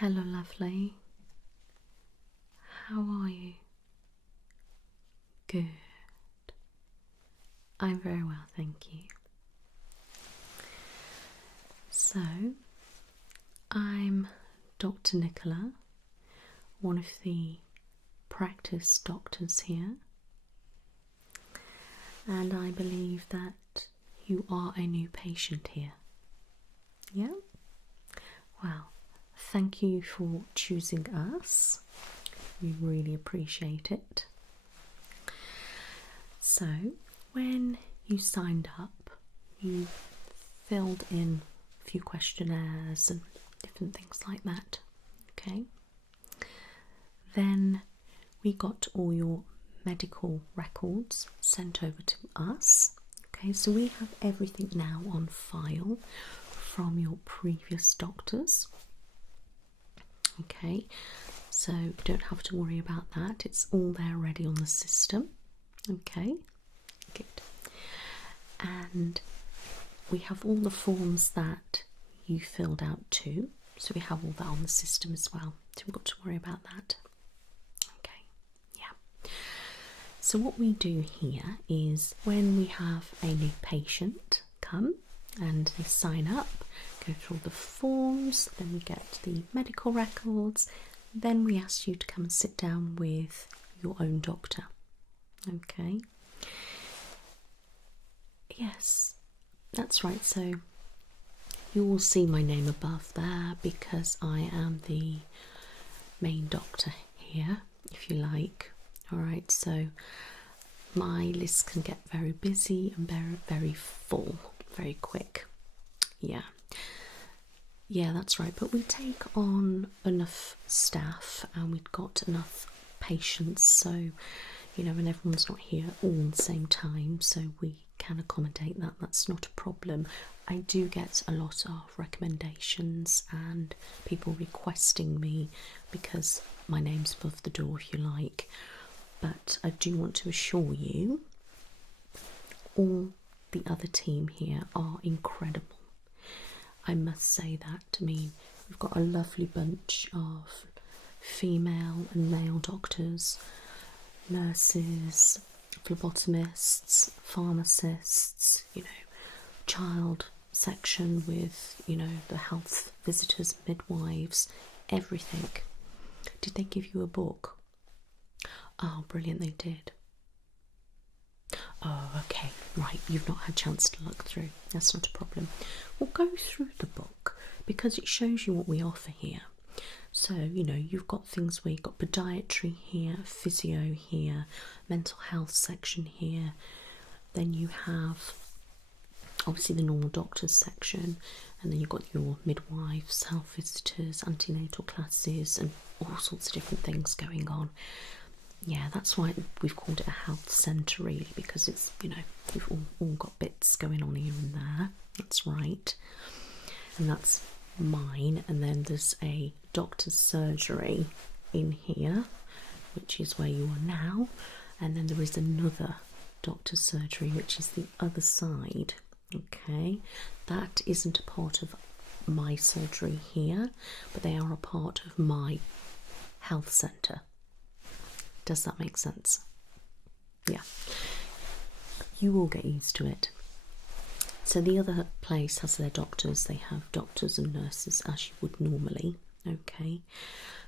Hello, lovely. How are you? Good. I'm very well, thank you. So, I'm Dr. Nicola, one of the practice doctors here, and I believe that you are a new patient here. Yeah? Well, thank you for choosing us. We really appreciate it. So, when you signed up, you filled in a few questionnaires and different things like that. Okay. Then we got all your medical records sent over to us. Okay, so we have everything now on file from your previous doctors. Okay, so you don't have to worry about that. It's all there ready on the system. Okay, good. And we have all the forms that you filled out too. So we have all that on the system as well. So we've got to worry about that. Okay, yeah. So what we do here is when we have a new patient come and they sign up, go through all the forms, then we get the medical records, then we ask you to come and sit down with your own doctor. Okay. Yes, that's right. So you will see my name above there because I am the main doctor here, if you like. All right, so my list can get very busy and very full very quick. Yeah, that's right. But we take on enough staff and we've got enough patients, so and everyone's not here all at the same time, so we can accommodate that. That's not a problem. I do get a lot of recommendations and people requesting me because my name's above the door, if you like. But I do want to assure you, all the other team here are incredible. I must say that. I mean, we've got a lovely bunch of female and male doctors, nurses, phlebotomists, pharmacists, child section with, the health visitors, midwives, everything. Did they give you a book? Oh, brilliant, they did. Oh, okay, right, you've not had a chance to look through. That's not a problem. We'll go through the book because it shows you what we offer here. So, you've got things where you've got podiatry here, physio here, mental health section here. Then you have obviously the normal doctors section, and then you've got your midwives, health visitors, antenatal classes, and all sorts of different things going on. Yeah, that's why we've called it a health centre, really, because it's, we've all got bits going on here and there. That's right. And that's mine. And then there's a doctor's surgery in here, which is where you are now. And then there is another doctor's surgery, which is the other side. Okay, that isn't a part of my surgery here, but they are a part of my health centre. Does that make sense? Yeah. You will get used to it. So the other place has their doctors. They have doctors and nurses as you would normally. Okay.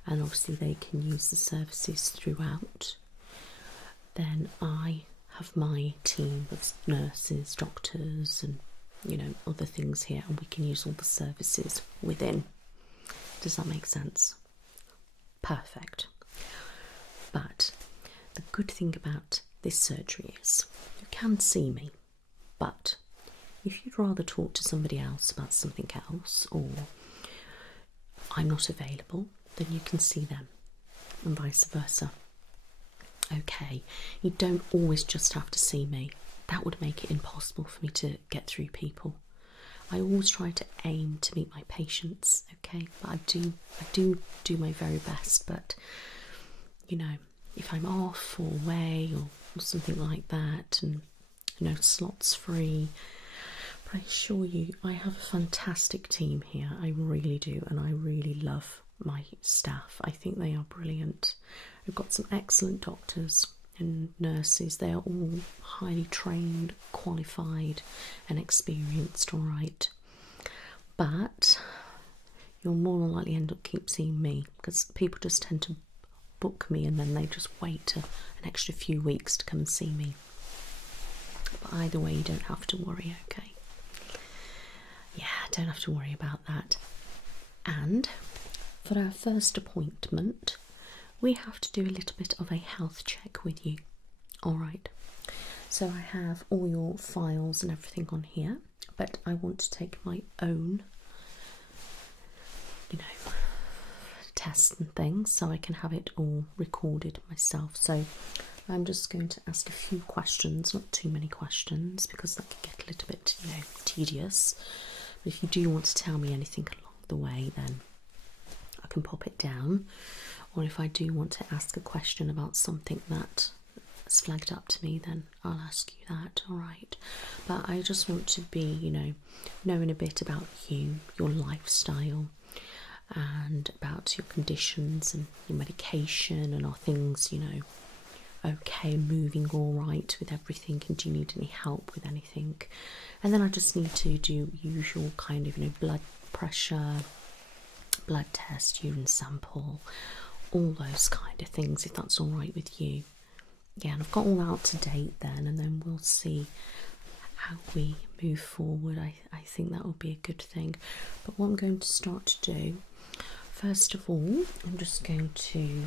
And obviously they can use the services throughout. Then I have my team of nurses, doctors, and other things here, and we can use all the services within. Does that make sense? Perfect. But the good thing about this surgery is you can see me, but if you'd rather talk to somebody else about something else, or I'm not available, then you can see them, and vice versa. Okay, you don't always just have to see me. That would make it impossible for me to get through people. I always try to aim to meet my patients, okay? But I do my very best, but if I'm off or away or something like that, and slots free, but I assure you I have a fantastic team here. I really do, and I really love my staff. I think they are brilliant. We've got some excellent doctors and nurses. They are all highly trained, qualified and experienced, all right. But you'll more than likely end up keep seeing me, because people just tend to book me and then they just wait an extra few weeks to come and see me. But either way, you don't have to worry, okay? Yeah, don't have to worry about that. And for our first appointment, we have to do a little bit of a health check with you. All right. So I have all your files and everything on here, but I want to take my own, tests and things, so I can have it all recorded myself. So I'm just going to ask a few questions, not too many questions, because that can get a little bit, tedious. But if you do want to tell me anything along the way, then I can pop it down. Or if I do want to ask a question about something that is flagged up to me, then I'll ask you that, all right? But I just want to be, knowing a bit about you, your lifestyle, and about your conditions and your medication, and are things, okay, moving all right with everything, and do you need any help with anything? And then I just need to do usual kind of, blood pressure, blood test, urine sample, all those kind of things, if that's all right with you. Yeah, and I've got all that up to date then, and then we'll see how we move forward. I think that would be a good thing. But what I'm going to start to do, first of all, I'm just going to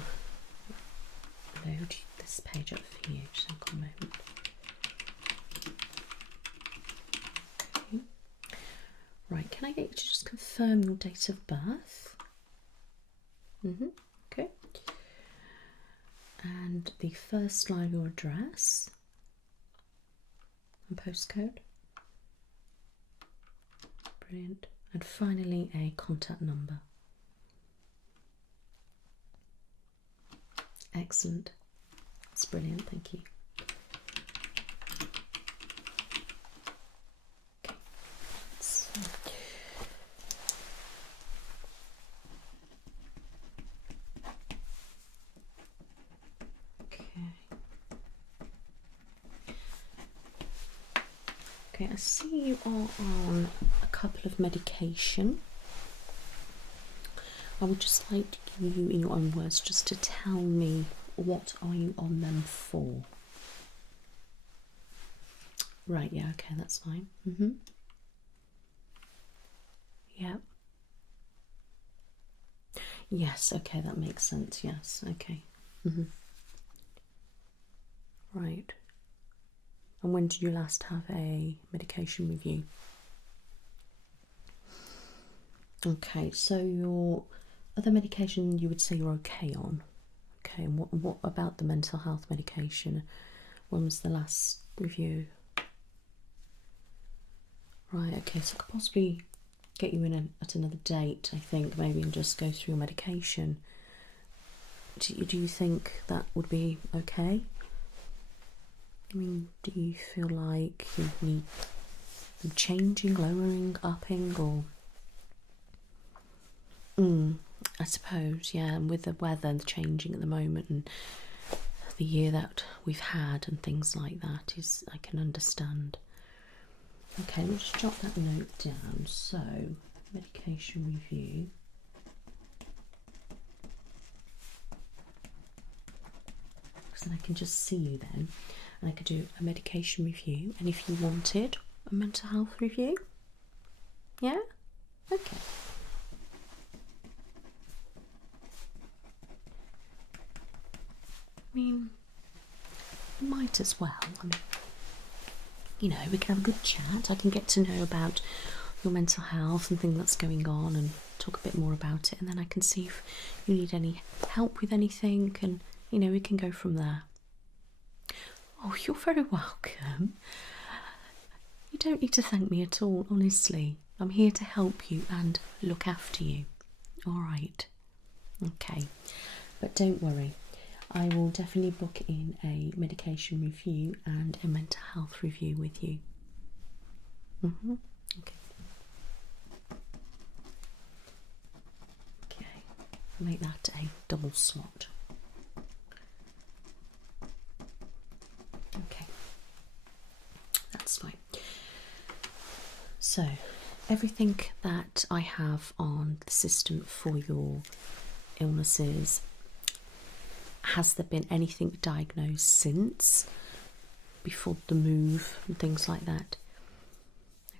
load this page up for you. Just hang on a moment. Okay. Right, can I get you to just confirm your date of birth? Okay. And the first line of your address and postcode. Brilliant. And finally, a contact number. Excellent. That's brilliant, thank you. Okay. So. Okay, I see you are on a couple of medication. I would just like to give you, in your own words, just to tell me, what are you on them for? Right, yeah, okay, that's fine. Yeah. Yes, okay, that makes sense, yes, okay. Right. And when did you last have a medication review? Okay, so your other medication you would say you're okay on. Okay, and what about the mental health medication? When was the last review? Right, okay, so I could possibly get you in at another date, I think, maybe, and just go through your medication. Do you think that would be okay? I mean, do you feel like you need changing, lowering, upping, or... I suppose, yeah, and with the weather changing at the moment and the year that we've had and things like that, I can understand. Okay, let's jot that note down. So, medication review. Because then I can just see you then, and I could do a medication review, and if you wanted a mental health review, yeah? Okay. I mean, we might as well. I mean, we can have a good chat. I can get to know about your mental health and things that's going on, and talk a bit more about it, and then I can see if you need any help with anything, and we can go from there. Oh, you're very welcome. You don't need to thank me at all, honestly. I'm here to help you and look after you. All right. Okay. But don't worry. I will definitely book in a medication review and a mental health review with you. Okay. Okay. make that a double slot. Okay, that's fine. So everything that I have on the system for your illnesses, has there been anything diagnosed since, before the move and things like that?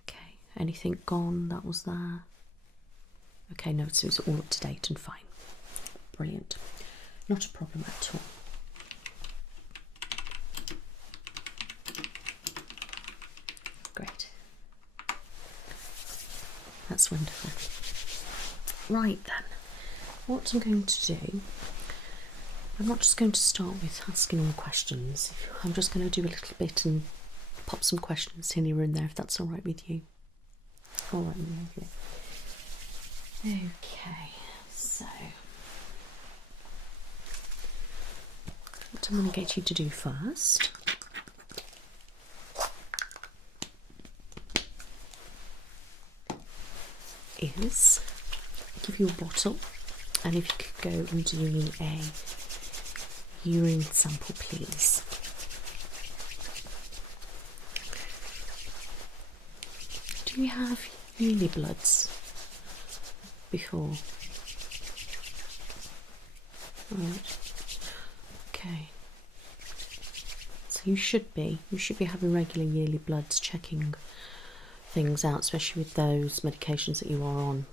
Okay, anything gone that was there? Okay, no, so it's all up to date and fine. Brilliant. Not a problem at all. Great. That's wonderful. Right then, what I'm going to do, I'm not just going to start with asking all questions. I'm just going to do a little bit and pop some questions in here and there, if that's all right with you. All right, lovely. Okay, so what I'm going to get you to do first is give you a bottle, and if you could go and do me a urine sample, please. Do you have yearly bloods before? Right. Okay. So you should be having regular yearly bloods, checking things out, especially with those medications that you are on.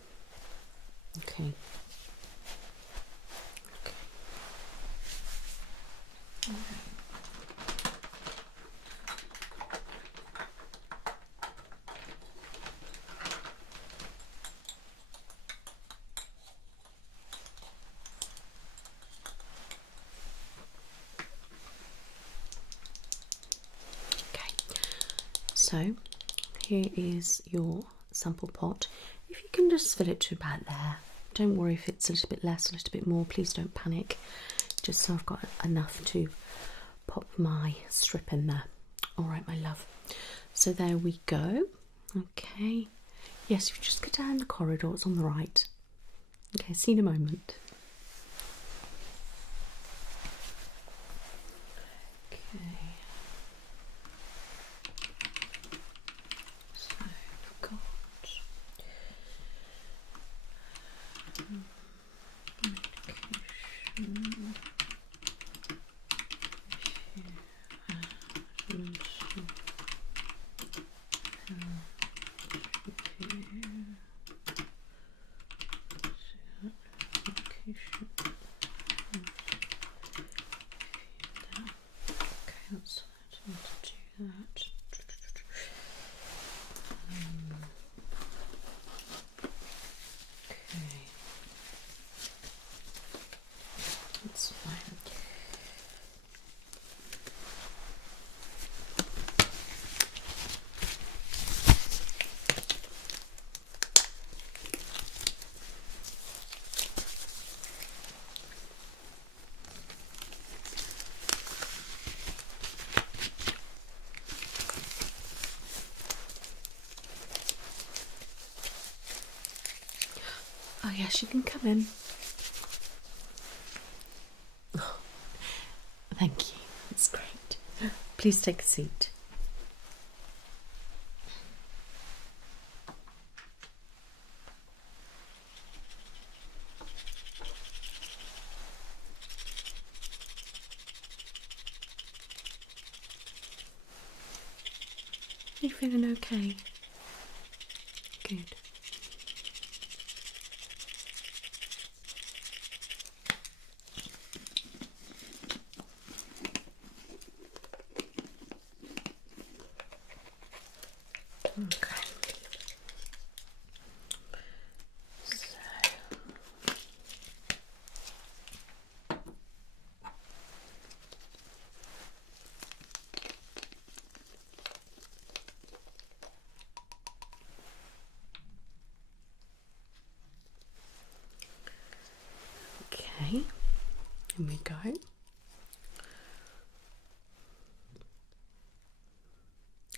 Okay. Okay. Okay. So here is your sample pot. If you can just fill it to about there. Don't worry if it's a little bit less, a little bit more. Please don't panic. Just so I've got enough to pop my strip in there. All right, my love. So there we go. Okay. Yes, if you just go down the corridor, it's on the right. Okay, see you in a moment. Okay. So I've got oh yes, you can come in. Oh, thank you, that's great. Please take a seat. Are you feeling okay? Good. Okay. Okay, here we go.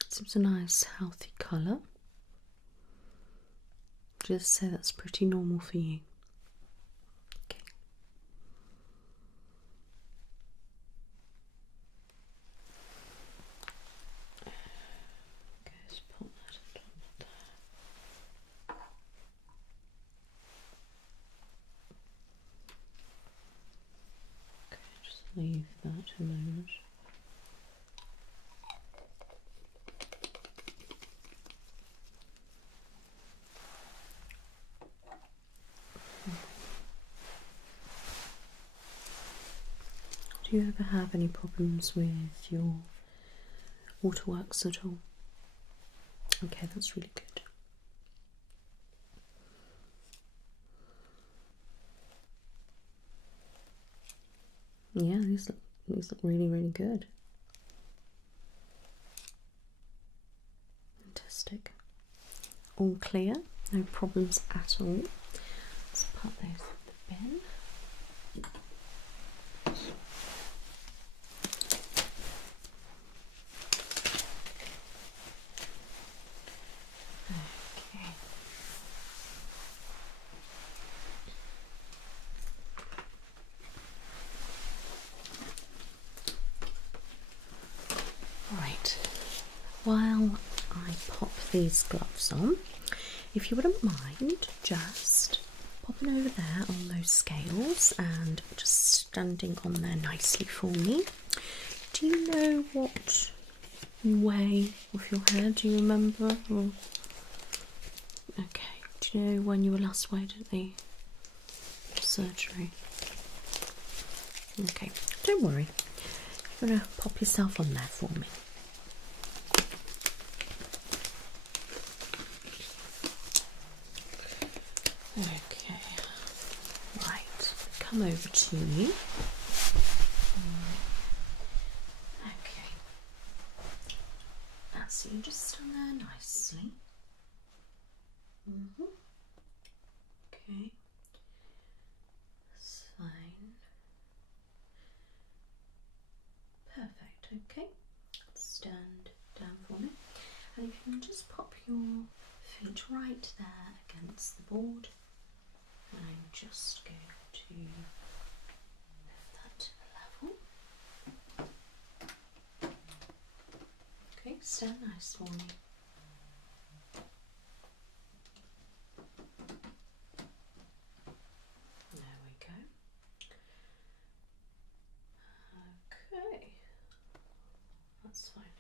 Seems a nice healthy colour. Just say that's pretty normal for you. Okay. Do you ever have any problems with your waterworks at all? Okay, that's really good. Yeah, these look really, really good. Fantastic. All clear, no problems at all. Let's put those in the bin. Okay. Right. While I pop these gloves on, if you wouldn't mind just popping over there on those scales and just standing on there nicely for me. Do you know what you weigh with your hair? Do you remember? Or... Okay. Do you know when you were last weighed at the surgery? Okay. Don't worry. You're going to pop yourself on there for me. Okay, right, come over to you. Okay, that's you, just stand there nicely. Okay, that's fine. Perfect, okay. Stand down for me. And if you can just pop your feet right there against the board. I'm just going to move that to the level. Okay, stand nice for me. There we go. Okay, that's fine.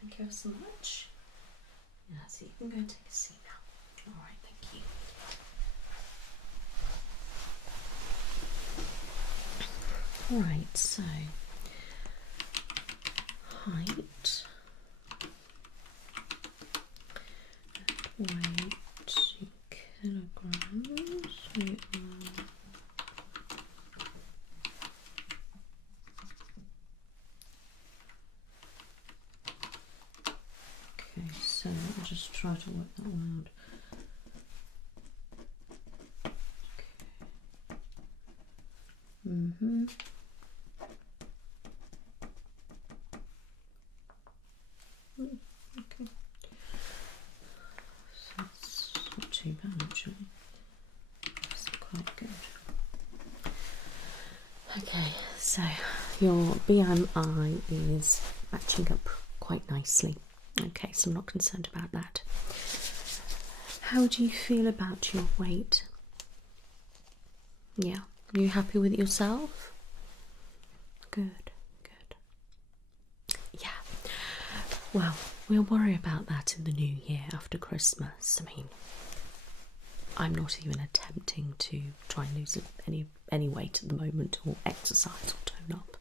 Thank you so much. Yeah, so you can go take a seat now. All right, thank you. Right, so height, weight in kilograms. Okay, so I'll just try to work that one out. Okay. Okay. So it's not too bad actually. It's quite good. Okay, so your BMI is matching up quite nicely. Okay, so I'm not concerned about that. How do you feel about your weight? Yeah, are you happy with yourself? Good, good. Yeah, well, we'll worry about that in the new year after Christmas. I mean, I'm not even attempting to try and lose any weight at the moment or exercise or tone up.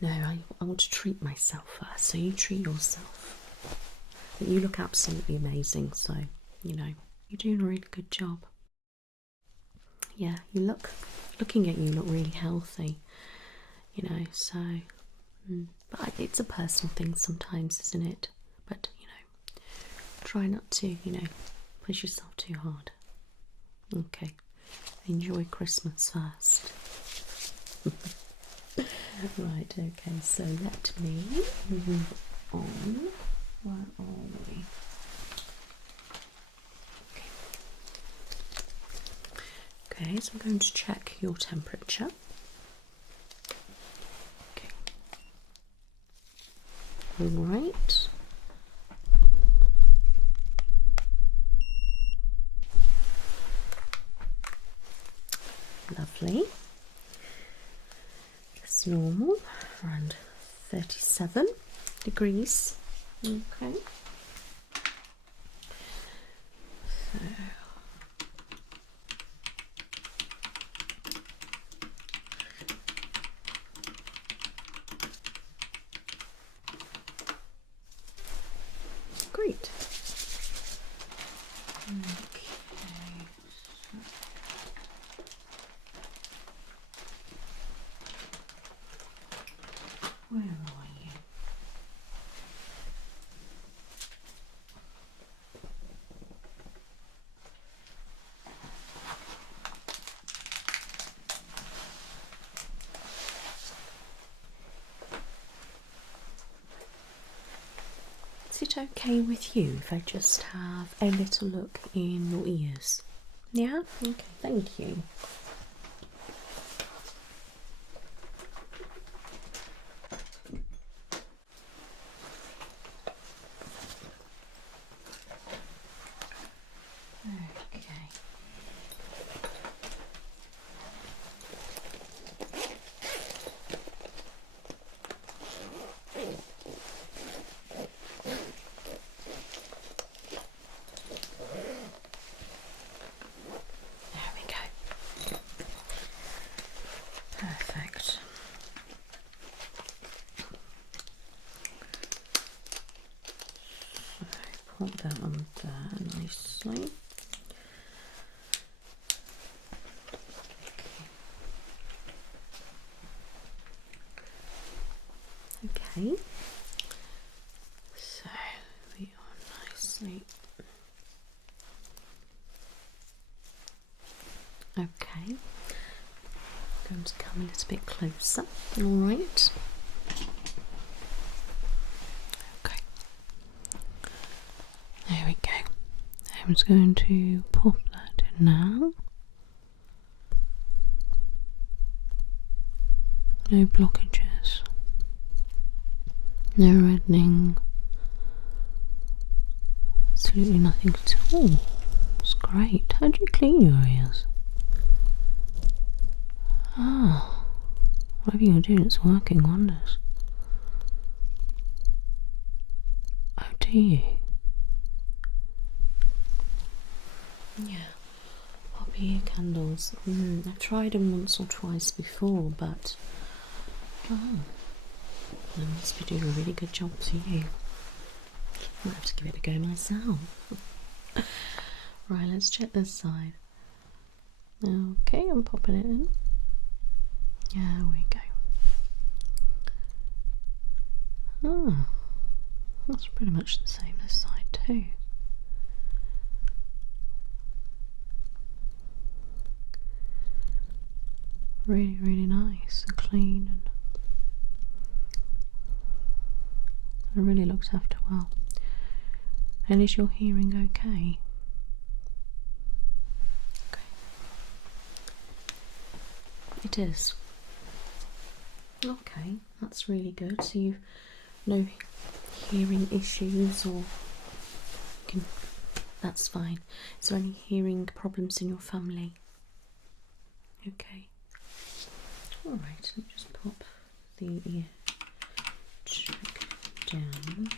No, I want to treat myself first, so you treat yourself. You look absolutely amazing, so, you know, you're doing a really good job. Yeah, looking at you look really healthy, you know, so, but it's a personal thing sometimes, isn't it? But, you know, try not to, you know, push yourself too hard. Okay, enjoy Christmas first. Right, okay, so let me move on. Where are we? Okay, so I'm going to check your temperature. Okay. All right. Lovely. It's normal, around 37 degrees. Okay. So great. Okay. Where are you? Is it okay with you if I just have a little look in your ears? Yeah? Okay, thank you. Okay. There we go. Perfect. So put that on there nicely. Okay. So we are nicely. Okay. Going to come a little bit closer. All right. Okay. There we go. I'm just going to pop that in now. No blockages. No reddening. Absolutely nothing at all. It's great. How do you clean your ears? Ah, whatever you're doing, it's working wonders. Oh, do you? Yeah. Poppy ear candles. I've tried them once or twice before, but I must be doing a really good job for you. Might have to give it a go myself. Right, let's check this side. Okay, I'm popping it in. There we go. Ah, that's pretty much the same this side too. Really, really nice and clean, and really looked after well. And is your hearing okay? Okay. It is. Okay, that's really good. So you've no hearing issues, or that's fine. Is there any hearing problems in your family? Okay. All right. Let me just pop the ear check down.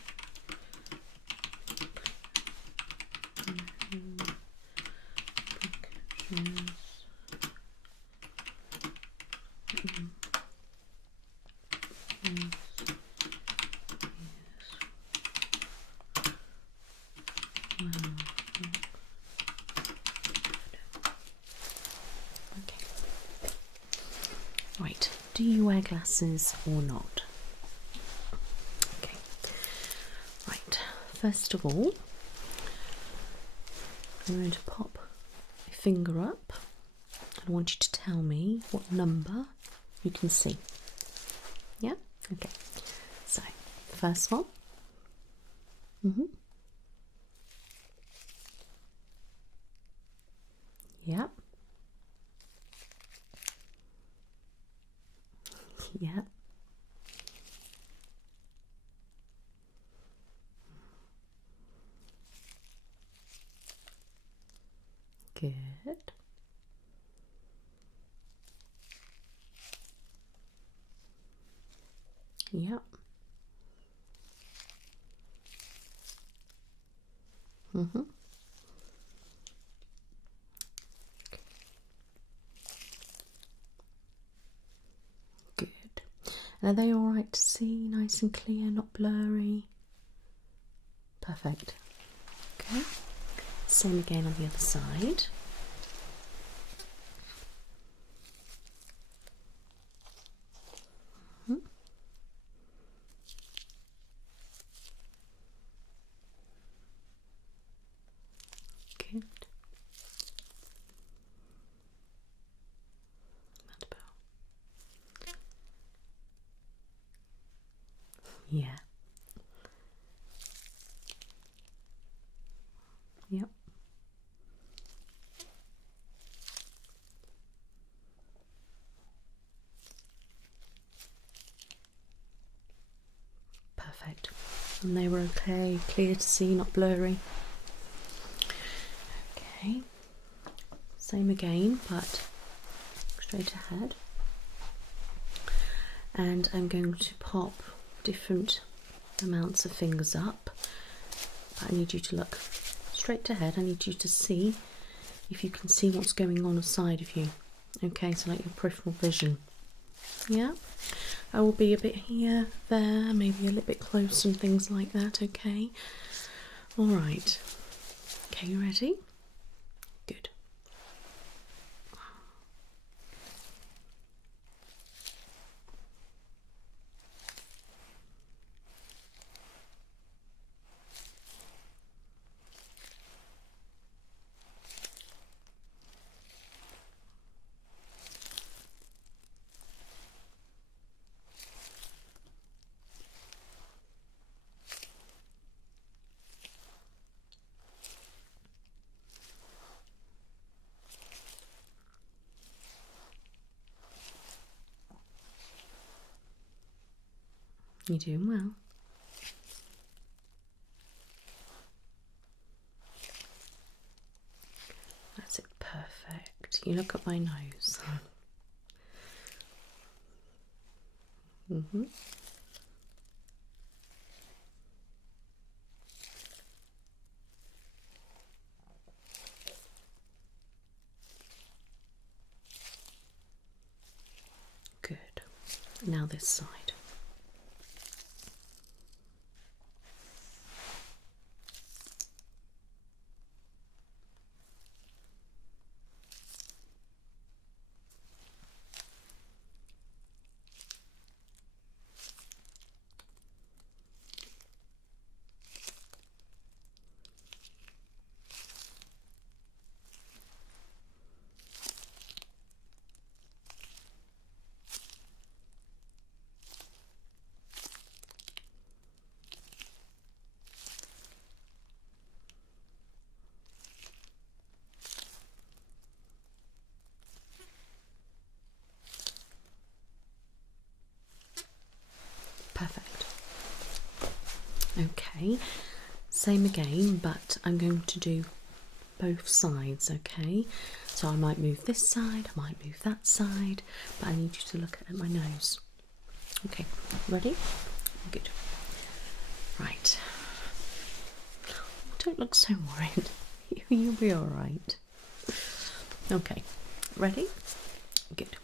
Okay. Right. Do you wear glasses or not? Okay. Right. First of all, I'm going to pop my finger up. I want you to tell me what number you can see. Yeah? Okay. So, first one. Yep. Yep. Good. Yep. Good. And are they all right to see, nice and clear, not blurry? Perfect. Okay. Same again on the other side. Good. Yeah. Yep. Perfect. And they were okay, clear to see, not blurry. Okay. Same again, but straight ahead. And I'm going to pop different amounts of fingers up. But I need you to look straight ahead. I need you to see if you can see what's going on aside of you. Okay, so like your peripheral vision. Yeah, I will be a bit here, there, maybe a little bit close and things like that. Okay, all right. Okay, you ready? Good. You're doing well. That's it, perfect. You look at my nose. Mm-hmm. Good. Now this side. Perfect. Okay, same again, but I'm going to do both sides, okay? So I might move this side, I might move that side, but I need you to look at my nose. Okay, ready? Good. Right. Don't look so worried. You'll be alright. Okay, ready? Good.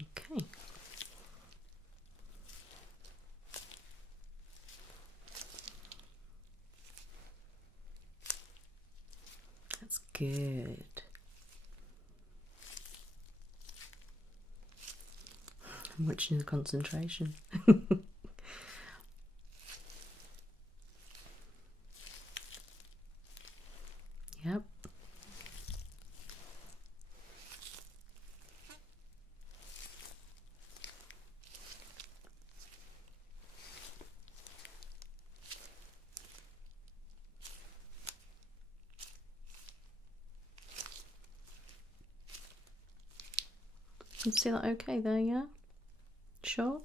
Okay. That's good. I'm watching the concentration. Yep. You see that okay there, yeah? Sure?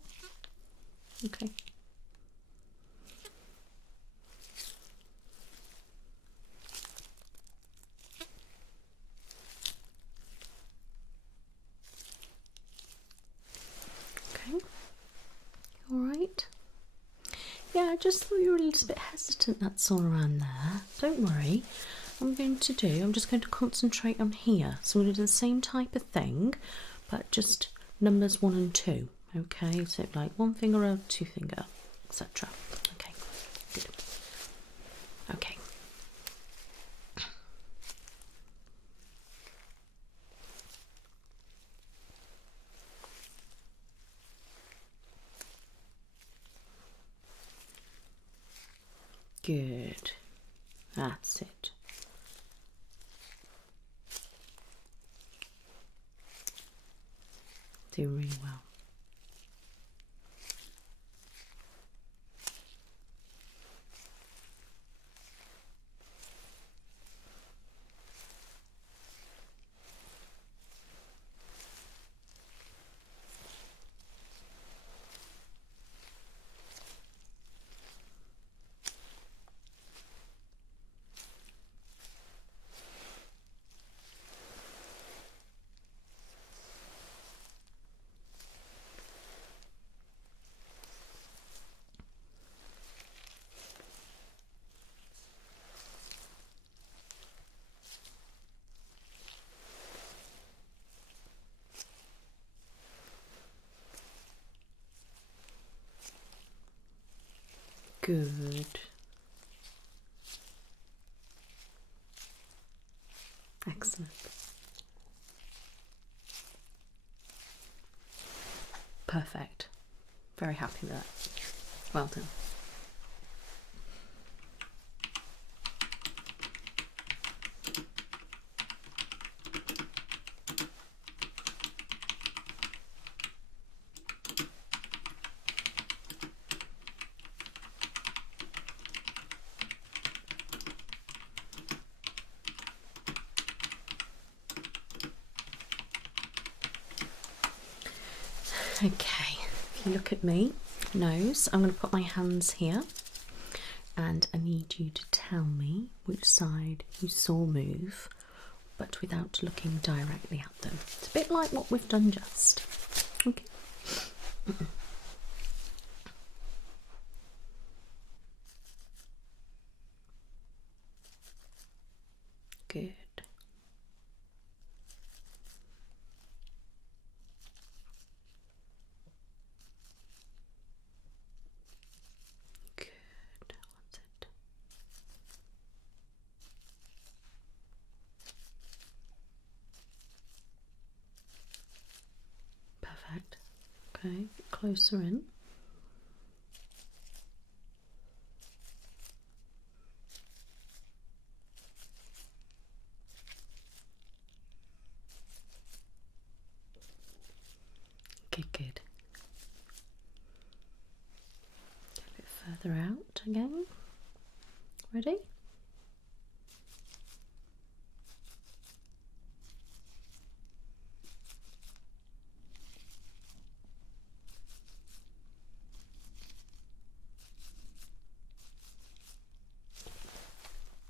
Okay. just thought you were a little bit hesitant, that's all around there. Don't worry. I'm just going to concentrate on here. So I'm going to do the same type of thing, but just numbers 1 and 2. Okay, so like 1 finger or 2 finger, etc. Okay, good. Okay. Good. That's it. Doing really well. Good. Excellent. Perfect. Very happy with that. Well done. Okay, if you look at me, nose, I'm going to put my hands here and I need you to tell me which side you saw move, but without looking directly at them. It's a bit like what we've done just. Okay. Good. That's it. Perfect. Okay, closer in. Good, good. A bit further out again. Ready?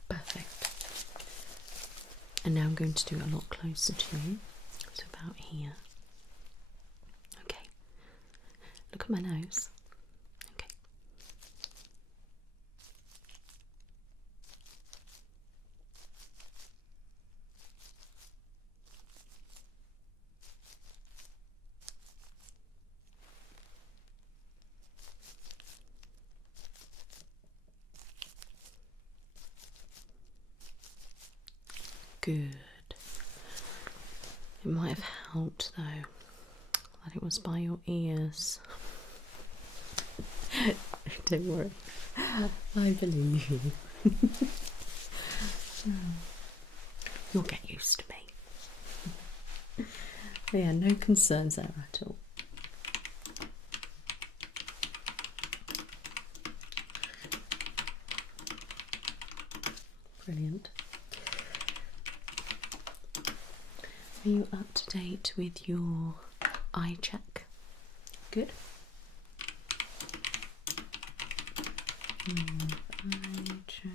Perfect. And now I'm going to do it a lot closer to you. So about here. Okay. Look at my nose. Okay. Good. It might have helped though that it was by your ears. Don't worry, I believe you. You'll get used to me. But yeah, no concerns there at all. Brilliant. Are you up to date with your eye check? Good. Eye check.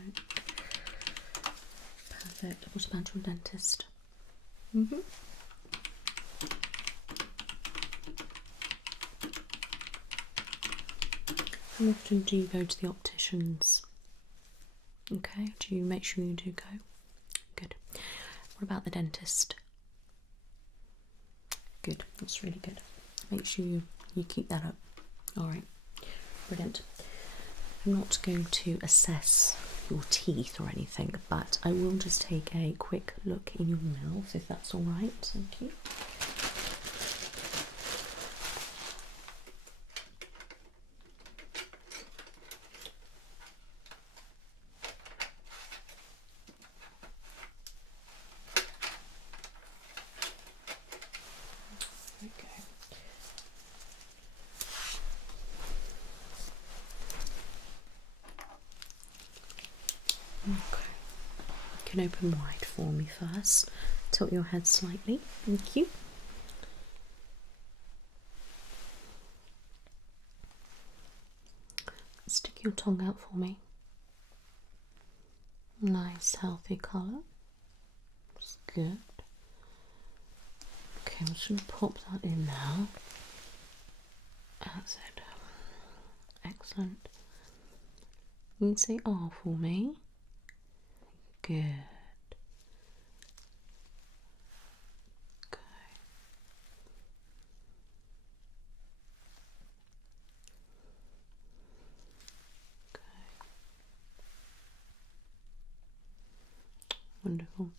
Perfect. What about your dentist? How often do you go to the opticians? Okay, do you make sure you do go? Good. What about the dentist? Good, that's really good. Make sure you keep that up. Alright, brilliant. I'm not going to assess your teeth or anything, but I will just take a quick look in your mouth if that's alright. Thank you. Okay, you can open wide for me first. Tilt your head slightly. Thank you. Stick your tongue out for me. Nice, healthy colour. That's good. Okay, I'm just going to pop that in now. That's it. Excellent. You can say R for me. Good. Okay. Okay. Wonderful.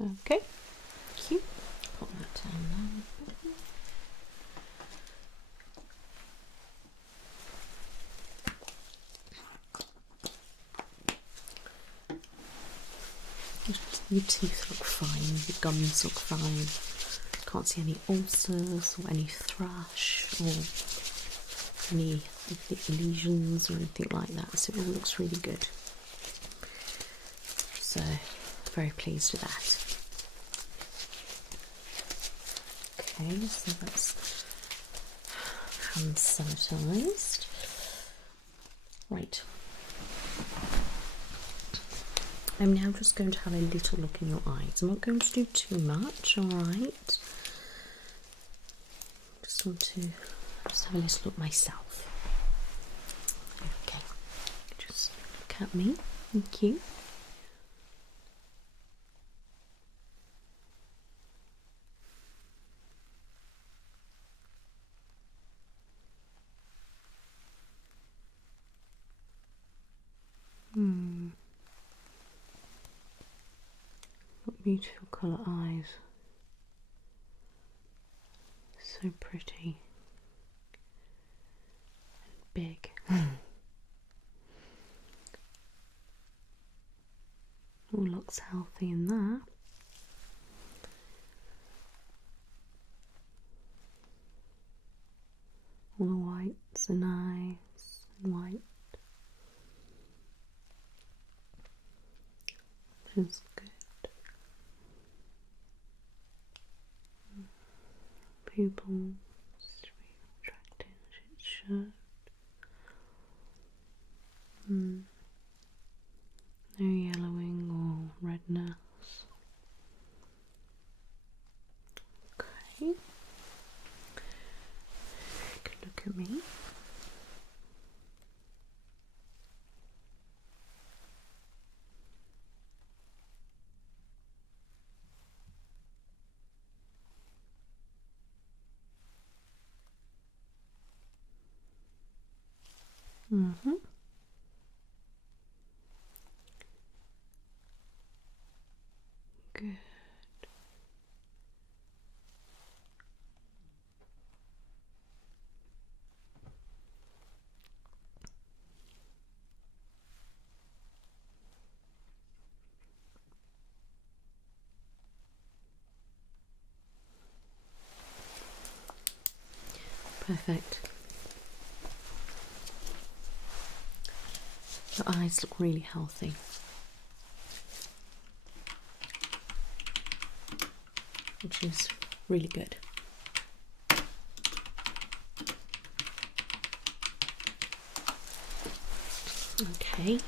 Okay. Thank you. Put that down now. Your teeth look fine, your gums look fine. Can't see any ulcers or any thrush or any lesions or anything like that, so it all looks really good. So, very pleased with that. Okay, so that's hand sanitised. Right. I'm now just going to have a little look in your eyes. I'm not going to do too much, alright? Just want to have a little look myself. Okay, just look at me. Thank you. What beautiful colour eyes. So pretty. And big. All looks healthy in that. All the whites are nice and white. Which is good. Pupils retracting as it should. No yellowing or redness. Okay. Good look at me. Good. Perfect. Your eyes look really healthy. Which is really good. Okay,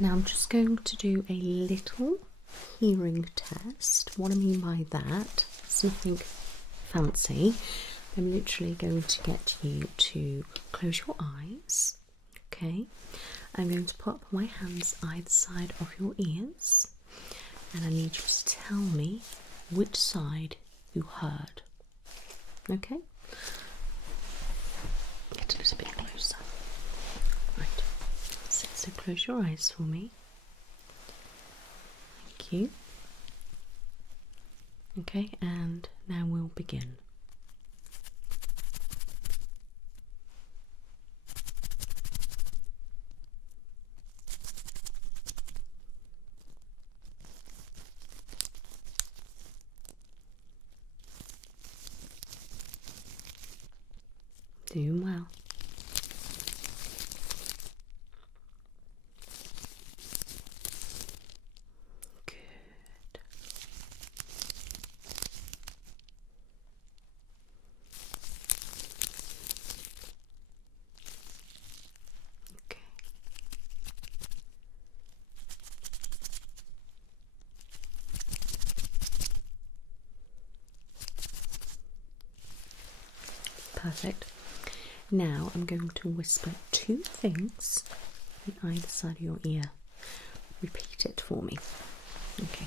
now I'm just going to do a little hearing test. What I mean by that, it's nothing fancy. I'm literally going to get you to close your eyes. Okay, I'm going to put my hands either side of your ears, and I need you to tell me which side you heard. Okay? Get a little bit closer. Right. So close your eyes for me. Thank you. Okay, and now we'll begin. Doing well. Good. Okay. Perfect. Now I'm going to whisper two things on either side of your ear. Repeat it for me. Okay.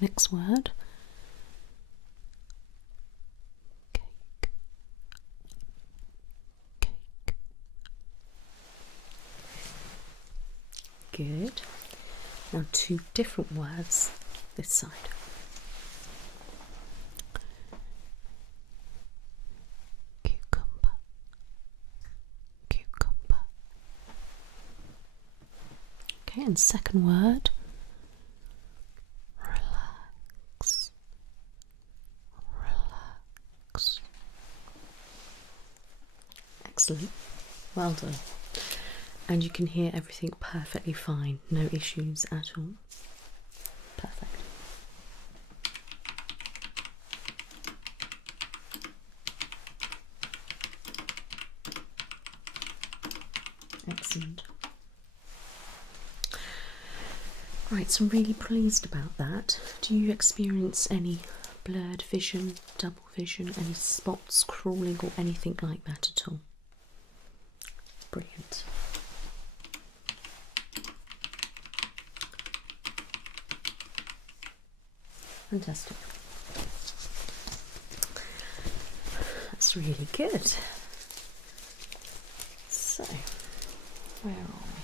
Next word. Cake. Cake. Good. Now two different words this side. Cucumber. Cucumber. Okay, and second word. Relax. Relax. Excellent. Well done. And you can hear everything perfectly fine, no issues at all. Perfect. Excellent. Right, so I'm really pleased about that. Do you experience any blurred vision, double vision, any spots crawling or anything like that at all? Brilliant. Fantastic. That's really good. So, where are we?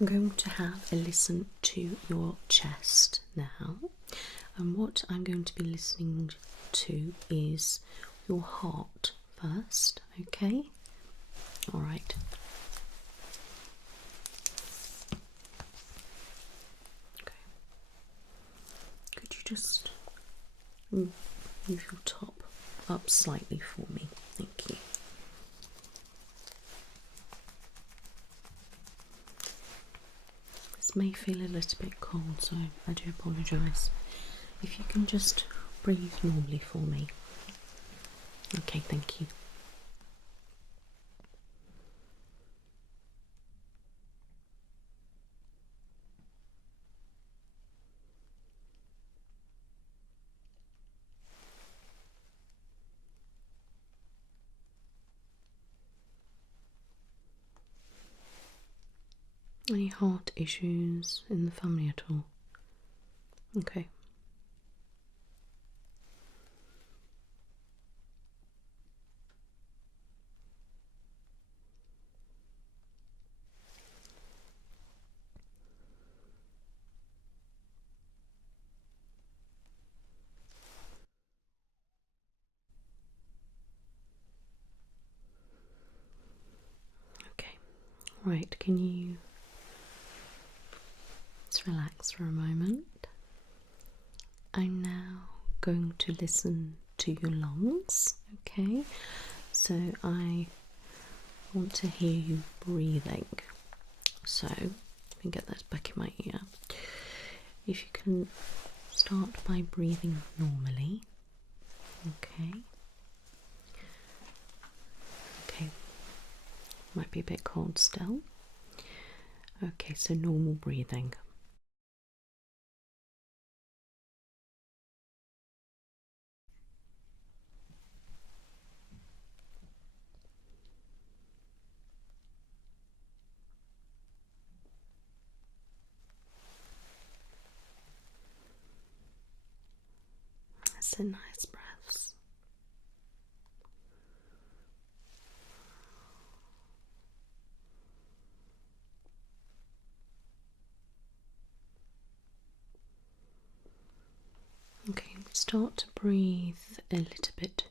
I'm going to have a listen to your chest now, and what I'm going to be listening to is your heart first, okay? Alright. Okay. Could you just move your top up slightly for me? Thank you. This may feel a little bit cold, so I do apologise. If you can just breathe normally for me. Okay, thank you. Any heart issues in the family at all? Okay. Okay. Right, can you just relax for a moment? I'm now going to listen to your lungs, okay? So I want to hear you breathing. So me get that back in my ear. If you can start by breathing normally. Okay. Okay. Might be a bit cold still. Okay, so normal breathing. That's a nice breaths. Okay, start to breathe a little bit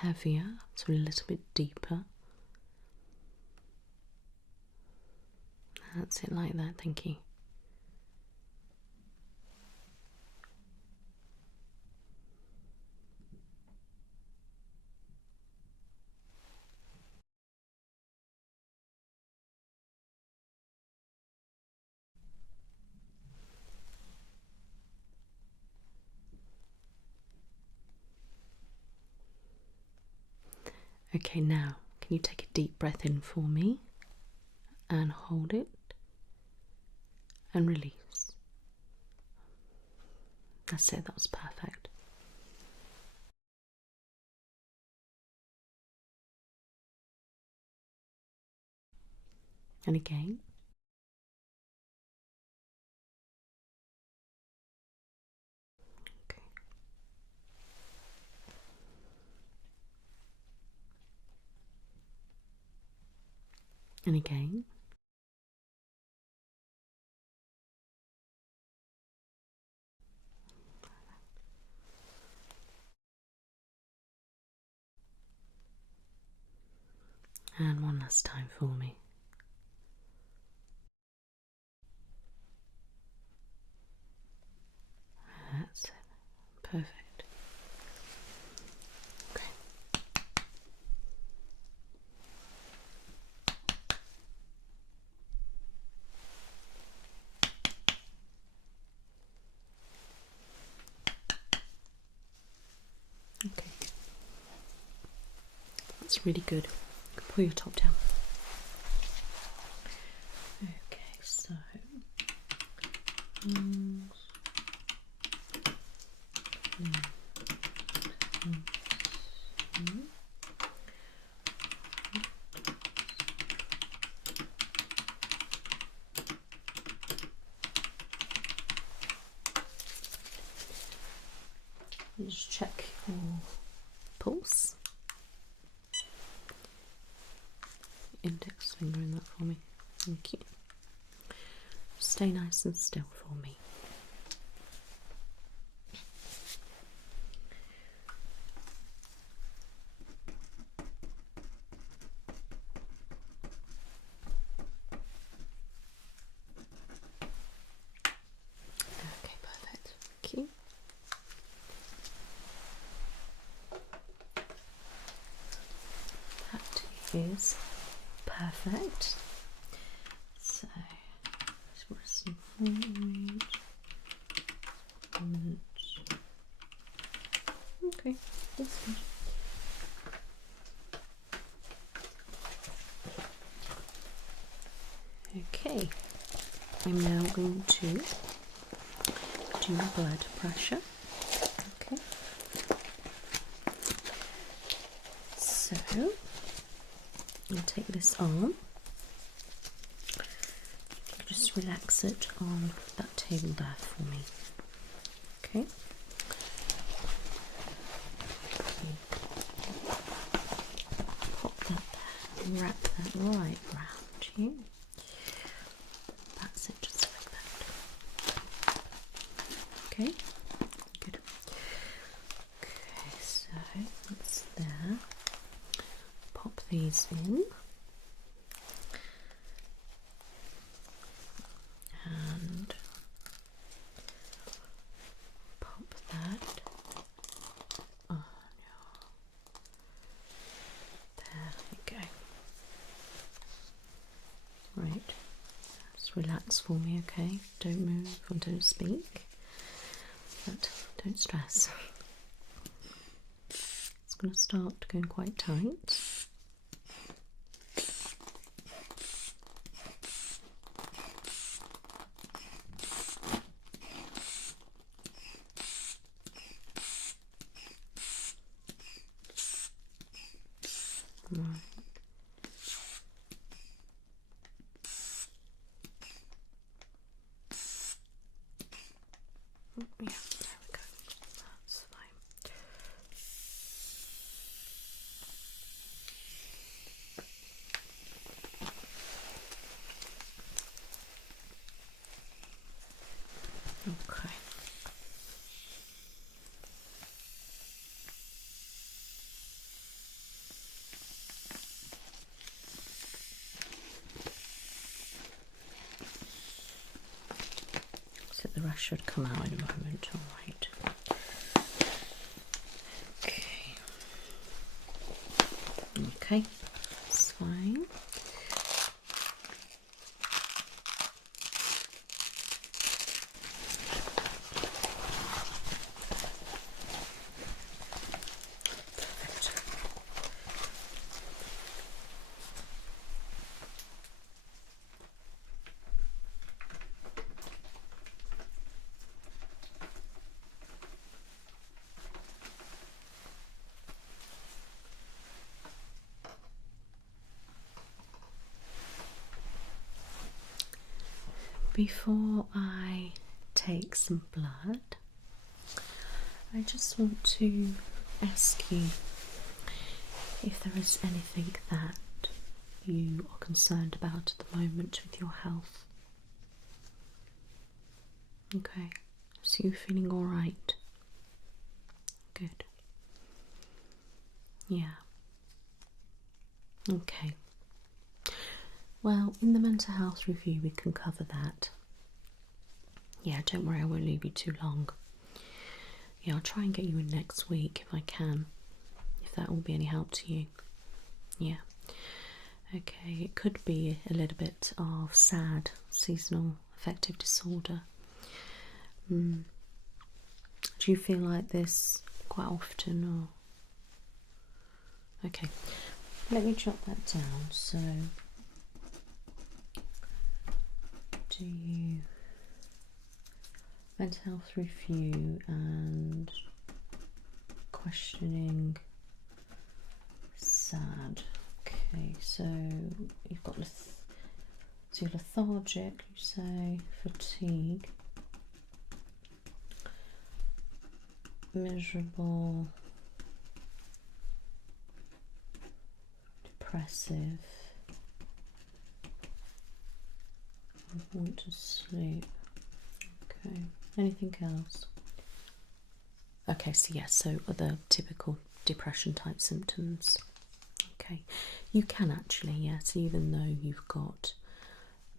heavier, so a little bit deeper. That's it, like that, thank you. Okay, now can you take a deep breath in for me and hold it and release. That's it, that was perfect. And again. Okay. And again. And one last time for me. That's it. Perfect. Okay. Okay. That's really good. Pull your top down. Okay, so just check your pulse. Index finger in that for me. Thank you. Stay nice and still for me. Okay, perfect. Thank you. That is perfect. So, rest and forward. Okay, that's good. Okay, I'm now going to do blood pressure. Okay, so I'll take this arm, just relax it on that table there for me. Okay. Pop that there and wrap that right round you. That's it, just like that. Okay, good. Okay, so that's there. Pop these in. And pop that on your, there you go. Right, that's Just relax for me, okay? Don't move and don't speak, but don't stress. It's going to start going quite tight. Right. Yeah, there we go. That's fine. Okay. So the rest should come out in a moment, alright. Okay. Okay, that's fine. Before I take some blood, I just want to ask you if there is anything that you are concerned about at the moment with your health. Okay, so you're feeling alright? Good. Yeah. Okay. Well, in the mental health review we can cover that. Yeah, don't worry, I won't leave you too long. Yeah, I'll try and get you in next week if I can, if that will be any help to you. Yeah. Okay, it could be a little bit of SAD, seasonal affective disorder. Do you feel like this quite often, or? Okay, let me jot that down. So, do you mental health review and questioning SAD? Okay, so you've got so you're lethargic, you say, fatigue, miserable, depressive, want to sleep. Okay, anything else? Okay, so yes, so other typical depression type symptoms. Okay, you can actually, yes, even though you've got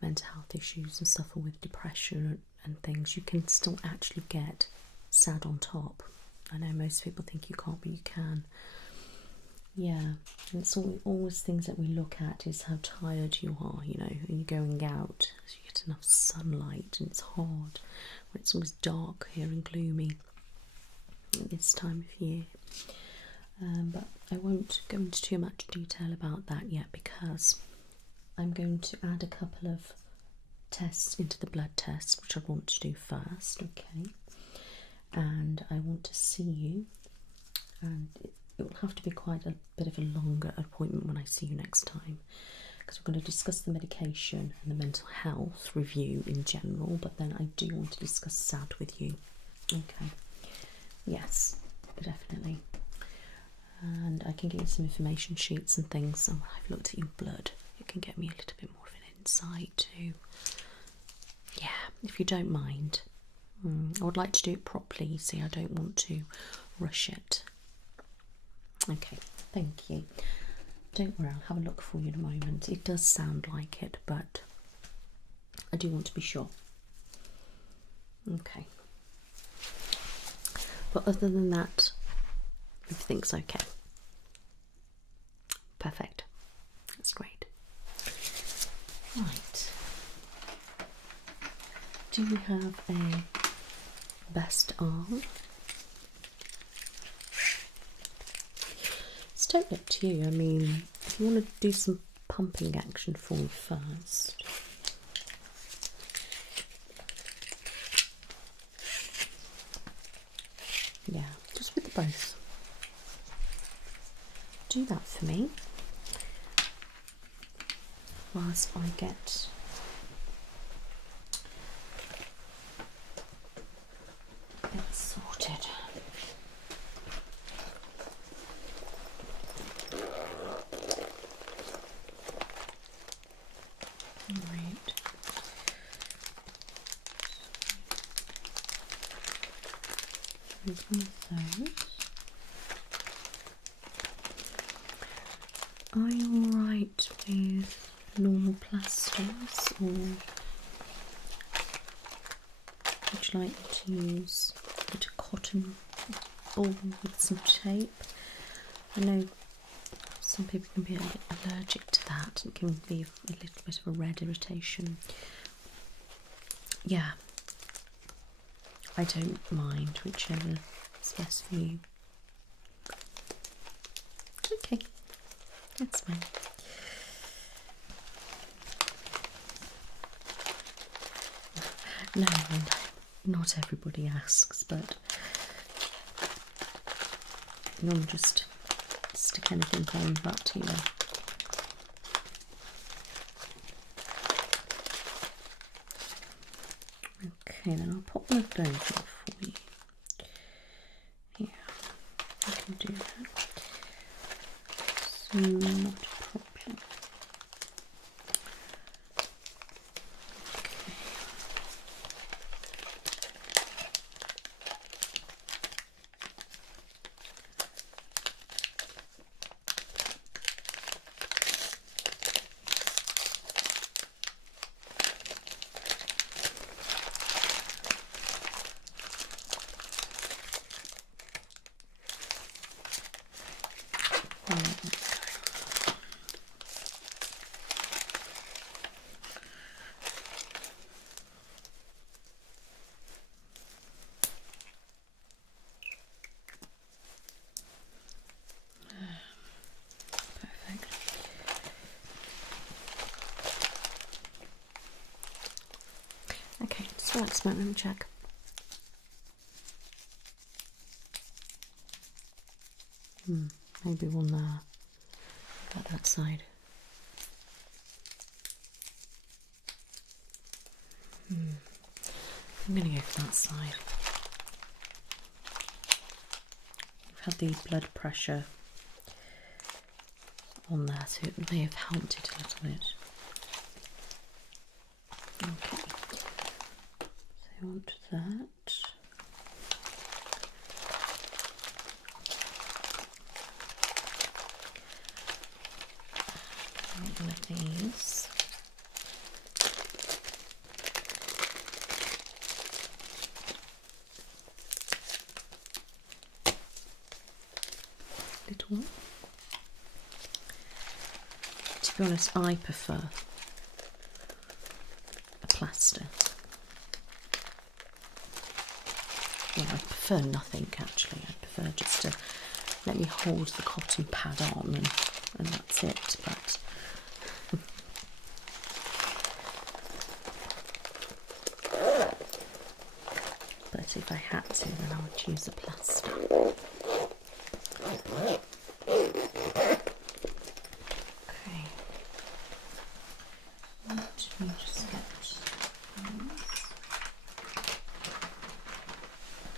mental health issues and suffer with depression and things, you can still actually get SAD on top. I know most people think you can't, but you can. Yeah, and it's always things that we look at is how tired you are, you know, and you're going out, so you get enough sunlight, and it's hard when it's always dark here and gloomy at this time of year. But I won't go into too much detail about that yet, because I'm going to add a couple of tests into the blood test, which I want to do first, okay? And I want to see you, and it will have to be quite a bit of a longer appointment when I see you next time, because we're going to discuss the medication and the mental health review in general, but then I do want to discuss SAD with you. Okay, yes, definitely. And I can give you some information sheets and things, so when I've looked at your blood, it can get me a little bit more of an insight too. Yeah, if you don't mind. I would like to do it properly, you see, I don't want to rush it. Okay, thank you. Don't worry, I'll have a look for you in a moment. It does sound like it, but I do want to be sure. Okay. But other than that, everything's okay. Perfect. That's great. Right. Do you have a best arm? It's totally up to you. I mean, if you want to do some pumping action for me first. Yeah, just with the both. Do that for me whilst I get it sorted. Right. Here's one of those. Are you alright with normal plasters, or would you like me to use a bit of cotton ball with some tape? I know some people can be a bit allergic to that. It can be a little bit of a red irritation. Yeah, I don't mind, whichever is best for you. Okay, that's fine. No, not everybody asks, but you'll just stick anything on that to you. Okay, then I'll pop one of those on for you. Yeah, I can do that. So not a problem. Okay, so that's my let me check. Maybe one there. About that side. I'm going to go for that side. I've had the blood pressure on there, so it may have helped it a little bit. Okay, so I want that. One of these. Little one. To be honest, I prefer a plaster. Well, I prefer nothing actually. I prefer just to let me hold the cotton pad on and that's it. But if I had to, then I would choose a plaster. Okay. Let me just get this.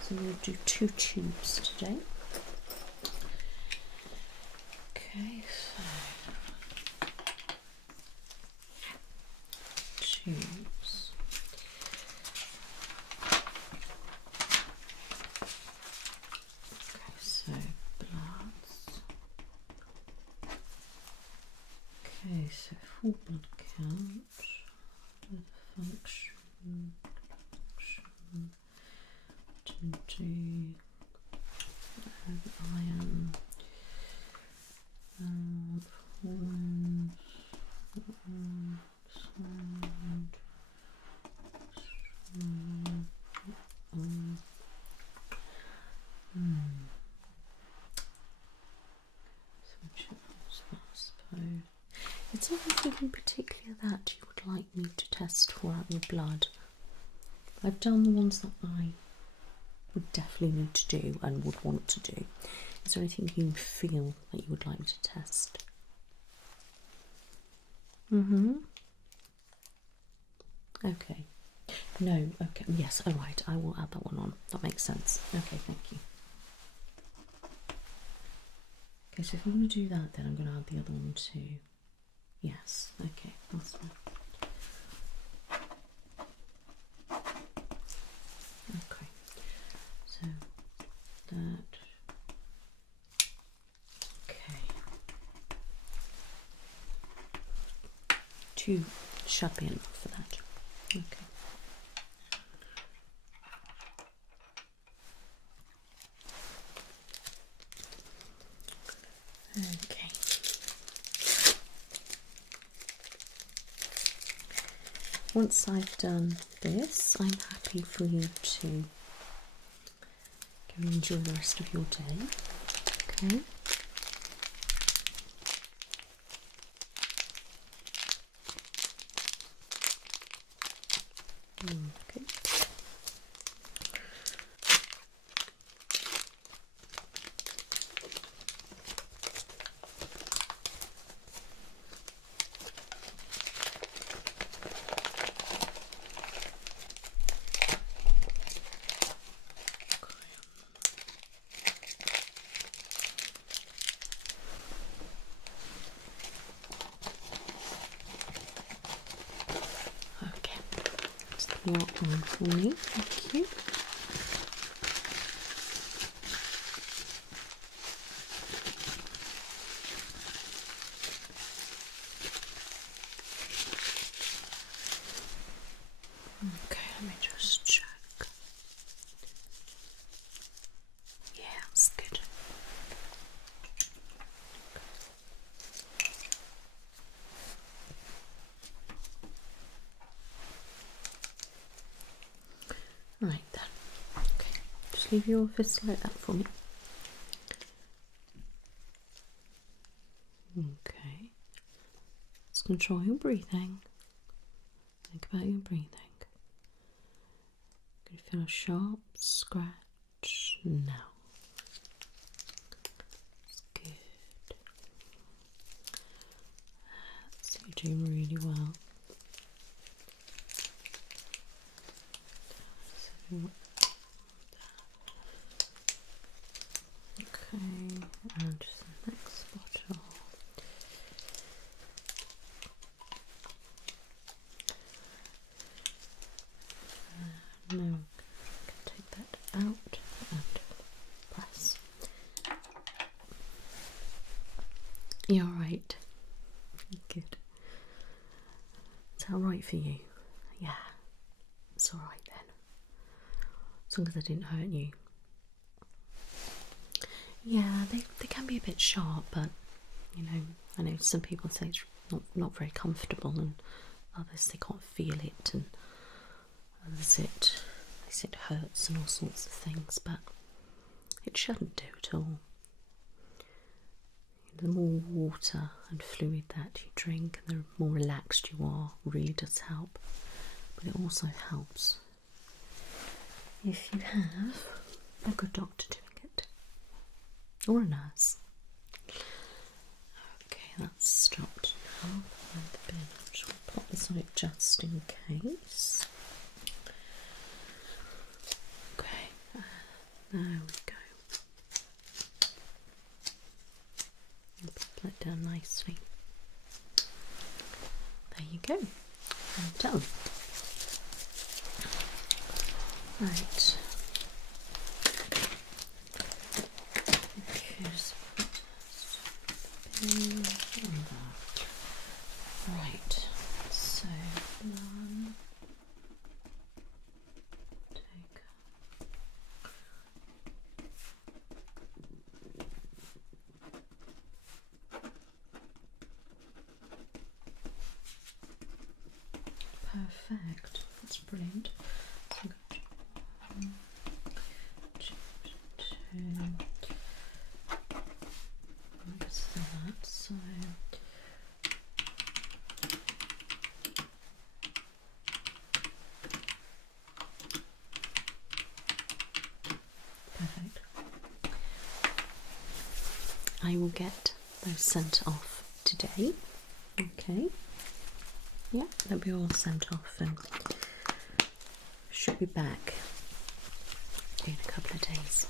So we'll do 2 tubes today. Okay, so tubes. Okay, so bloods. Okay, so full blood count with function to iron forms Is there anything in particular that you would like me to test for out your blood? I've done the ones that I would definitely need to do and would want to do. Is there anything you feel that you would like me to test? Okay. No, okay. Yes, alright, I will add that one on. That makes sense. Okay, thank you. Okay, so if you want to do that, then I'm going to add the other one too. Yes, okay, that's fine. Okay, so that. Okay. 2 should be enough for that. Okay. Okay. Once I've done this, I'm happy for you to go and enjoy the rest of your day. Okay. Okay. Okay, just your arm for me, thank you. Okay, let me just check. Yeah, that's good. Right then. Okay, just leave your fist like that for me. Okay. Let's control your breathing. Think about your breathing. Can you feel a sharp scratch? No. That's good. So you're doing really well. Okay, and just the next bottle. No, I'm going to take that out and press. You're right. Good. Is that alright for you? Yeah, it's alright then. As long as I didn't hurt you. Yeah, they can be a bit sharp, but you know, I know some people say it's not very comfortable, and others they can't feel it, and others it hurts and all sorts of things, but it shouldn't do at all. The more water and fluid that you drink, and the more relaxed you are, really does help. But it also helps if you have a good doctor doing it, or a nurse. Okay, that's stopped now. And the bin, I'm just going to pop this on it just in case. Okay, there we go. I'll put that down nicely. There you go. I'm done. Right. Okay, just put this on that. Right. So take perfect. That's brilliant. So I'm going to mix that. So I will get those sent off today. Okay. Yeah, they'll be all sent off and should be back in a couple of days.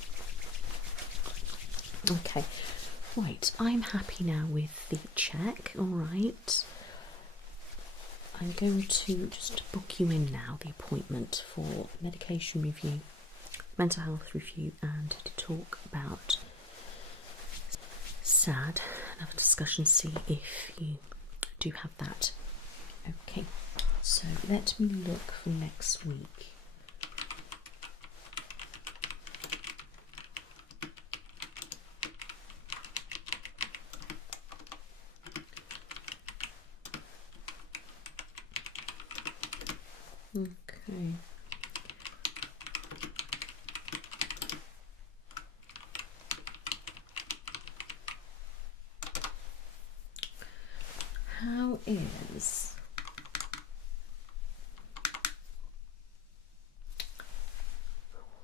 Okay, right, I'm happy now with the check, alright. I'm going to just book you in now, the appointment for medication review, mental health review, and to talk about SAD and have a discussion, see if you do have that. Okay, so let me look for next week. Okay. How is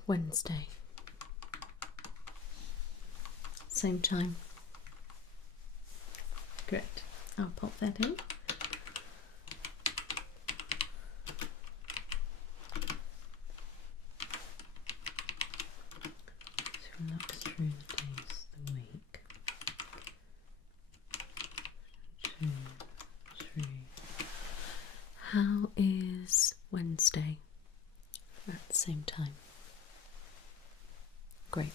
Wednesday? Same time. Great. I'll pop that in. So look through the days of the week. 2, 3. How is Wednesday at the same time? Great.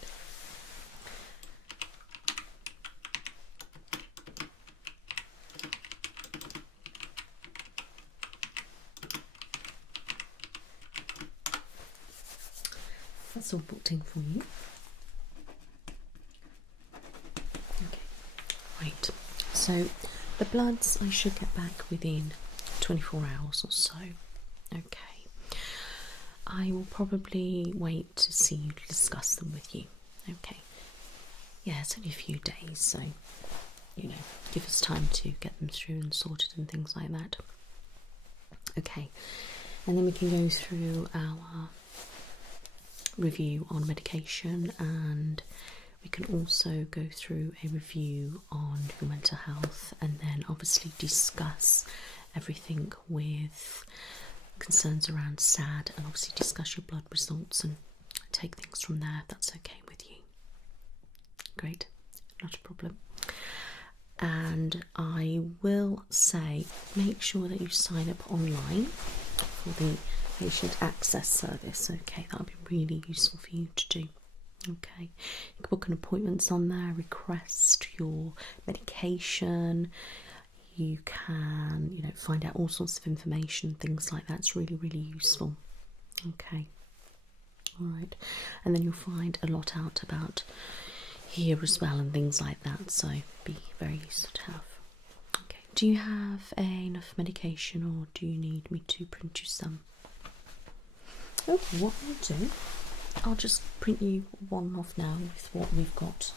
That's all booked in for you. Okay, right. So the bloods I should get back within 24 hours or so. Okay. I will probably wait to see you to discuss them with you. Okay. Yeah, it's only a few days, so you know, give us time to get them through and sorted and things like that. Okay. And then we can go through our review on medication, and we can also go through a review on your mental health, and then obviously discuss everything with concerns around SAD, and obviously discuss your blood results and take things from there, if that's okay with you. Great, not a problem. And I will say, make sure that you sign up online for the patient access service. Okay, that'll be really useful for you to do. Okay, you can book an appointments on there, request your medication, you can, you know, find out all sorts of information, things like that. It's really, really useful. Okay, all right, and then you'll find a lot out about here as well and things like that, so be very useful to have. Okay, do you have enough medication, or do you need me to print you some? Okay, what I'll do, I'll just print you one off now with what we've got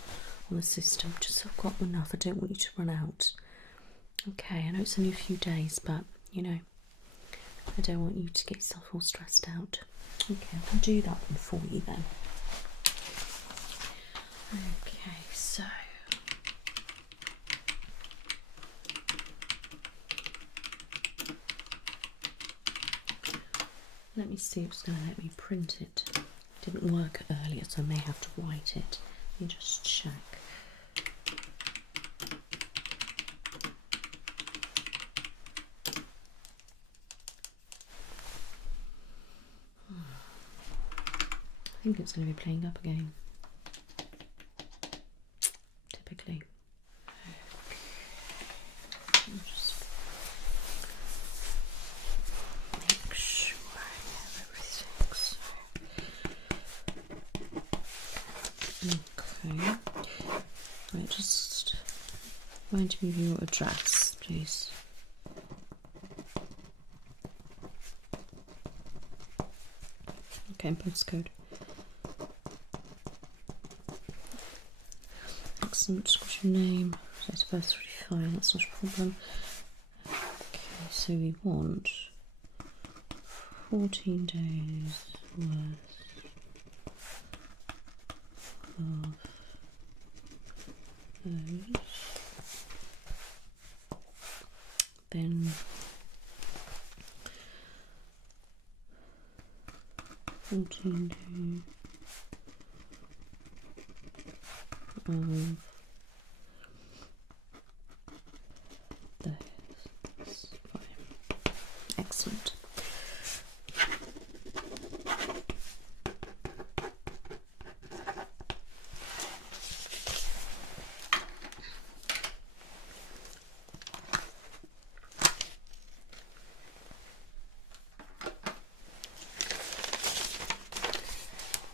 on the system, just so I've got enough. I don't want you to run out. Okay, I know it's only a few days, but you know, I don't want you to get yourself all stressed out. Okay, I can do that one for you then. Okay, so let me see if it's going to let me print it. It didn't work earlier, so I may have to write it. Let me just check. I think it's going to be playing up again. Typically. I'll just make sure I have everything. Okay. Right, just remind me of your address, please. Okay, and postcode. Excellent. What's your name? Date of birth, 35. That's not a problem. Okay, so we want 14 days worth of those. Then continue of this. Fine. Excellent.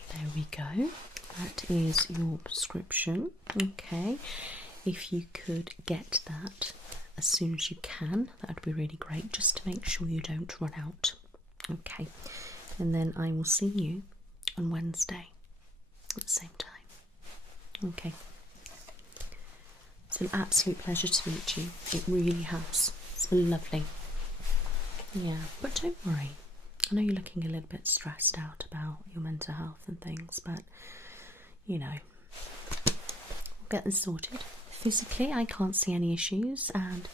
There we go. That is your prescription. Okay. If you could get that as soon as you can, that would be really great, just to make sure you don't run out. Okay. And then I will see you on Wednesday at the same time. Okay. It's an absolute pleasure to meet you. It really has. It's been lovely. Yeah, but don't worry. I know you're looking a little bit stressed out about your mental health and things, but you know, we'll get this sorted. Physically, I can't see any issues, and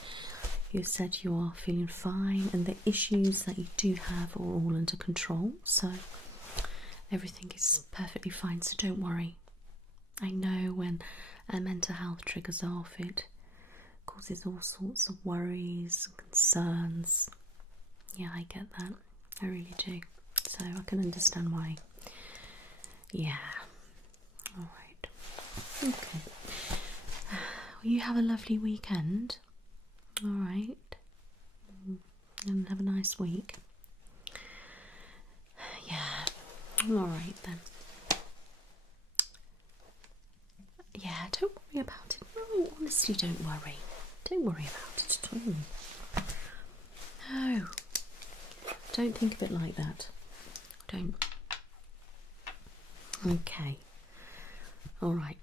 you said you are feeling fine, and the issues that you do have are all under control, so everything is perfectly fine, so don't worry. I know when mental health triggers off, it causes all sorts of worries and concerns. Yeah, I get that. I really do. So I can understand why. Yeah. Alright. Okay. Well, you have a lovely weekend. Alright. And have a nice week. Yeah. Alright then. Yeah, don't worry about it. No, honestly, don't worry. Don't worry about it at all. No. Don't think of it like that. Don't. Okay. Alright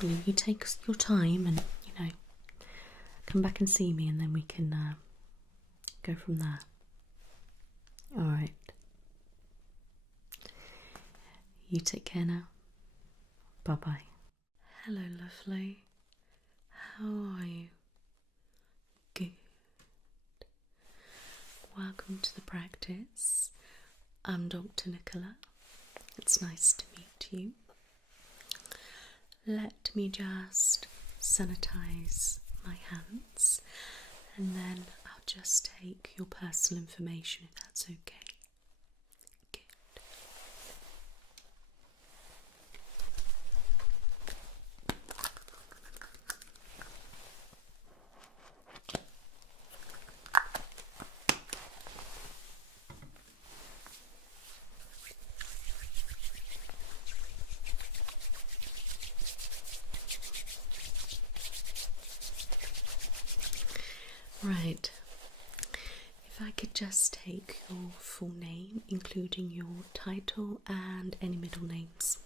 then. You take your time and, you know, come back and see me, and then we can go from there. Alright. You take care now. Bye-bye. Hello, lovely. How are you? Good. Welcome to the practice. I'm Dr. Nicola. It's nice to meet you. Let me just sanitize my hands, and then I'll just take your personal information if that's okay. Good. Right, if I could just take your full name, including your title and any middle names.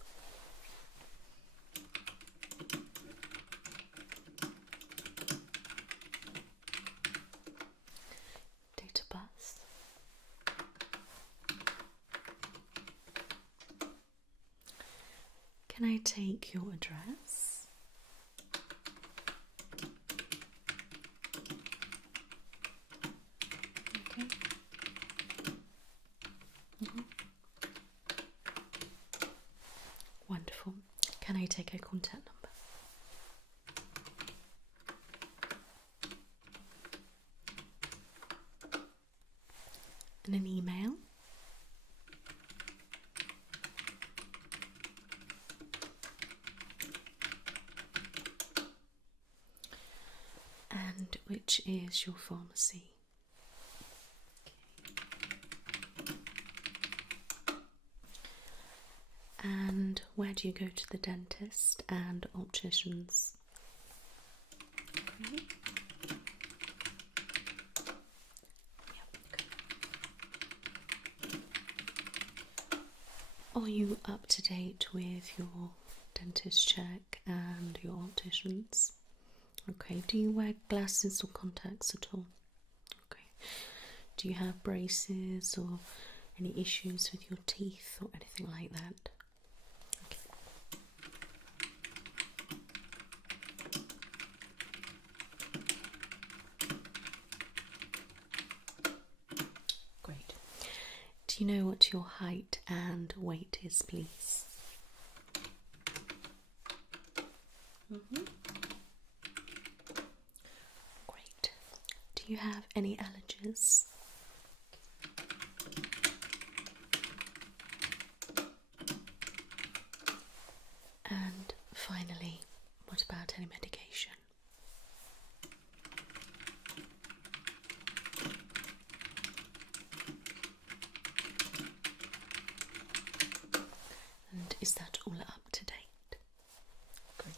Date of birth. Can I take your address? Wonderful. Can I take a contact number? And an email? And which is your pharmacy? And where do you go to the dentist and opticians? Yep. Are you up to date with your dentist check and your opticians? Okay, do you wear glasses or contacts at all? Okay. Do you have braces or any issues with your teeth or anything like that? Do you know what your height and weight is, please? Great. Do you have any allergies? And finally, what about any medication? And is that all up to date? Great.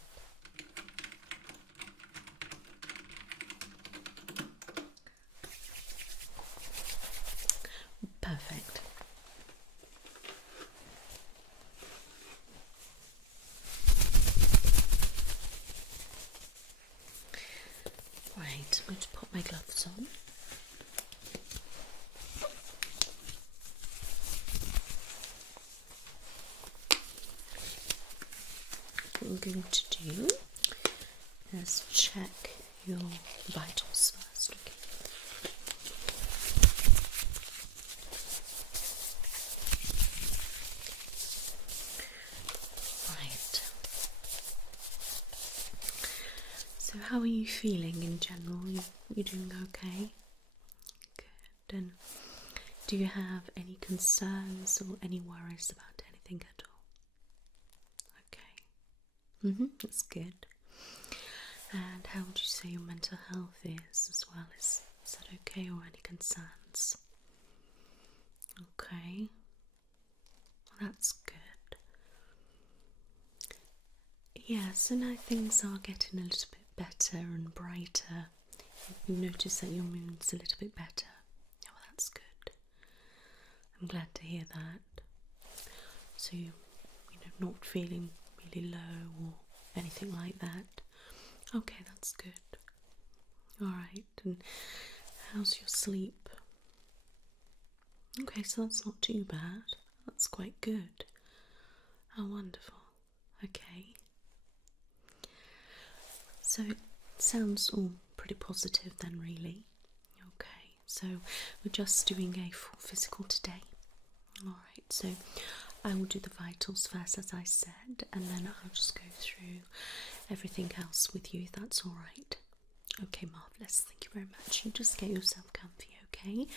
Perfect. Right, I'm going to put my gloves on. What I'm going to do is check your vitals first, okay? Right. So how are you feeling in general? You doing okay? Good. And do you have any concerns or any worries about anything at all? Okay. That's good. And how would you say your mental health is as well? Is that okay, or any concerns? Okay. Well, that's good. Yeah, so now things are getting a little bit better and brighter. You notice that your mood's a little bit better. Oh, well, that's good. I'm glad to hear that. So you're not feeling really low or anything like that. Okay, that's good. Alright, and how's your sleep? Okay, so that's not too bad. That's quite good. Oh, wonderful. Okay. So it sounds all pretty positive then, really. Okay, so we're just doing a full physical today. Alright, so I will do the vitals first, as I said, and then I'll just go through everything else with you, if that's alright. Okay, marvellous. Thank you very much. You just get yourself comfy, okay?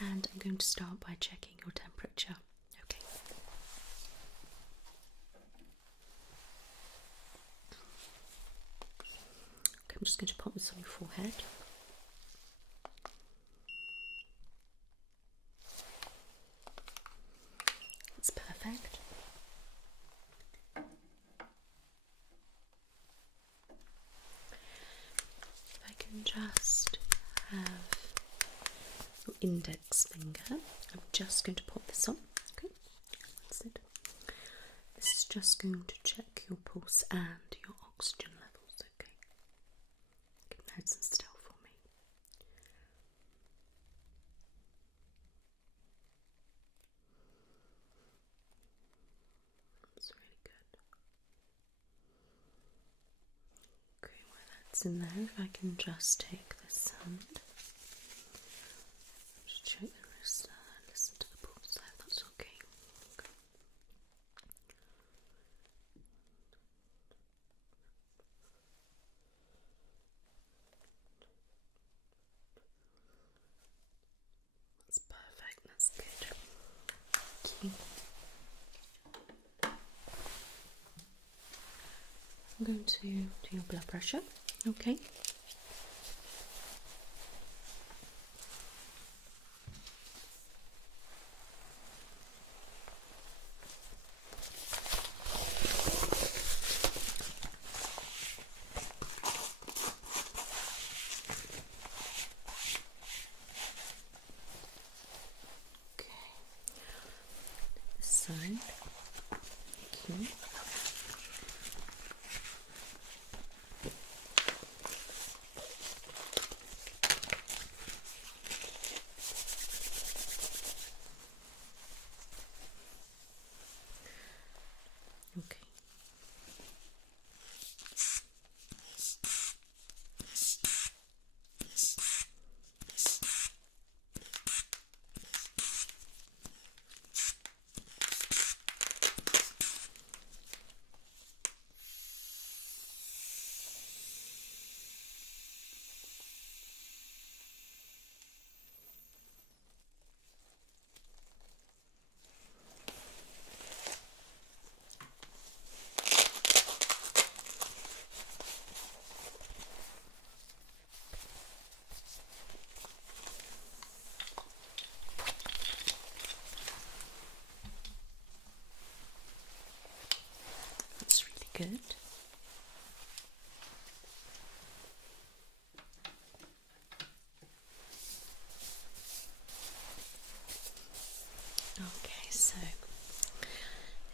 And I'm going to start by checking your temperature. Okay. Okay, I'm just going to pop this on your forehead. That's perfect. If I can just have your index finger, I'm just going to pop this on. Okay, that's it. This is just going to check your pulse and your oxygen levels. Okay, keep nice and still for me. That's really good. Okay, while that's in there, if I can just take this hand, just check the wrist there, listen to the pulse there, that's okay. That's perfect, that's good. Thank you. I'm going to do your blood pressure, okay? Okay, this side. Thank you.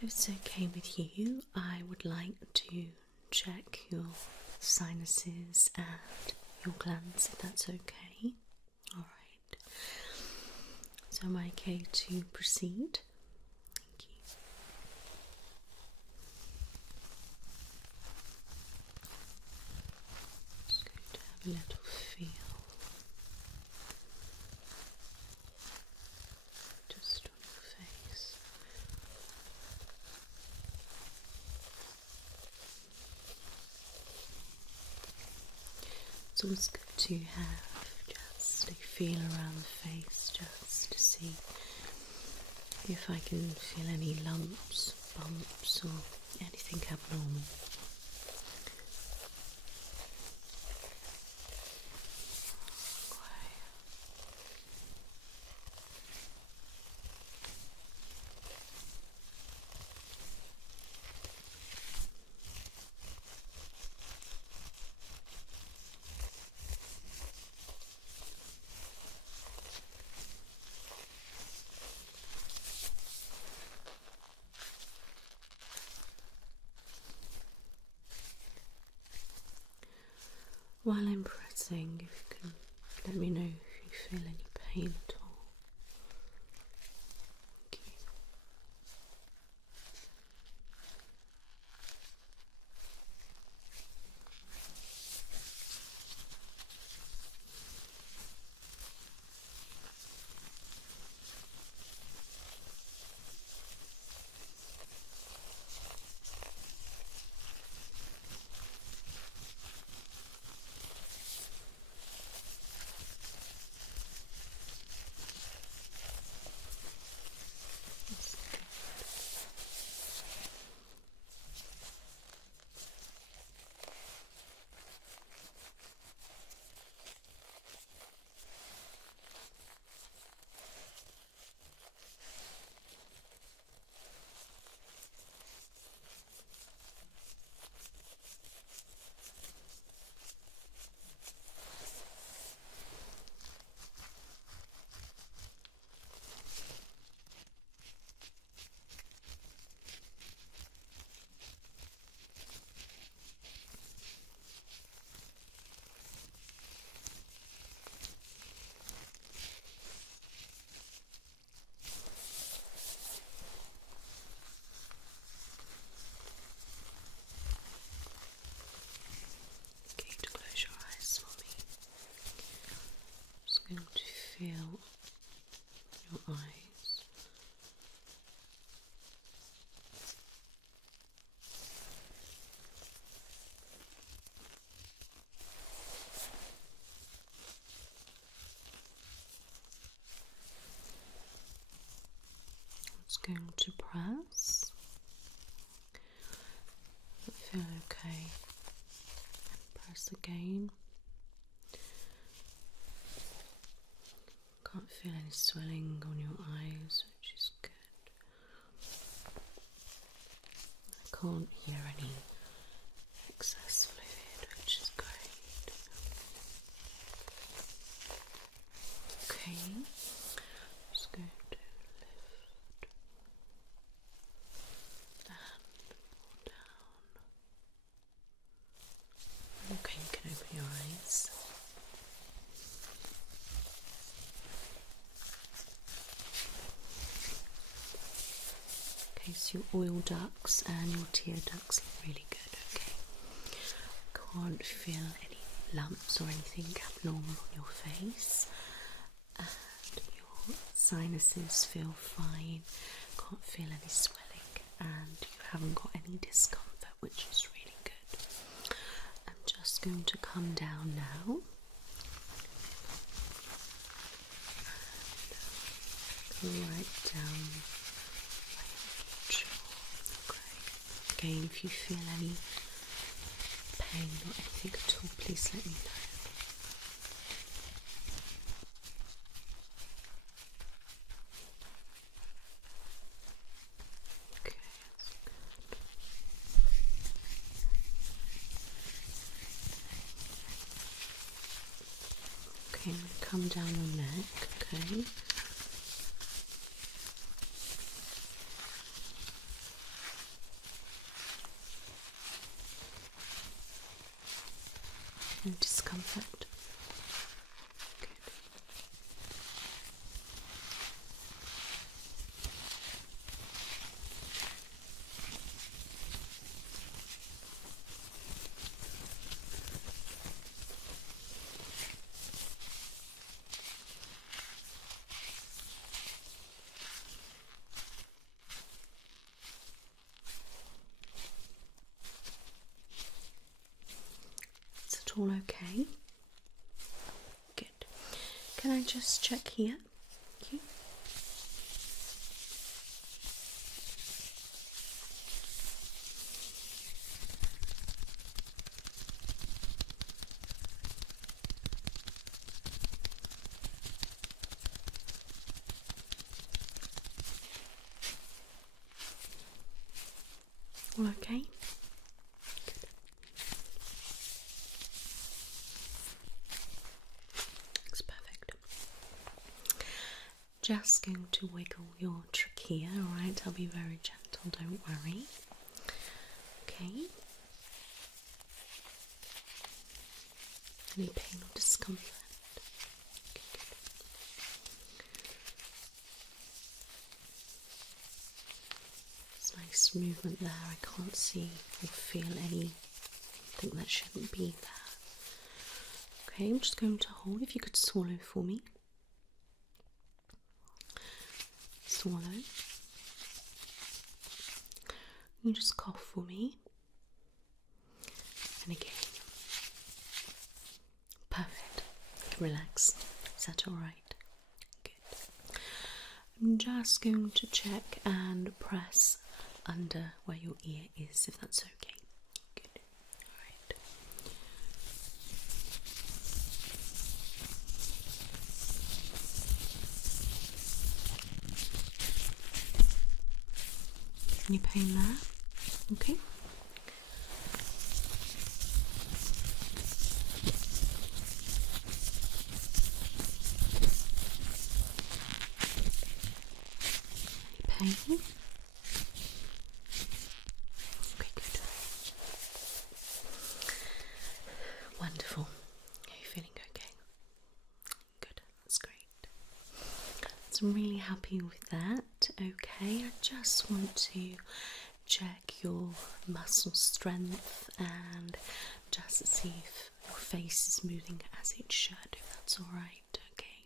If it's okay with you, I would like to check your sinuses and your glands, if that's okay. Alright. So am I okay to proceed? Thank you. Just going to have a little feel. Just on your face. It's always good to have just a feel around the face, just to see if I can feel any lumps, bumps or anything abnormal. While I'm pressing, if you can let me know if you feel any pain at all. Thank you. Going to feel your eyes. It's going to press. Does it feel okay? Press again. Can't feel any swelling on your eyes, which is good. I can't hear any excess fluid, which is great. Okay, just going to lift and pull down. Okay, you can open your eyes. So your oil ducts and your tear ducts look really good, okay? Can't feel any lumps or anything abnormal on your face. And your sinuses feel fine. Can't feel any swelling. And you haven't got any discomfort, which is really good. I'm just going to come down now. And right down. Again, if you feel any pain or anything at all, please let me know. Okay, that's good. Okay, I'm going to come down your neck, okay? and discomfort? Good. Is it all okay? Good. Can I just check here? Thank you. All okay? That's perfect. Just going to wiggle your trachea, alright? I'll be very gentle, don't worry. Okay. Any pain or discomfort? Okay, good. There's nice movement there. I can't see or feel anything that shouldn't be there. Okay, I'm just going to hold. If you could swallow for me. Swallow. You just cough for me. And again. Perfect. Relax. Is that alright? Good. I'm just going to check and press under where your ear is, if that's okay. Good. Alright. Any pain there? Okay. Any pain? Okay, good. Wonderful. Are you feeling okay? Good, that's great. So I'm really happy with that. Okay, I just want to check your muscle strength and just see if your face is moving as it should, if that's alright. Okay.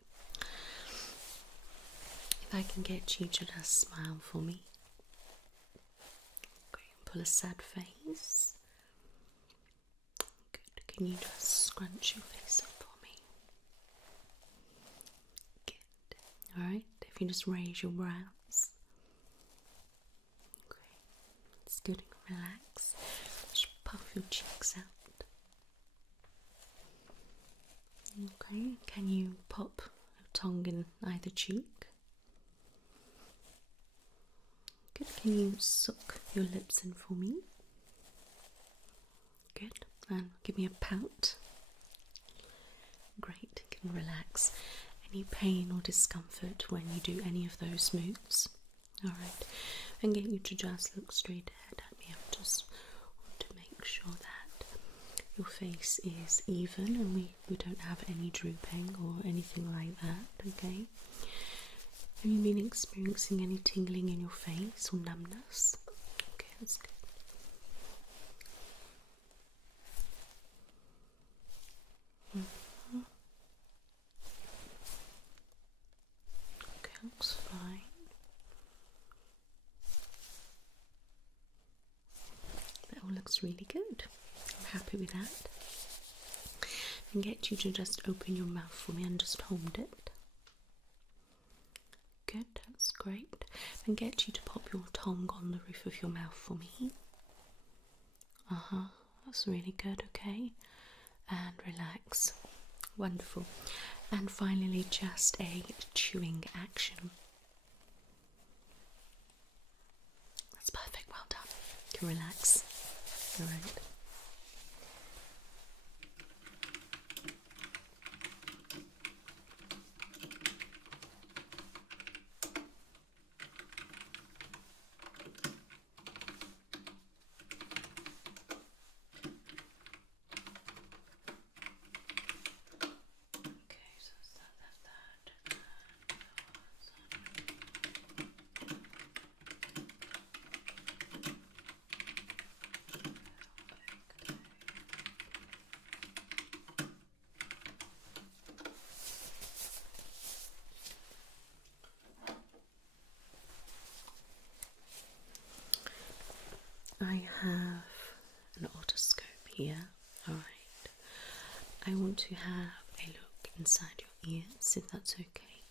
If I can get you to just smile for me. Okay, pull a sad face. Good. Can you just scrunch your face up for me? Good. Alright, if you just raise your brows. Okay, it's good and relax. Just puff your cheeks out. Okay, can you pop your tongue in either cheek? Good, can you suck your lips in for me? Good, and give me a pout. Great, you can relax. Any pain or discomfort when you do any of those moves? Alright, and get you to just look straight ahead at me. I just want to make sure that your face is even and we don't have any drooping or anything like that, okay? Have you been experiencing any tingling in your face or numbness? Okay, that's good. Okay, looks fine. That all looks really good. I'm happy with that. And get you to just open your mouth for me and just hold it. Good, that's great. And get you to pop your tongue on the roof of your mouth for me. That's really good, okay? And relax. Wonderful. And finally, just a chewing action. That's perfect, well done. You can relax. Alright. here. Alright. I want to have a look inside your ears, if that's okay.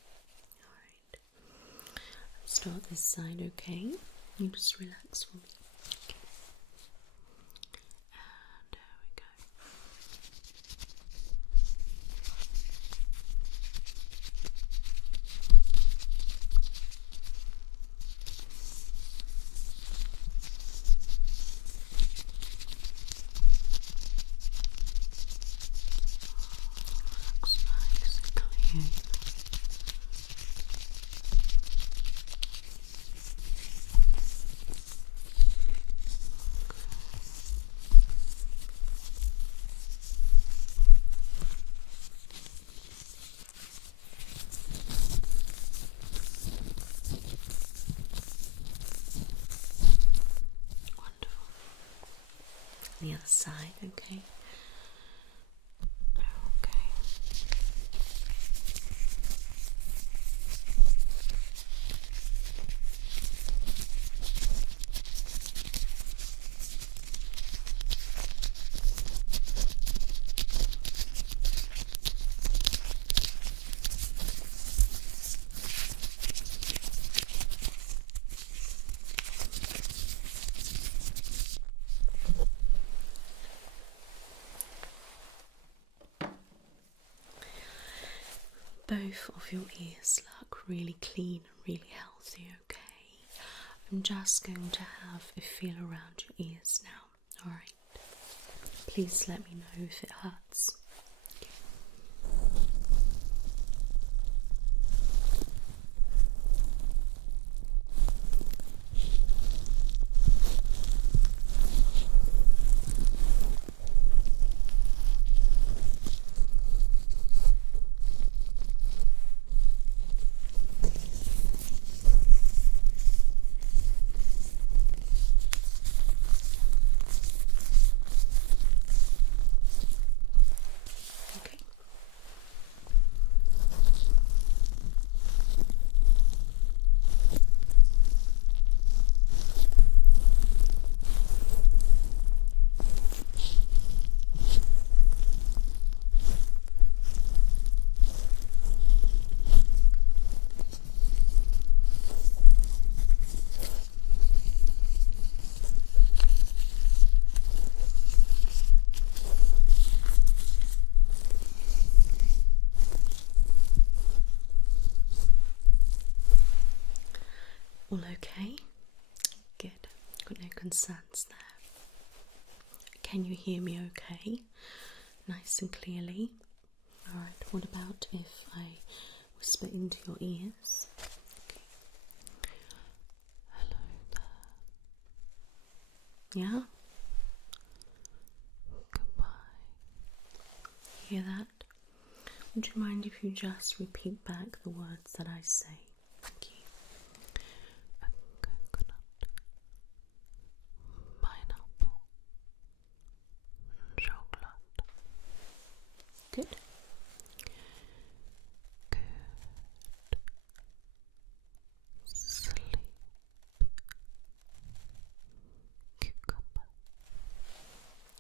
Alright. Start this side, okay? You just relax for me. Okay. And there we go. Looks nice and clean. Wonderful. The other side, okay? Okay. Both of your ears look really clean and really healthy, okay? I'm just going to have a feel around your ears now, alright? Please let me know if it hurts. Okay. All okay? Good. Got no concerns there. Can you hear me okay? Nice and clearly? Alright, what about if I whisper into your ears? Okay. Hello there. Yeah? Goodbye. Hear that? Would you mind if you just repeat back the words that I say? Thank you. Coconut, pineapple, chocolate. Good. Good. Sleep. Cucumber.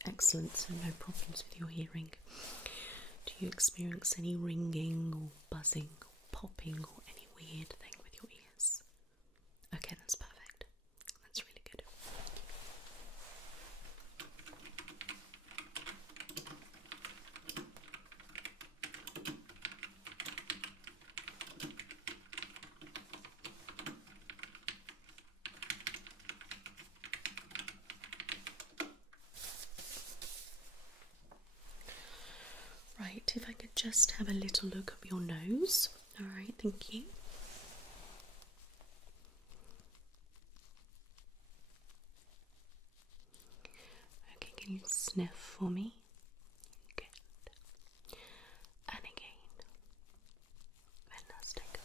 Excellent, so no problems with your hearing. Do you experience any ringing or buzzing or popping or any weird thing with your ears? Okay, that's perfect. That's really good. Right, if I could just have a little look at your nose. Alright, thank you. Okay, can you sniff for me? Good. And again. Fantastic.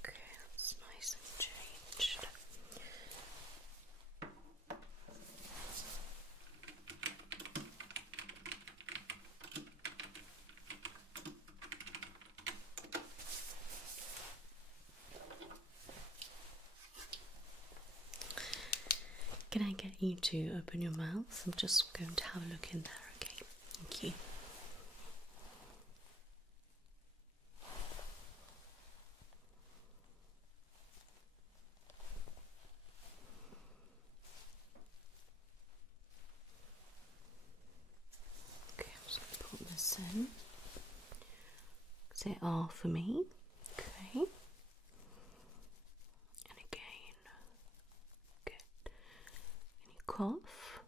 Okay, that's nice and changed. Can I get you to open your mouth? I'm just going to have a look in there, okay? Thank you. Okay, I'm just going to put this in. Say R for me. Okay. And again. Good. Any cough?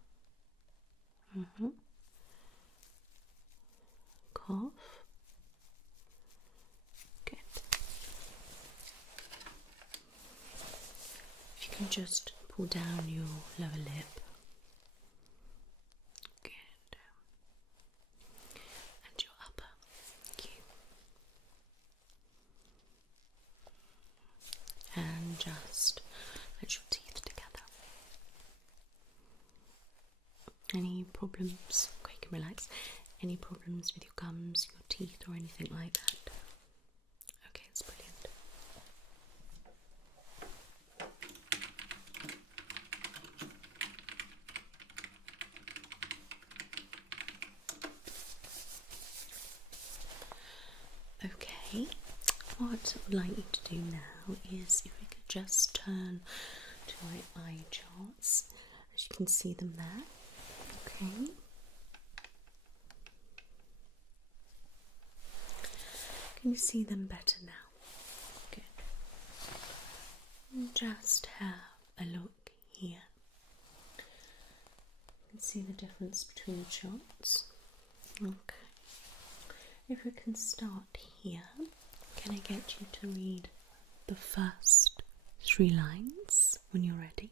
Cough. Good. If you can just pull down your lower lip. Good. And your upper. Thank you. And just let your teeth together. Any problems? Okay, you can relax. Any problems with your gums, your teeth, or anything like that? Okay, it's brilliant. Okay, what I would like you to do now is if we could just turn to my eye charts, as you can see them there. Okay. Can you see them better now? Good. And just have a look here. You can see the difference between the charts. Okay. If we can start here, can I get you to read the first 3 lines when you're ready?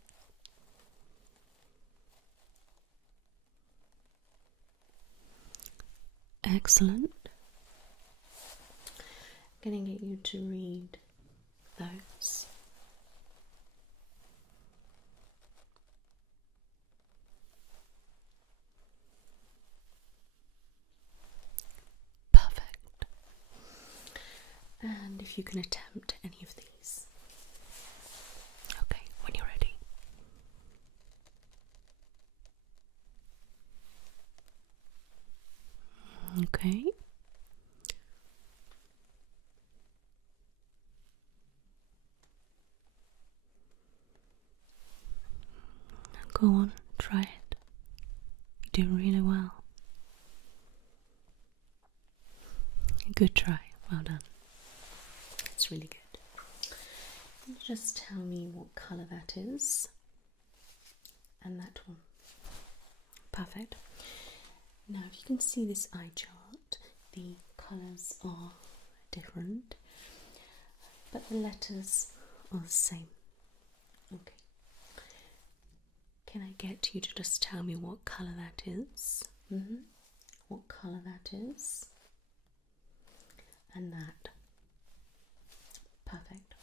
Excellent. Can I get you to read those? Perfect. And if you can attempt any of these. Okay, when you're ready. Okay. Go on, try it. You're doing really well. Good try, well done. It's really good. Can you just tell me what colour that is? And that one. Perfect. Now, if you can see this eye chart, the colours are different, but the letters are the same. Okay. Can I get you to just tell me what colour that is? What colour that is? And that. Perfect.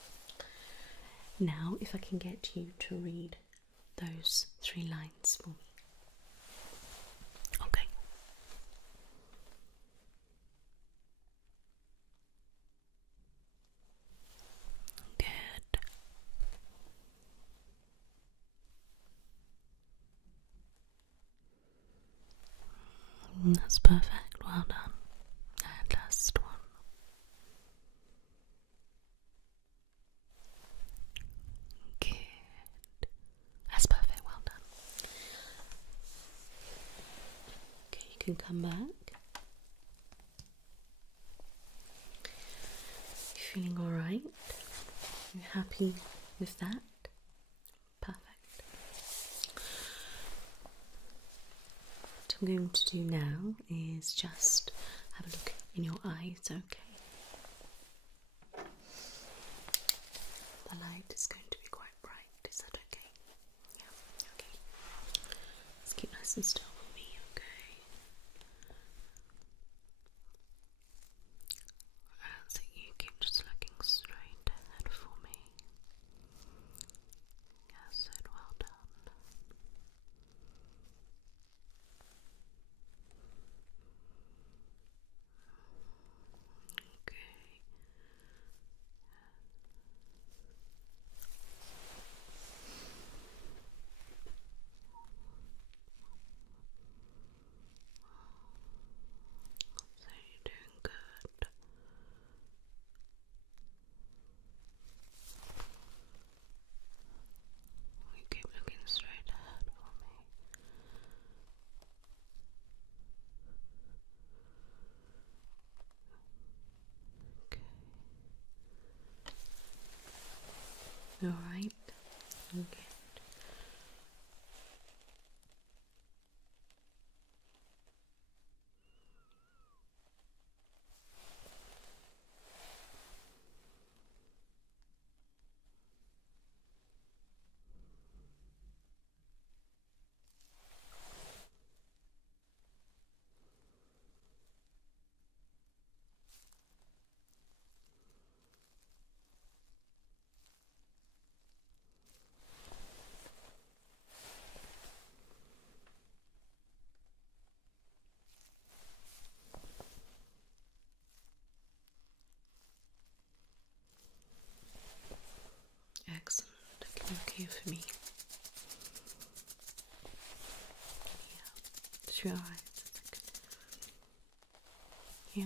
Now, if I can get you to read those 3 lines for me. Okay. Good. That's perfect. Well done. And last one. Good. That's perfect. Well done. Okay, you can come back. You feeling all right? You happy with that? Perfect. What I'm going to do now is just have a look in your eyes, okay? The light is going to be quite bright, is that okay? Yeah, okay. Let's keep nice and still for me, okay? So you keep just looking straight ahead for me. Yes, well done. Okay. Okay. Excellent. Okay for me. Yeah. It's your eyes. Yeah.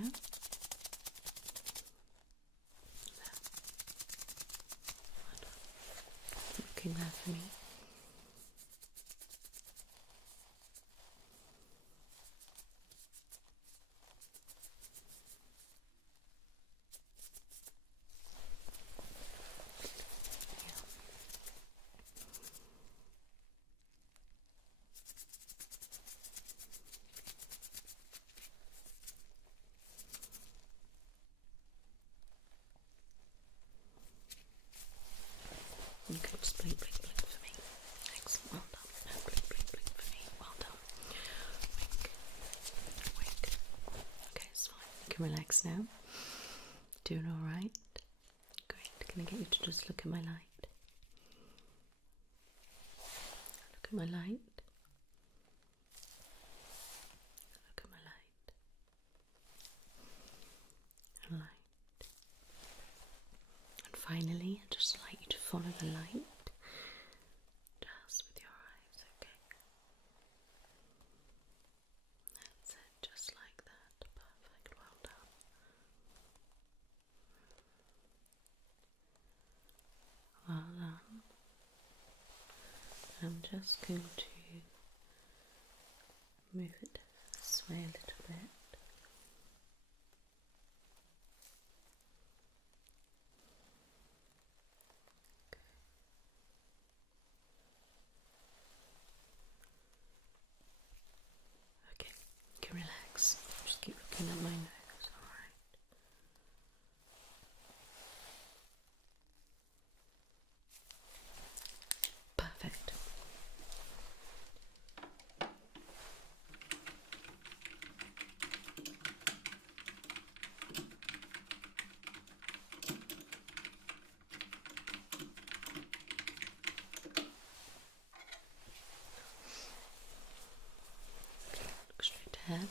Looking there for me. You can just blink, blink, blink for me. Excellent, well done. Now blink, blink, blink for me. Well done. Wink, wink. Okay, it's fine. You can relax now. Doing alright. Great. Can I get you to just look at my light? Look at my light. Look at my light. And light. And finally, I'd just like you to follow the light. Just with your eyes, okay? That's it, just like that. Perfect, well done. Well done. I'm just going to move it this way a little bit. Okay, you can relax. Just keep looking at my nose, alright? Perfect. Look straight ahead.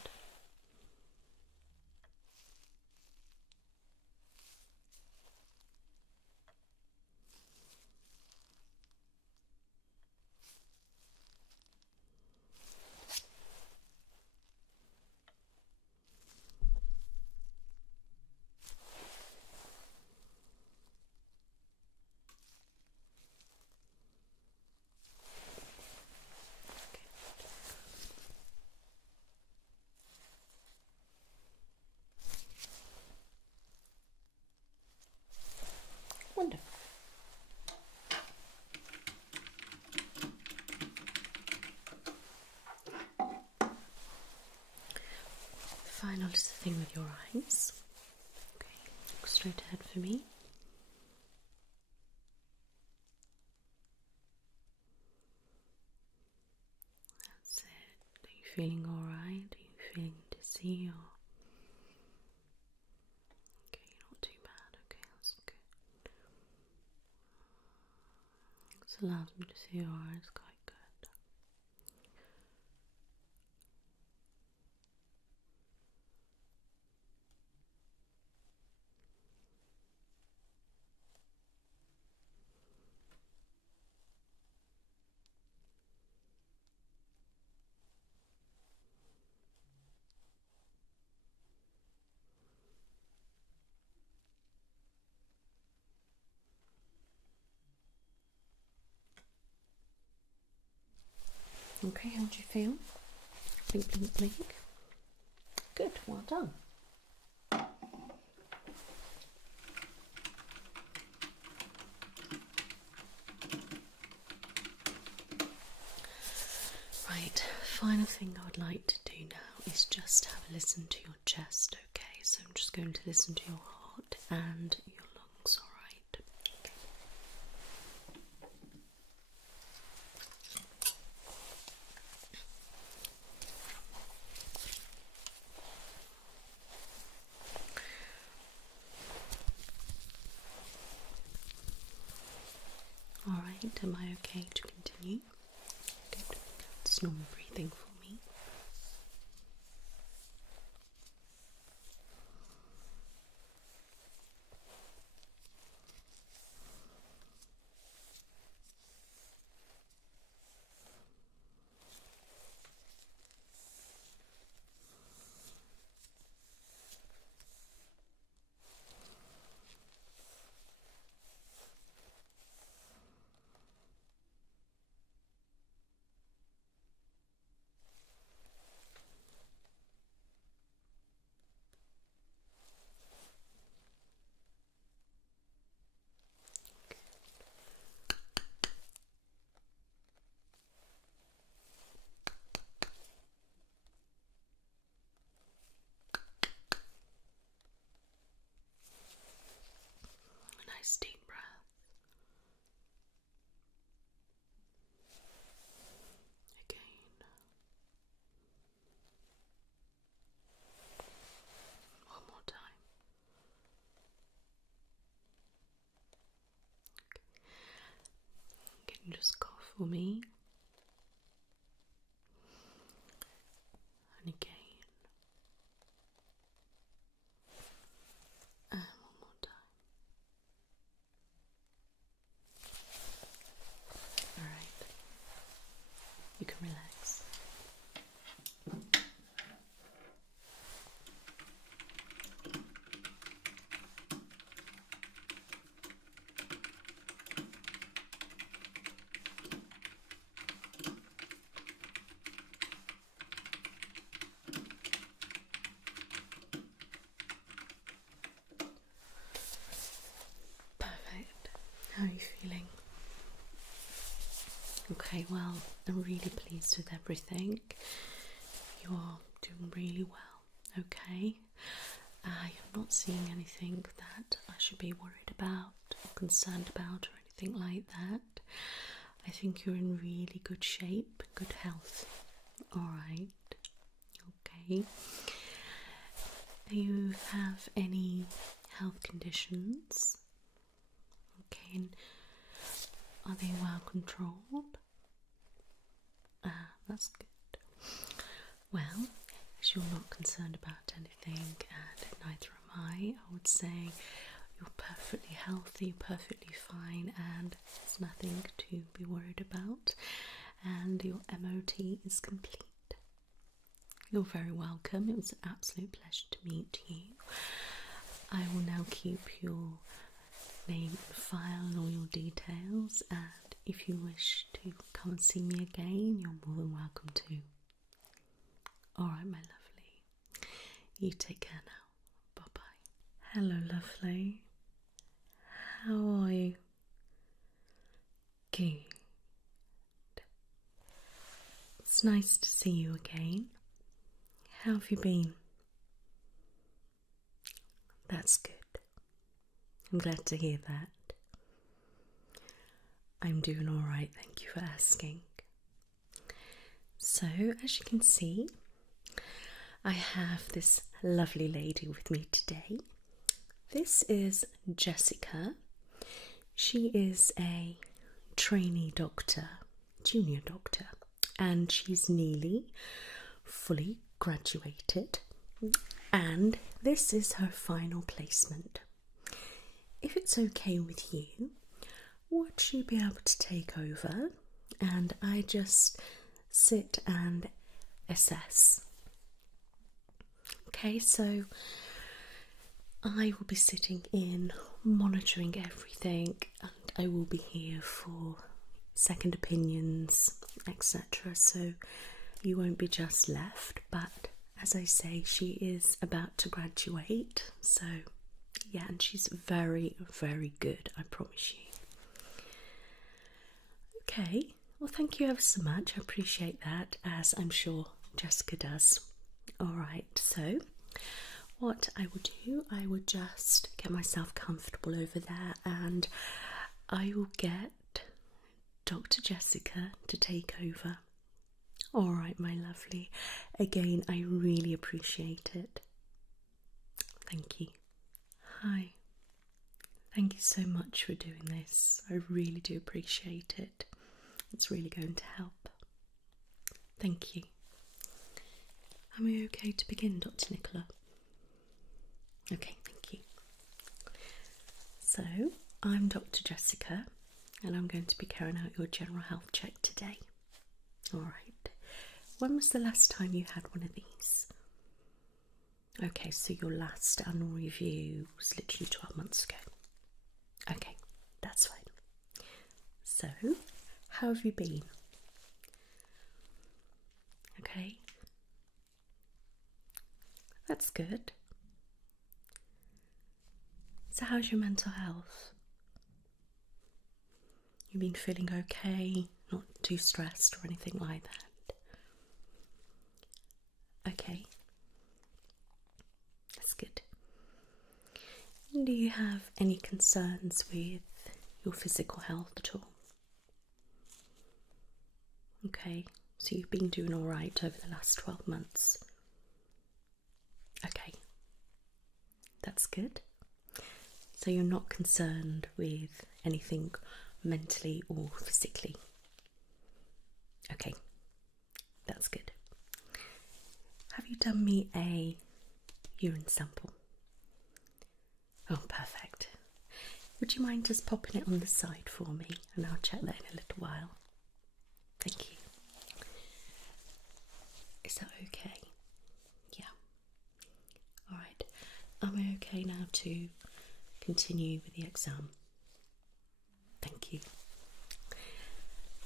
Wonderful. The final is the thing with your eyes. Okay, look straight ahead for me. That's it. Are you feeling alright? Are you feeling dizzy or? Okay, not too bad. Okay, that's good. This allows me to see your eyes quite good. Okay, how do you feel? Blink, blink, blink. Good, well done. final thing I would like to do now is just have a listen to your chest, okay? So I'm just going to listen to your heart and your lungs, alright? Okay. Alright, am I okay to continue? Good. It's normal breathing for me. Nice deep breath. Again. One more time. Okay. Can you just cough for me? And again. And one more time. Alright. You can relax. Perfect. How are you feeling? Okay, well, I'm really pleased with everything. You are doing really well, okay? I am not seeing anything that I should be worried about or concerned about or anything like that. I think you're in really good shape, good health. Alright, okay. Do you have any health conditions? Okay, and are they well controlled? That's good. Well, as you're not concerned about anything, and neither am I would say you're perfectly healthy, perfectly fine, and there's nothing to be worried about, and your MOT is complete. You're very welcome. It was an absolute pleasure to meet you. I will now keep your name and file and all your details, and if you wish to come and see me again, you're more than welcome to. Alright, my lovely. You take care now. Bye bye. Hello, lovely. How are you? Good. It's nice to see you again. How have you been? That's good. I'm glad to hear that. I'm doing alright, thank you for asking. So, as you can see, I have this lovely lady with me today. This is Jessica. She is a trainee doctor, junior doctor, and she's nearly fully graduated, and this is her final placement. If it's okay with you, would she be able to take over and I just sit and assess? Okay, so I will be sitting in, monitoring everything, and I will be here for second opinions, etc. So you won't be just left, but as I say, she is about to graduate, so yeah, and she's very, very good, I promise you. Okay, Well, thank you ever so much. I appreciate that, as I'm sure Jessica does. All right, so what I will do, I will just get myself comfortable over there and I will get Dr. Jessica to take over. All right, my lovely. Again, I really appreciate it. Thank you. Hi. Thank you so much for doing this. I really do appreciate it. It's really going to help. Thank you. Am we okay to begin, Dr. Nicola? Okay, thank you. So, I'm Dr. Jessica, and I'm going to be carrying out your general health check today. Alright. When was the last time you had one of these? Okay, so your last annual review was literally 12 months ago. Okay, that's fine. So, how have you been? Okay. That's good. So how's your mental health? You been feeling okay? Not too stressed or anything like that? Okay. That's good. Do you have any concerns with your physical health at all? Okay, so you've been doing all right over the last 12 months. Okay, that's good. So you're not concerned with anything mentally or physically? Okay, that's good. Have you done me a urine sample? Oh, perfect. Would you mind just popping it on the side for me and I'll check that in a little while? Thank you. Is that okay? Yeah. Alright. Am I okay now to continue with the exam? Thank you.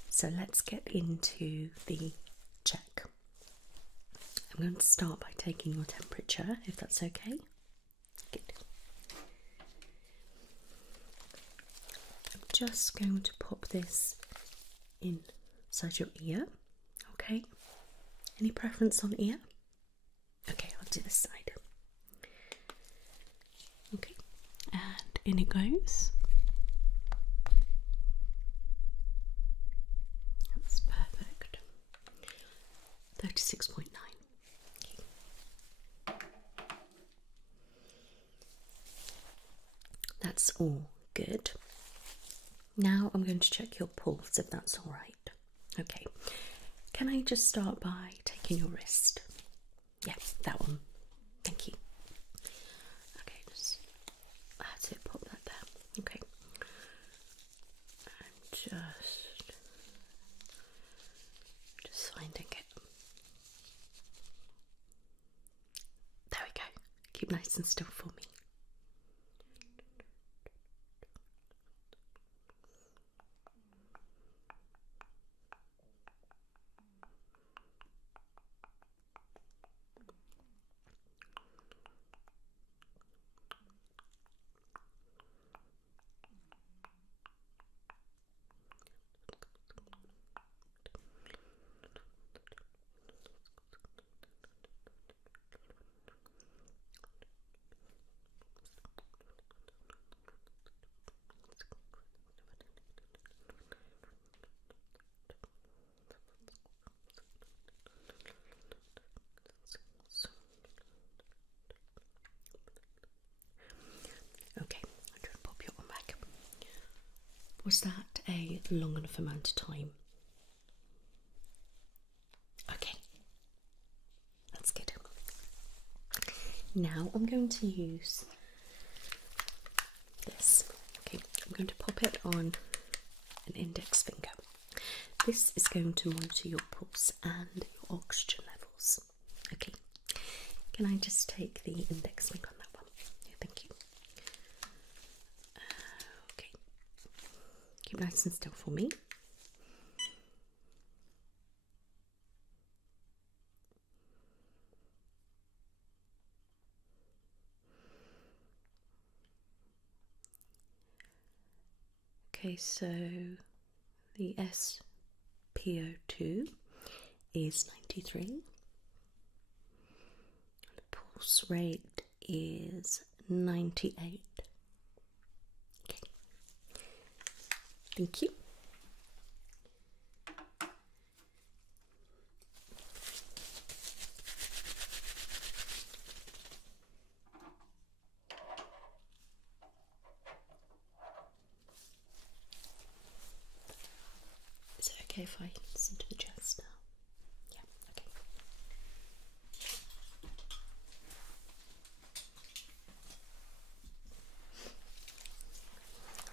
So let's get into the check. I'm going to start by taking your temperature, if that's okay. Good. I'm just going to pop this inside your ear. Okay. Any preference on ear? Okay, I'll do this side. Okay, and in it goes. That's perfect. 36.9. Okay. That's all good. Now I'm going to check your pulse, if that's all right. Okay. Can I just start by taking your wrist? Yeah, that one. Thank you. Okay, that's it. Pop that there. Okay. And just finding it. There we go. Keep nice and still for me. Okay, I'm going to pop your one back. Was that a long enough amount of time? Okay, that's good. Now I'm going to use this. Okay, I'm going to pop it on an index finger. This is going to monitor your pulse and your oxygen levels. Okay, can I just take the index finger on that one? Yeah, thank you. Okay, keep nice and still for me. Okay, so the S PO2 is 93. The pulse rate is 98. Okay. Thank you. Is it okay if I listen to the chest now? Yeah, okay.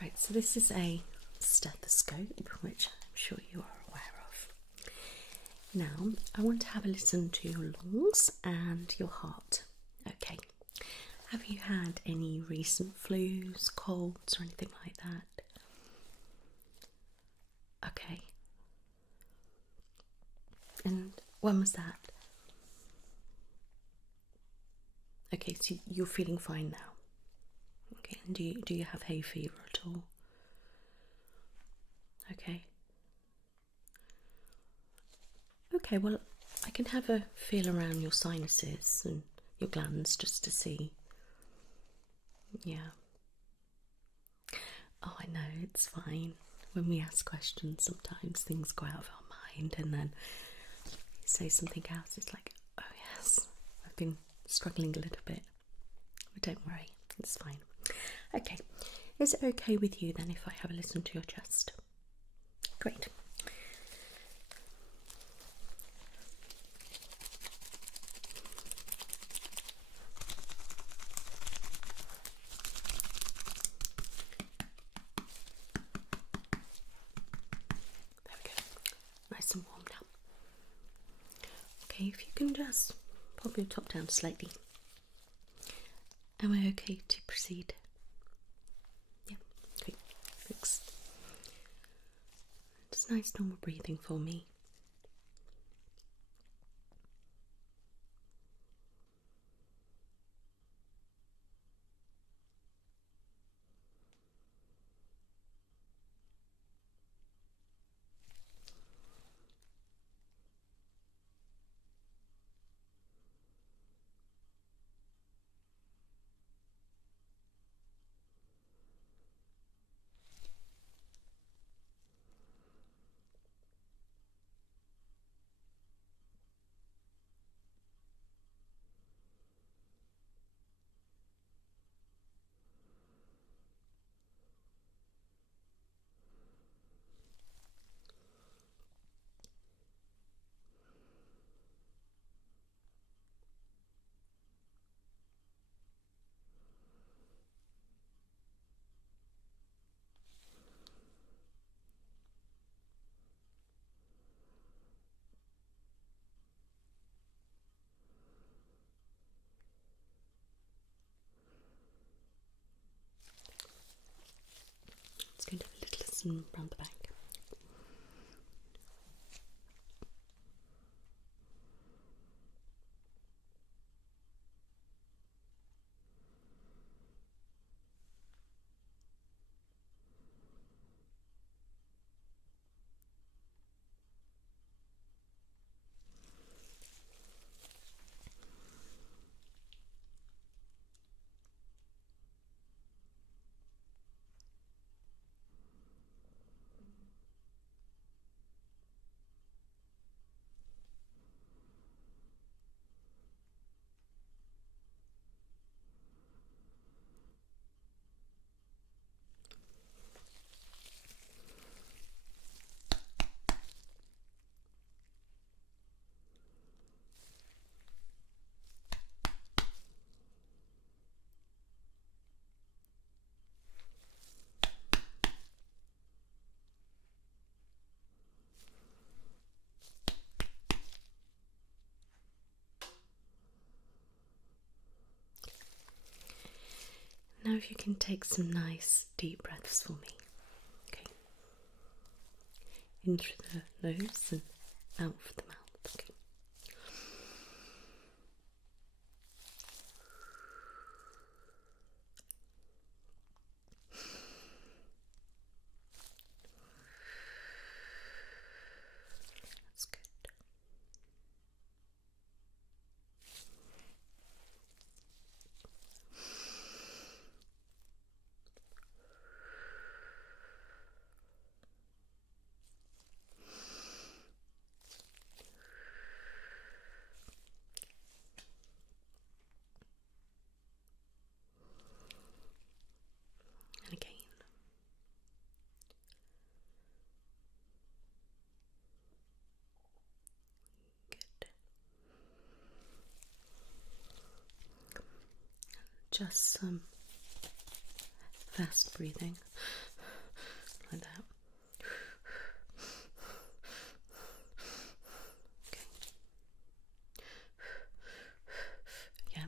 Right, so this is a stethoscope, which I'm sure you are aware of. Now, I want to have a listen to your lungs and your heart. Okay. Have you had any recent flus, colds, or anything like that? Okay. And when was that? Okay, so you're feeling fine now. Okay, and do you have hay fever at all? Okay. Okay, well, I can have a feel around your sinuses and your glands just to see. Yeah. Oh, I know, it's fine. When we ask questions, sometimes things go out of our mind and then you say something else. It's like, oh yes, I've been struggling a little bit. But don't worry, it's fine. Okay, is it okay with you then if I have a listen to your chest? Great. There we go. Nice and warm now. Okay, if you can just pop your top down slightly. Am I okay to proceed? Yeah, great. Thanks. Just nice normal breathing for me. It's going to have a little listen round the back. Now if you can take some nice deep breaths for me. Okay. In through the nose and out through the mouth. Okay. just some fast breathing, like that. Okay. Yeah.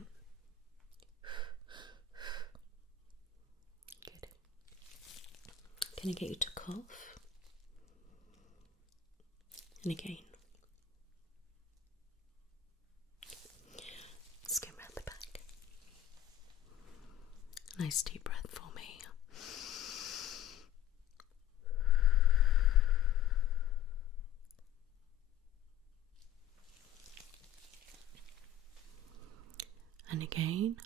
Good. Can I get you to cough? And again. Let's go around the back. Nice deep breath for me. And again.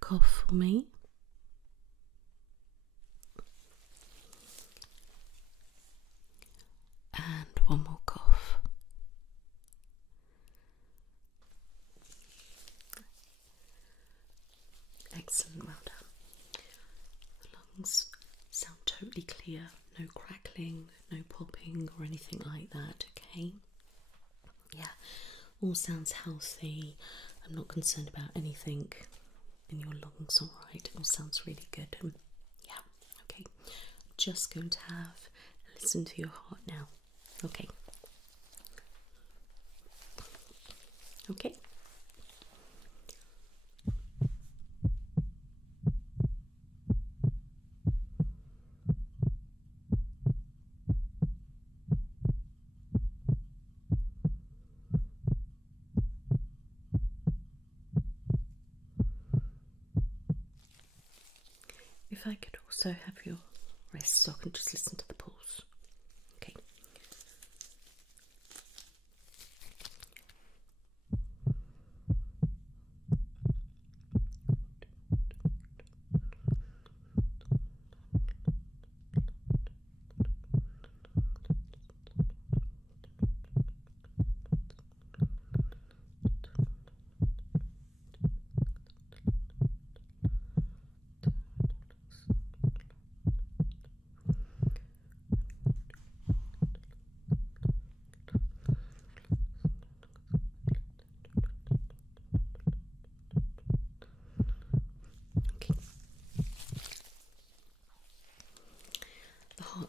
Cough for me. And one more cough. Excellent, well done. The lungs sound totally clear, no crackling, no popping or anything like that, okay? Yeah, all sounds healthy. I'm not concerned about anything in your lungs, alright? It all sounds really good. Yeah, okay. I'm just going to have a listen to your heart now, okay? Okay. If I could also have your wrist so I can just listen to the pulse. Okay.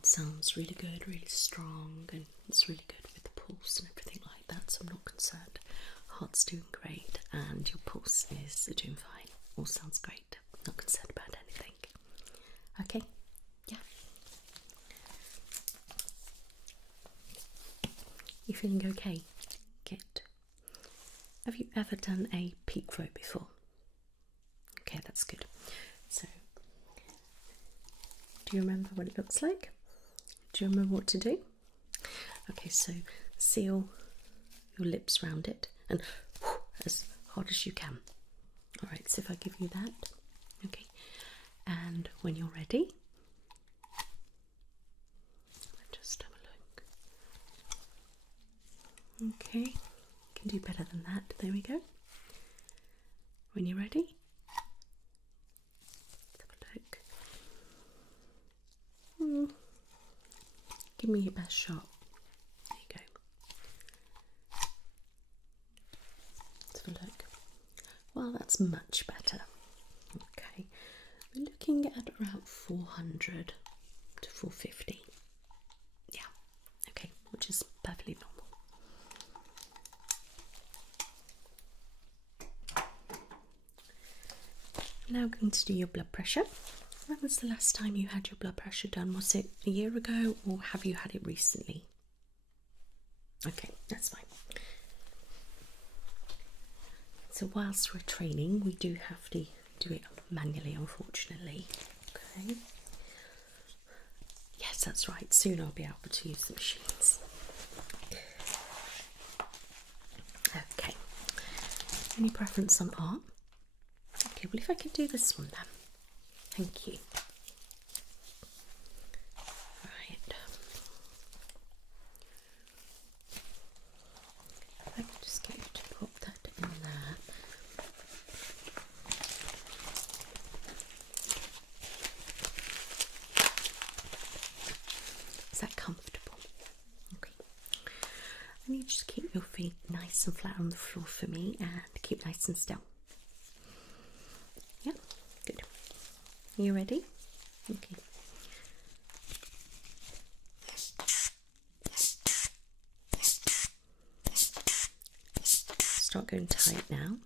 Sounds really good, really strong, and it's really good with the pulse and everything like that, so I'm not concerned. Heart's doing great and your pulse is doing fine. All sounds great. Not concerned about anything. Okay? Yeah. You feeling okay? Good. Have you ever done a peak float before? Okay, that's good. So, do you remember what it looks like? Do you remember what to do? Okay, so seal your lips round it and as hard as you can. Alright, so if I give you that, okay, and when you're ready, just have a look. Okay, can do better than that. There we go. When you're ready, have a look. Give me your best shot. There you go. Let's have a look. Well, that's much better. Okay, we're looking at around 400 to 450. Yeah, okay, which is perfectly normal. I'm now going to do your blood pressure. When was the last time you had your blood pressure done? Was it a year ago or have you had it recently? Okay, that's fine. So whilst we're training, we do have to do it manually, unfortunately. Okay. Yes, that's right. Soon I'll be able to use the machines. Okay. Any preference on arm? Okay, well if I could do this one then. Thank you. Right. If I could just get you to pop that in there. Is that comfortable? Okay. And you just and flat on the floor for me and keep nice and still. Yeah, good. Are you ready? Okay. Start going tight now.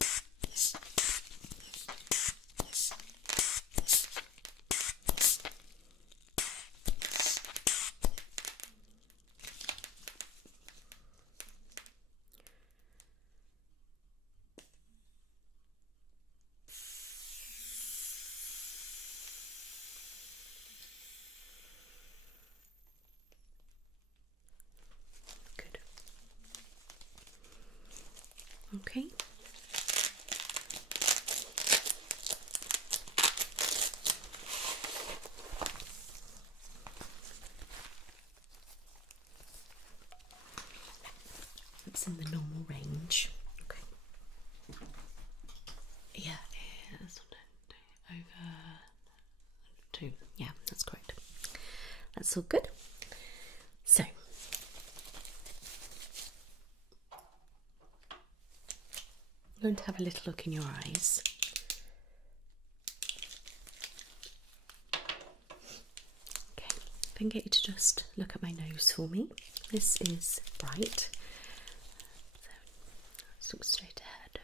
Good. Okay. It's in the normal range. Okay. Yeah, it is over 2. Yeah, that's correct. That's all good. So, I'm going to have a little look in your eyes. Okay, if I can get you to just look at my nose for me. This is bright. So, let's look straight ahead.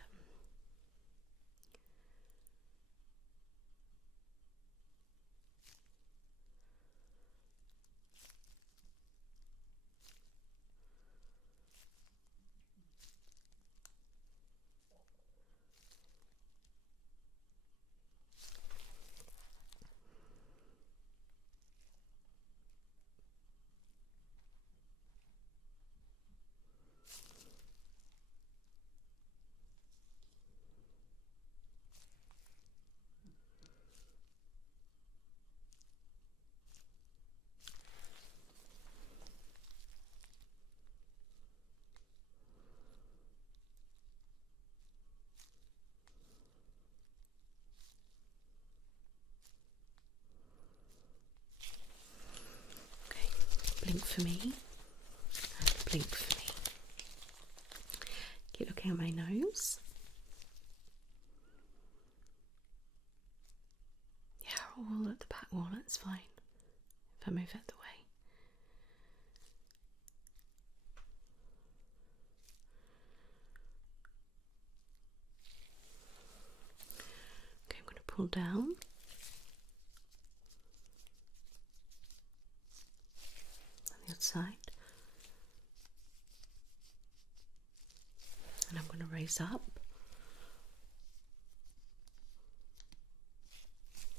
Blink for me, and blink for me. Keep looking at my nose. Yeah, all at the back wall, that's fine. If I move out the way. Okay, I'm going to pull down. On the other side. And I'm going to raise up.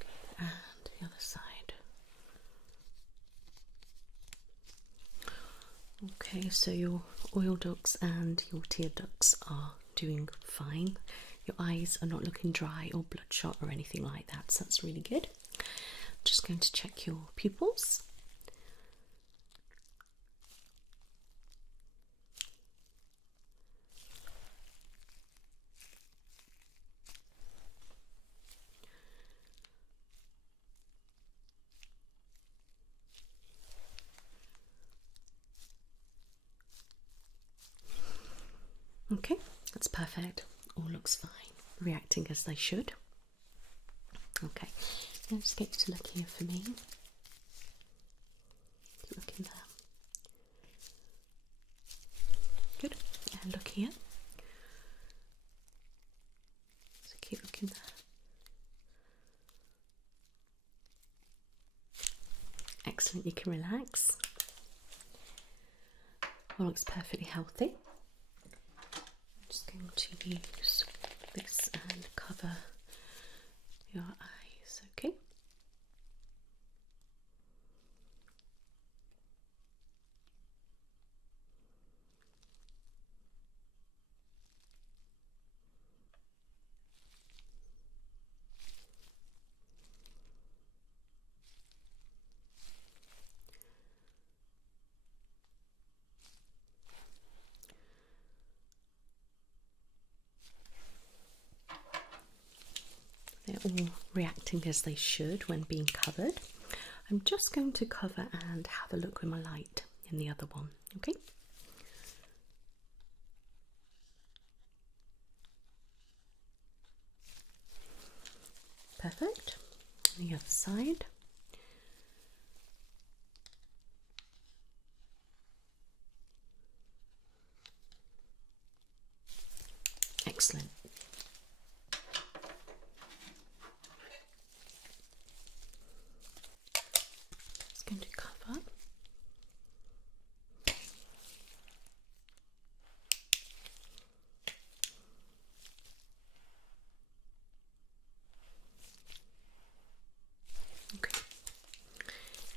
Okay, and the other side. Okay, so your oil ducts and your tear ducts are doing fine. Your eyes are not looking dry or bloodshot or anything like that, so that's really good. I'm just going to check your pupils. Okay, that's perfect. All looks fine. Reacting as they should. Okay, now just get you to look here for me. Keep looking there. Good. And look here. So keep looking there. Excellent, you can relax. All looks perfectly healthy. I'm just going to use this and cover your eyes, okay? They're all reacting as they should when being covered. I'm just going to cover and have a look with my light in the other one, okay? Perfect. The other side. Excellent. It's going to cover. Okay.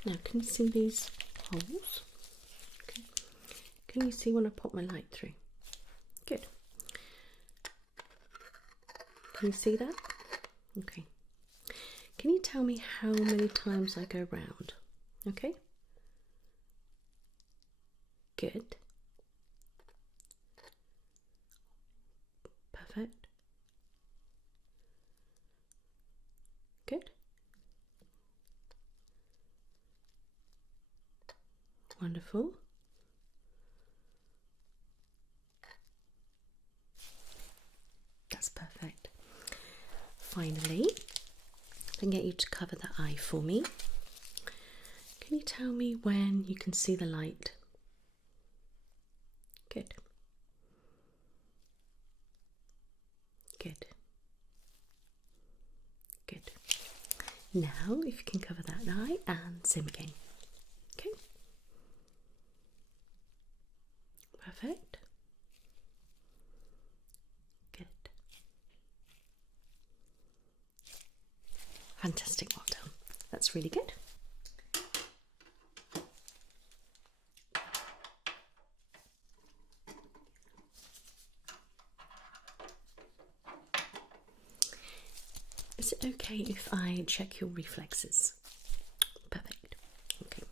Now, can you see these holes? Okay. Can you see when I pop my light through? Good. Can you see that? Okay. Can you tell me how many times I go round? Okay. Good. Perfect. Good. Wonderful. That's perfect. Finally, I can get you to cover the eye for me. Can you tell me when you can see the light? Good. Good. Good. Now, if you can cover that eye and same again. Okay. Perfect. Good. Fantastic, well done. That's really good. Is it okay if I check your reflexes? Perfect. Okay.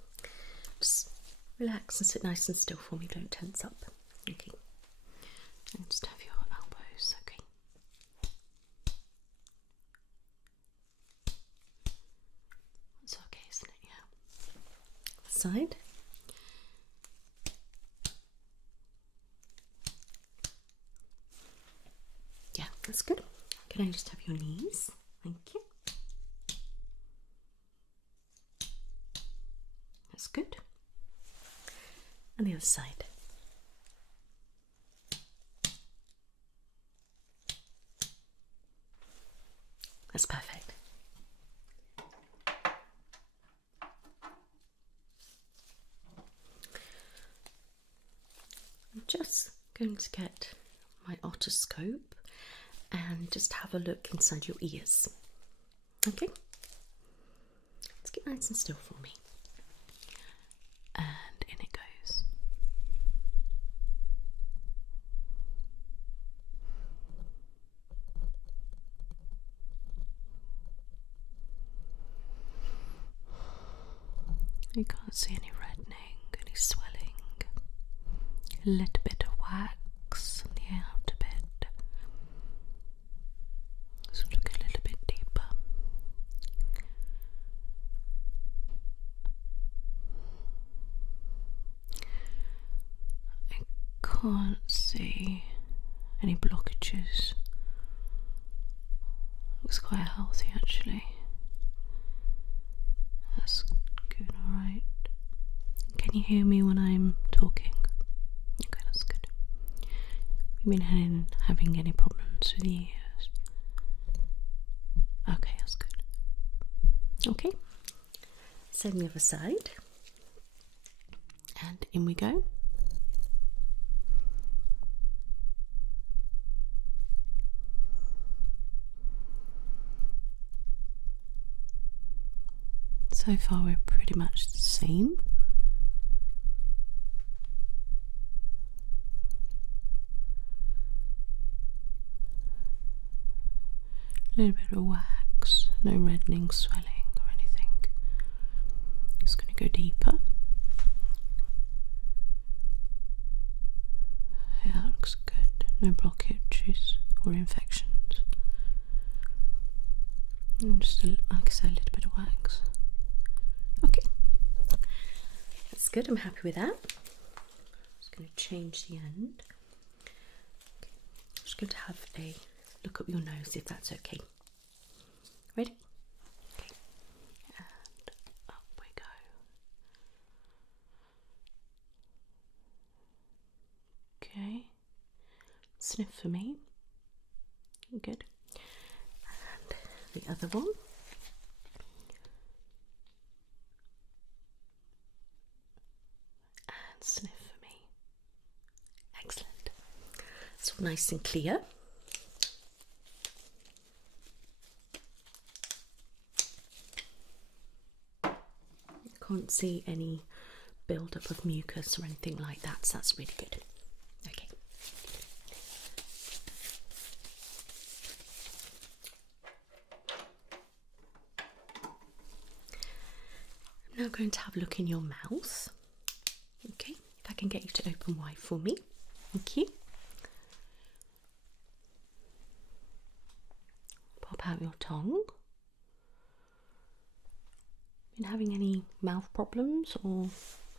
Just relax and sit nice and still for me. Don't tense up. Okay. And just have your elbows. Okay. That's okay, isn't it? Yeah. Side. Yeah, that's good. Can I just have your knees? Thank you. That's good. And the other side. That's perfect. I'm just going to get my otoscope and just have a look inside your ears. Okay? Let's get nice and still for me. And in it goes. You can't see any reddening, any swelling, a little bit of wax on the outer bit. So look a little bit deeper. I can't see any blockages. Looks quite healthy actually. That's good, alright. Can you hear me when I'm talking? Okay, that's good. Have you been having any problems with the ears? Okay, that's good. Okay, same the other side. And in we go. So far we're pretty much the same. A little bit of wax, no reddening, swelling or anything. Just going to go deeper. Yeah, that looks good. No blockages or infections. And just, like I said, a little bit of wax. Okay, that's good. I'm happy with that. I'm just going to change the end. Okay. I'm just going to have a look up your nose if that's okay. Ready? sniff for me. Good. And the other one. And sniff for me. Excellent. It's all nice and clear. Can't see any build-up of mucus or anything like that, so that's really good. Okay. I'm now going to have a look in your mouth. Okay, if I can get you to open wide for me. Thank you. Pop out your tongue. Been having any mouth problems or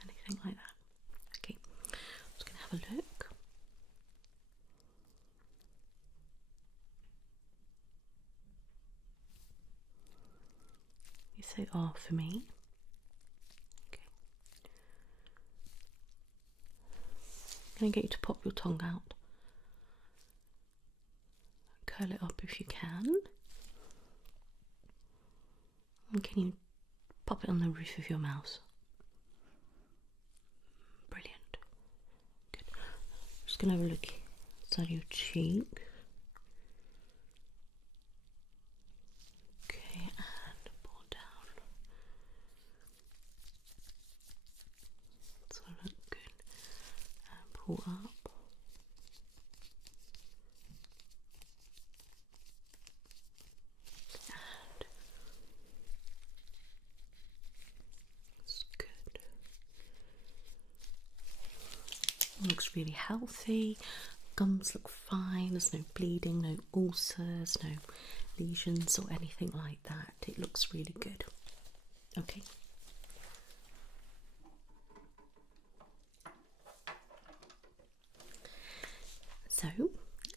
anything like that? Okay, I'm just going to have a look. You say "ah" for me. Okay. I'm going to get you to pop your tongue out. Curl it up if you can. And can you pop it on the roof of your mouth? Brilliant. Good. I'm just going to have a look inside your cheek. Okay, and pull down. So look good. And pull up. Looks really healthy. Gums look fine. There's no bleeding, no ulcers, no lesions or anything like that. It looks really good. Okay. So,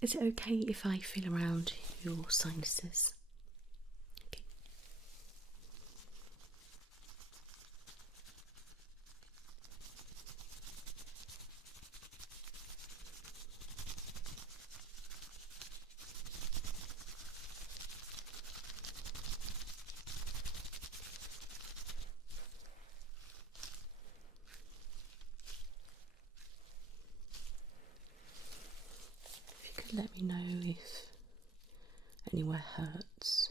is it okay if I feel around your sinuses? Okay. Let me know if anywhere hurts.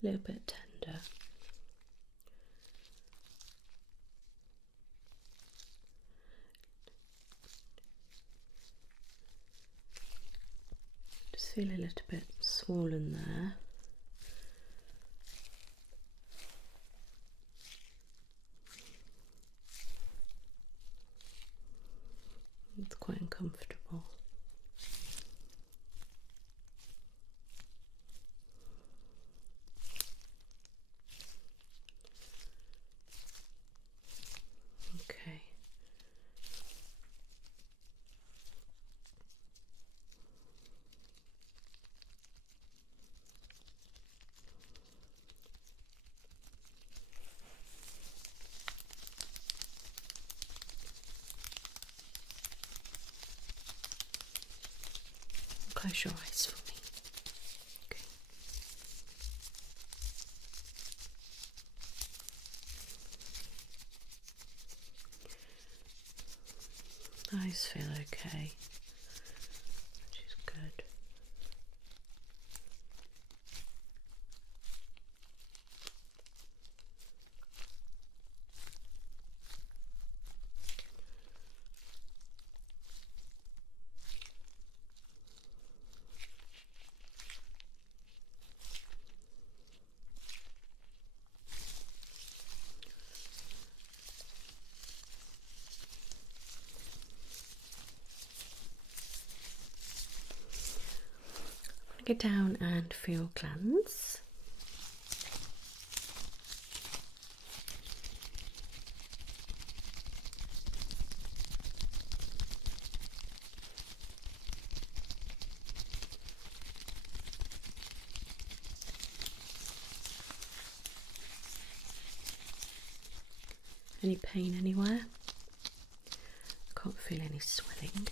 A little bit tender. Just feel a little bit swollen there. It's quite uncomfortable. Okay. Close your eyes for me. Okay. Eyes feel okay, which is good. Go down and feel glands. Any pain anywhere? Can't feel any swelling.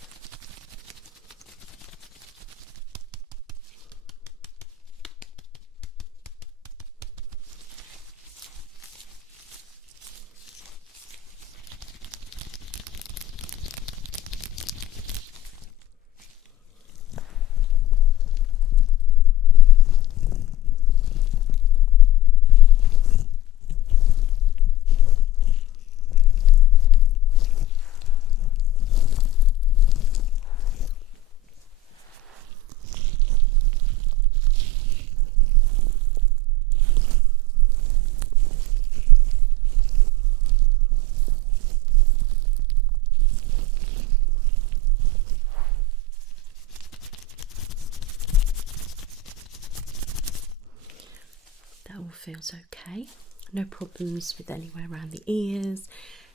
That all feels okay. No problems with anywhere around the ears.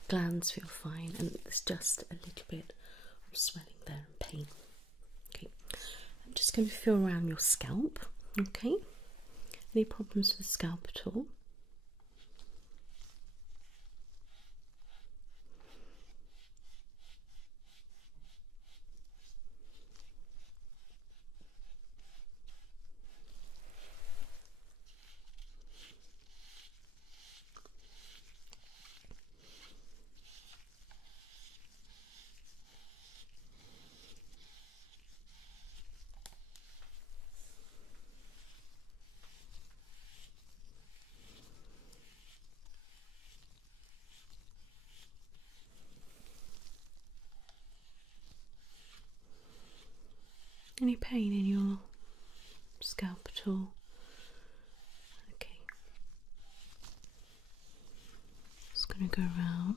Glands feel fine, and there's just a little bit of swelling there and pain. Okay, I'm just going to feel around your scalp. Okay, any problems with the scalp at all? Any pain in your scalp at all? Okay. Just going to go around.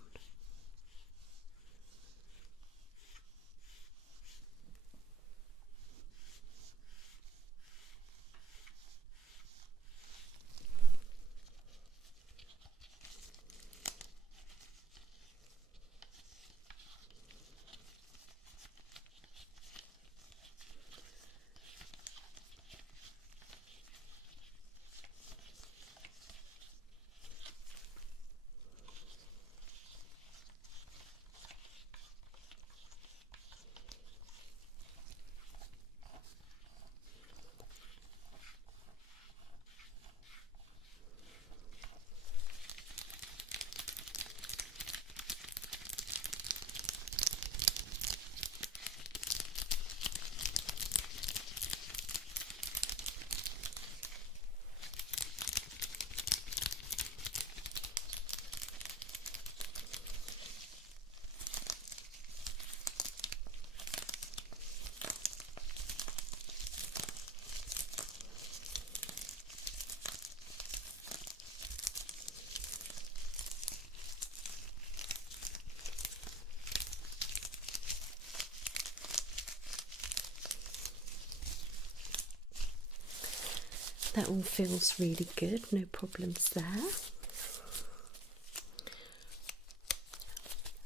That all feels really good, no problems there.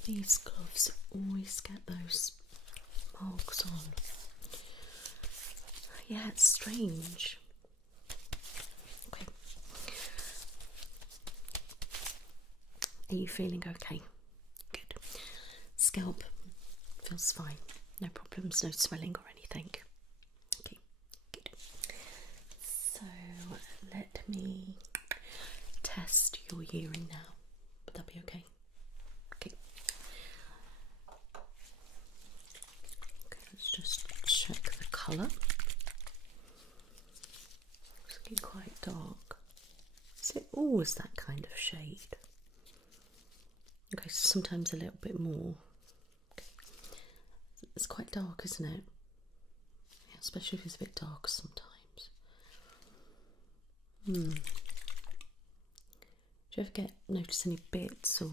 These gloves always get those marks on. Yeah, it's strange. Okay. Are you feeling okay? Good. Scalp feels fine. No problems, no swelling or anything. Okay, good. So let me test your hearing now. Would that be okay? Okay. Okay, let's just check the colour. It's getting quite dark. Is it always that kind of shade? Okay, so sometimes a little bit more. Okay. It's quite dark, isn't it? Yeah, especially if it's a bit dark sometimes. Do you ever notice any bits or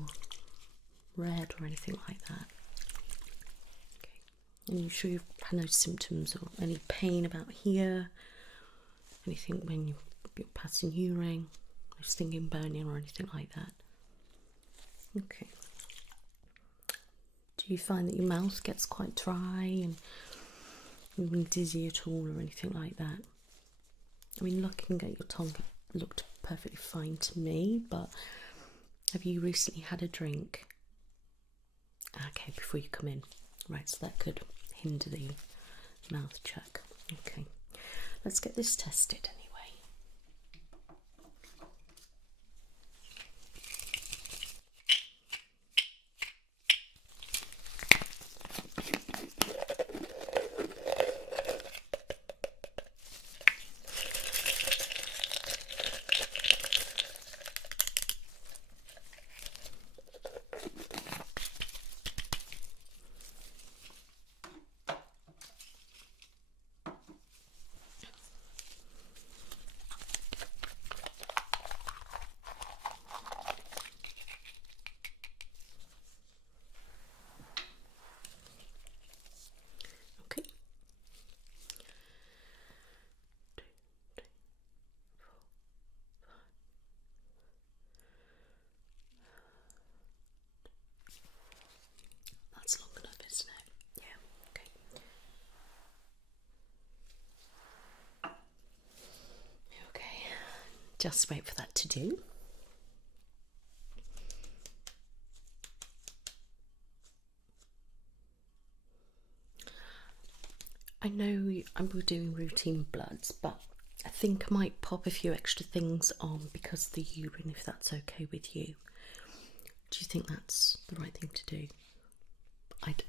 red or anything like that? Okay. And you sure you've had no symptoms or any pain about here Anything when you're passing urine, or stinging, burning, or anything like that? Okay. Do you find that your mouth gets quite dry and even dizzy at all or anything like that? I mean, looking at your tongue, it looked perfectly fine to me, but have you recently had a drink? Okay, before you come in. Right, so that could hinder the mouth check. Okay, let's get this tested anyway. That's long enough, isn't it? Yeah, okay. Okay, just wait for that to do. I know I'm doing routine bloods, but I think I might pop a few extra things on because of the urine, if that's okay with you. Do you think that's the right thing to do?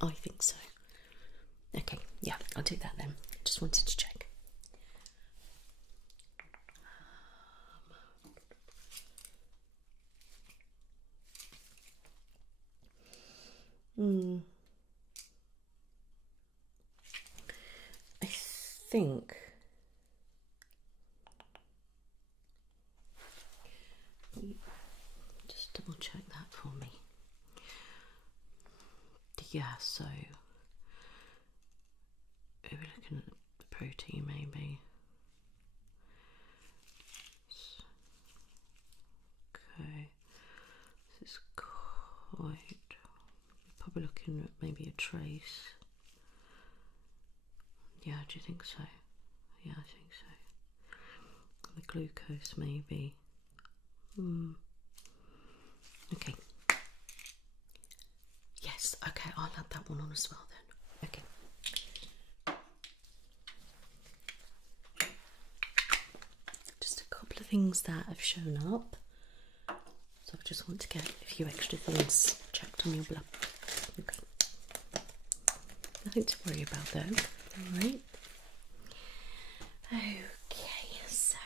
I think so. Okay, yeah, I'll do that then. Just wanted to check. I think just double check that for me. Yeah, so we're looking at the protein maybe. Okay, this is quite, probably looking at maybe a trace. Yeah, do you think so? Yeah, I think so. The glucose maybe. Okay. Yes, okay, I'll add that one on as well then. Okay. Just a couple of things that have shown up. So I just want to get a few extra things checked on your blood. Okay. Nothing to worry about though. Alright. Okay, so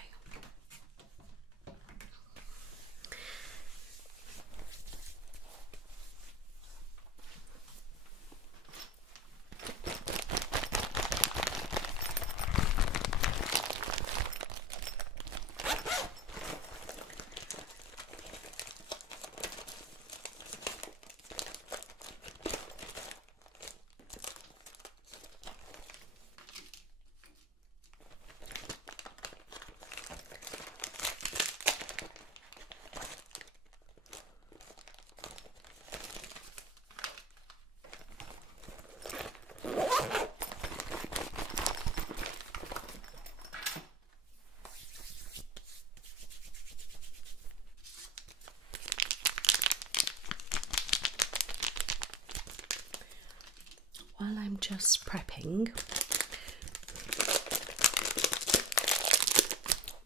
while I'm just prepping,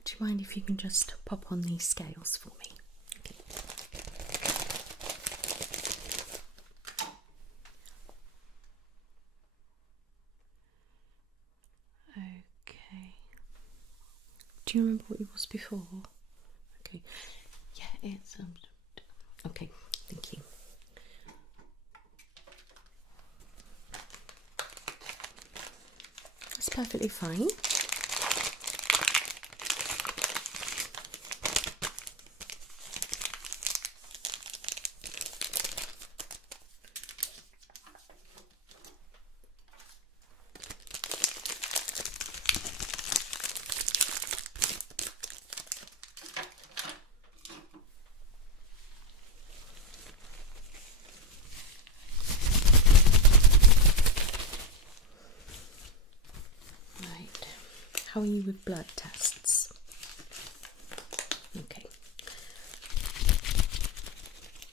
do you mind if you can just pop on these scales for me? Okay. Do you remember what it was before? Okay. Yeah, it's okay, thank you. That's perfectly fine. How are you with blood tests? Okay.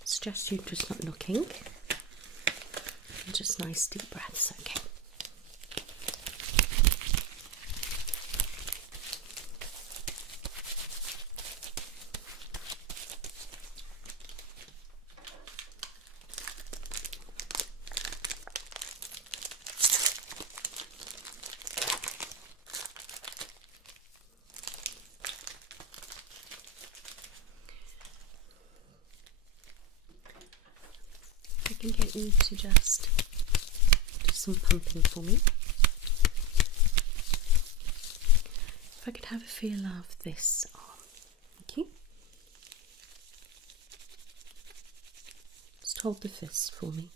Suggest you just not looking. And just nice deep breaths, okay. I can get you to just do some pumping for me. If I could have a feel of this arm. Thank you. Just hold the fist for me.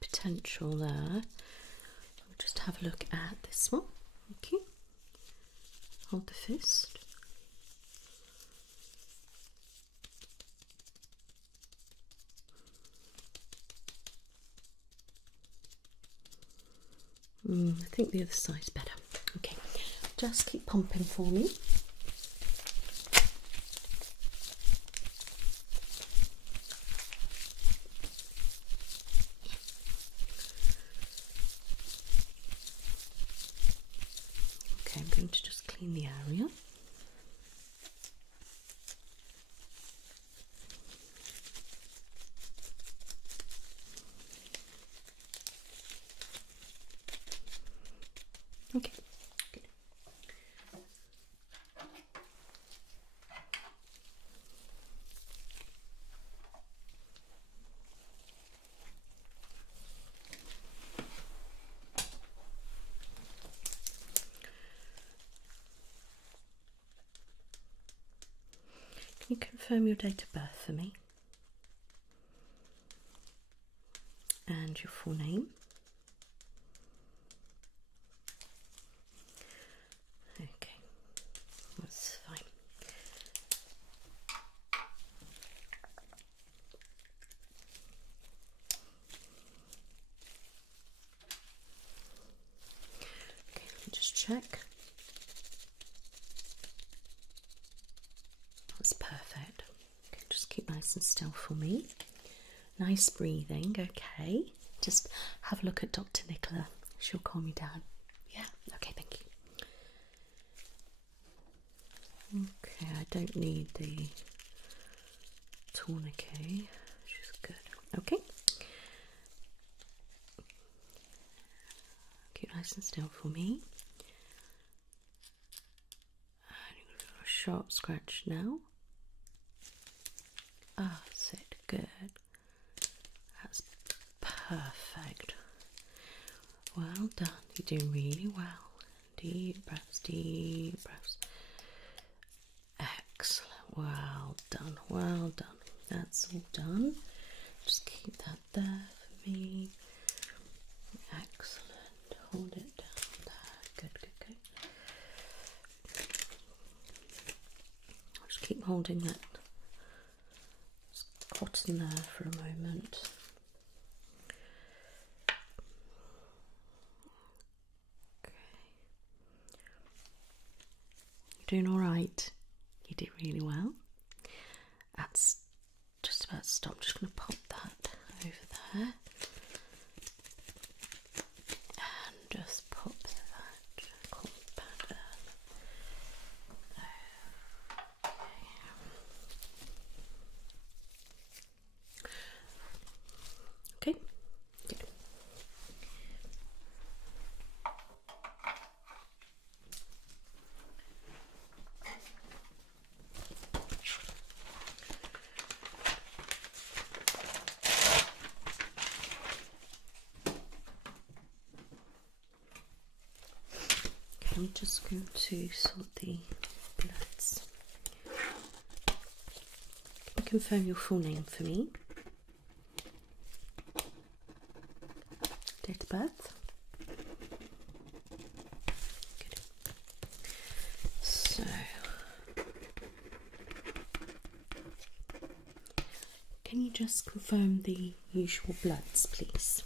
Potential there. I'll just have a look at this one. Thank you. Hold the fist. I think the other side's better. Okay, just keep pumping for me. Okay, I'm going to just clean the area. Okay, good. Can you confirm your date of birth for me? And your full name? Okay, that's fine. Okay, let me just check. That's perfect. Okay, just keep nice and still for me. Nice breathing, okay. Just have a look at Dr. Nicola. She'll calm you down. Yeah, okay, thank you. Okay, I don't need the tourniquet, which is good. Okay. Keep nice and still for me. And you're going to do a sharp scratch now. Ah, that's it. Good. That's perfect. Well done. You're doing really well. Deep breaths, deep breaths. Excellent. Well done. Well done. That's all done. Just keep that there for me. Excellent. Hold it down there. Good, good, good. I'll just keep holding that cotton there for a moment. Okay. You're doing all right. You did really well. That's just about to stop. I'm just going to pop that over there and just pop that cotton pad in. Okay, good. I'm just going to sort the bloods. Can you confirm your full name for me? Date of birth? Good. So, can you just confirm the usual bloods, please?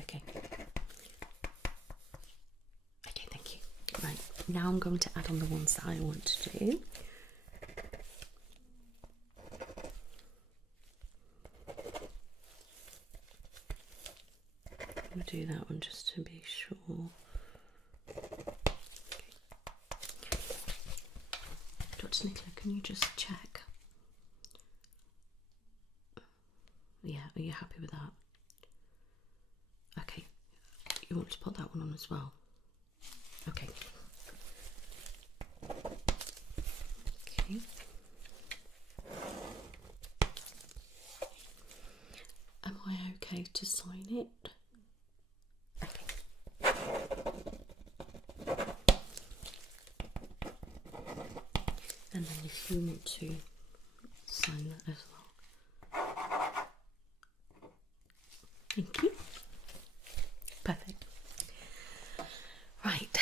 Okay. Okay, thank you. Right, now I'm going to add on the ones that I want to do. I'll do that one just to be sure. Okay. Dr. Nicola, can you just check? Yeah, are you happy with that? Okay, you want to put that one on as well? Okay. Okay. Am I okay to sign it? Okay. And then if you want to sign that as well. Thank you. Perfect. Right.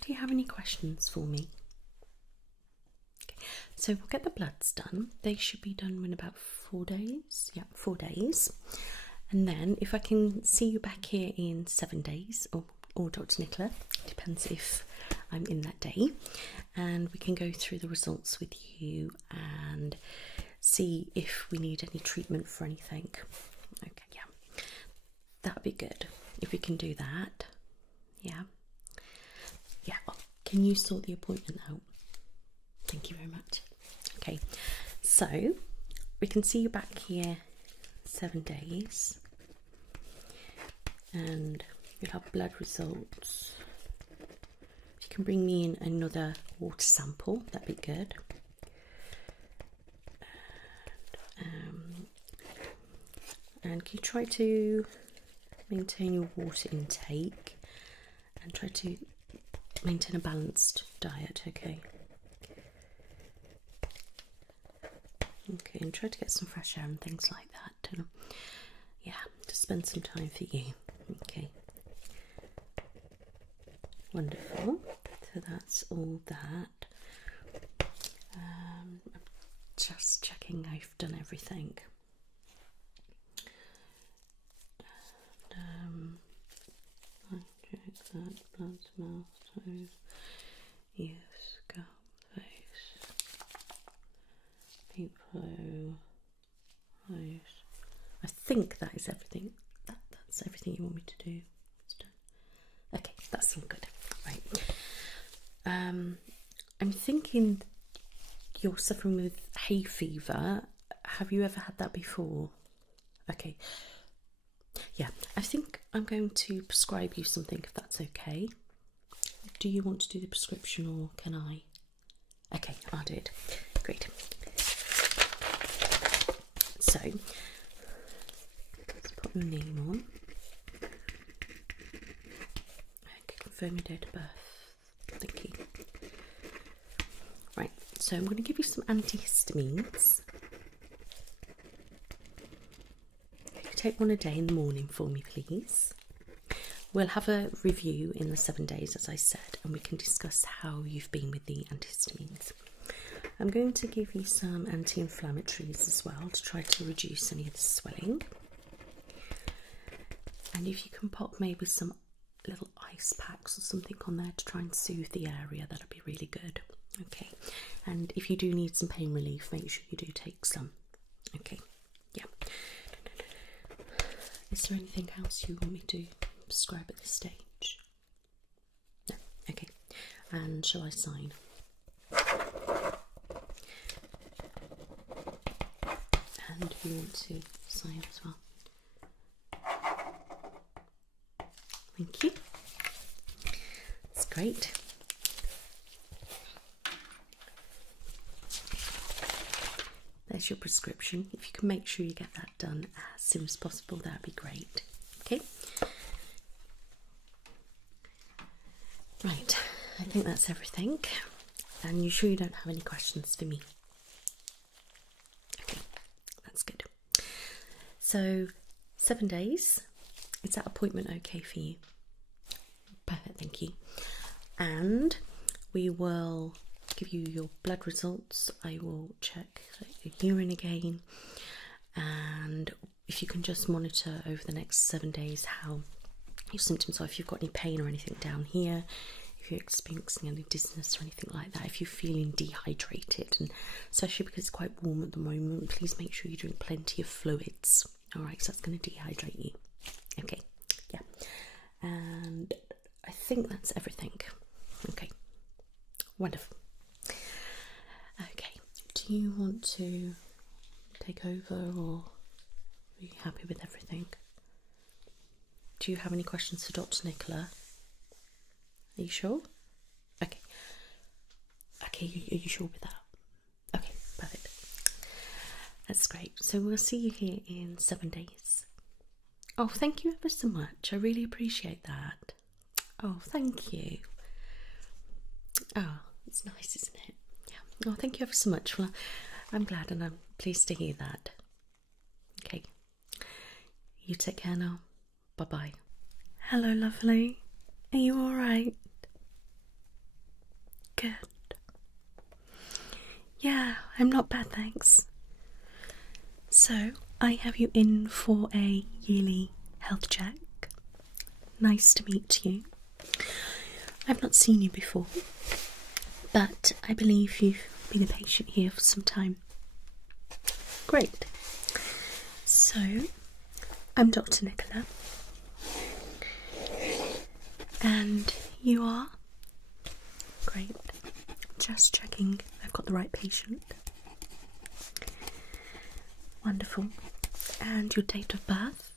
Do you have any questions for me? Okay. So we'll get the bloods done. They should be done in about 4 days. Yeah, 4 days. And then if I can see you back here in 7 days, or Dr. Nicola, depends if I'm in that day, and we can go through the results with you and see if we need any treatment for anything. Okay, yeah, that'd be good if we can do that. Yeah, yeah. Can you sort the appointment out? Thank you very much. Okay, so we can see you back here 7 days, and you'll have blood results. If you can bring me in another water sample, that'd be good. And can you try to maintain your water intake and try to maintain a balanced diet, okay? Okay, and try to get some fresh air and things like that. Yeah, to spend some time for you. Okay. Wonderful. So that's all that. I'm just checking I've done everything. I check that blood, mouth, toes, ears, scalp, face, peep flow, eyes. I think that is everything. That's everything you want me to do. It's done. Okay, that's all good. Right. I'm thinking you're suffering with hay fever. Have you ever had that before? Okay. Yeah, I think I'm going to prescribe you something if that's okay. Do you want to do the prescription or can I? Okay, I'll do it. Great. So, let's put your name on. Okay, confirm your date of birth. Thank you. Right, so I'm going to give you some antihistamines. Take one a day in the morning for me, please. We'll have a review in the 7 days, as I said, and we can discuss how you've been with the antihistamines. I'm going to give you some anti-inflammatories as well to try to reduce any of the swelling. And if you can pop maybe some little ice packs or something on there to try and soothe the area, that'll be really good. Okay, and if you do need some pain relief, make sure you do take some. Okay, yeah. Is there anything else you want me to prescribe at this stage? No? Okay. And shall I sign? And you want to sign as well? Thank you. That's great. There's your prescription. If you can make sure you get that done as soon as possible, that'd be great. Okay. Right, I think that's everything. And you sure you don't have any questions for me? So 7 days. Is that appointment okay for you? Perfect, thank you. And we will give you your blood results. I will check your urine again, and if you can just monitor over the next 7 days how your symptoms are, if you've got any pain or anything down here, if you're experiencing any dizziness or anything like that, if you're feeling dehydrated, and especially because it's quite warm at the moment, please make sure you drink plenty of fluids. Alright, so that's going to dehydrate you. Okay, yeah. And I think that's everything. Okay, wonderful. Okay, do you want to take over, or are you happy with everything? Do you have any questions for Dr. Nicola? Are you sure? Okay. Okay, are you sure with that? Okay, perfect. That's great. So we'll see you here in 7 days. Oh, thank you ever so much. I really appreciate that. Oh, thank you. Oh, it's nice, isn't it? Yeah. Oh, thank you ever so much. Well, I'm glad and I'm pleased to hear that. Okay. You take care now. Bye-bye. Hello, lovely. Are you alright? Good. Yeah, I'm not bad, thanks. So, I have you in for a yearly health check. Nice to meet you. I've not seen you before, but I believe you've been a patient here for some time. Great. So, I'm Dr. Nicola. And you are? Great. Just checking I've got the right patient. Wonderful. And your date of birth?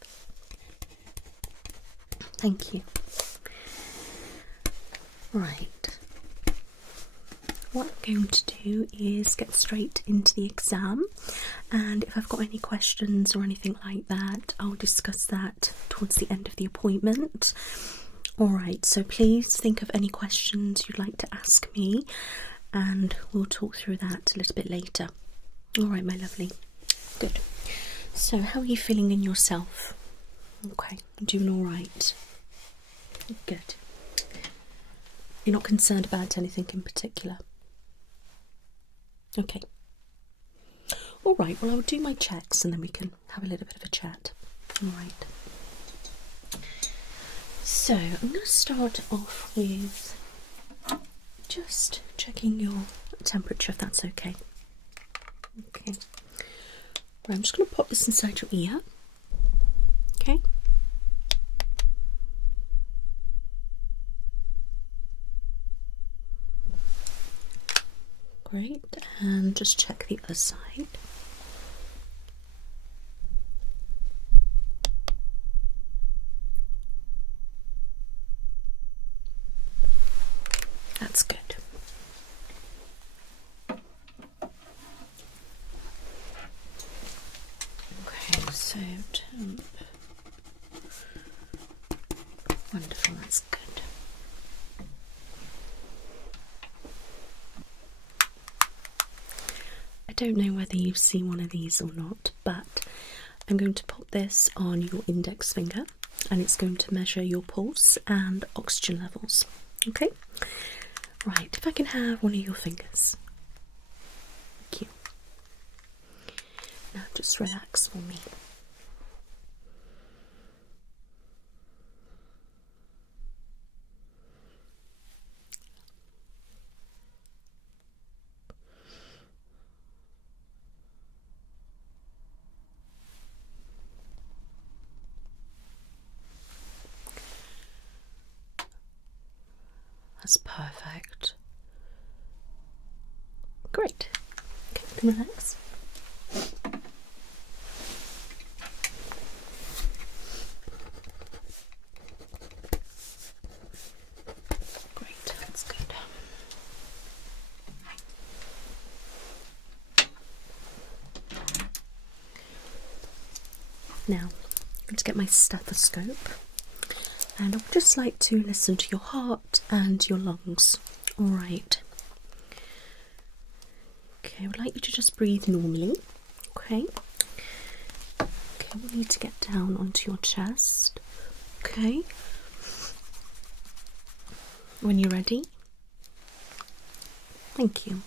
Thank you. Right. What I'm going to do is get straight into the exam, and if I've got any questions or anything like that, I'll discuss that towards the end of the appointment. Alright, so please think of any questions you'd like to ask me, and we'll talk through that a little bit later. Alright, my lovely. Good. So, how are you feeling in yourself? Okay, I'm doing alright. Good. You're not concerned about anything in particular? Okay. Alright, well, I'll do my checks and then we can have a little bit of a chat. Alright. So, I'm going to start off with just checking your temperature, if that's okay. Okay. Right, I'm just going to pop this inside your ear. Okay. Great, and just check the other side. That's good. Okay, so temp. Wonderful, that's good. I don't know whether you've seen one of these or not, but I'm going to pop this on your index finger and it's going to measure your pulse and oxygen levels. Okay? Right, if I can have one of your fingers. Thank you. Now just relax for me. That's perfect. Great. Okay, you can relax. Great, that's good. Now, I'm going to get my stethoscope. And I would just like to listen to your heart and your lungs. Alright. Okay, I would like you to just breathe normally. Okay. Okay, Okay, we need to get down onto your chest. Okay. When you're ready. Thank you.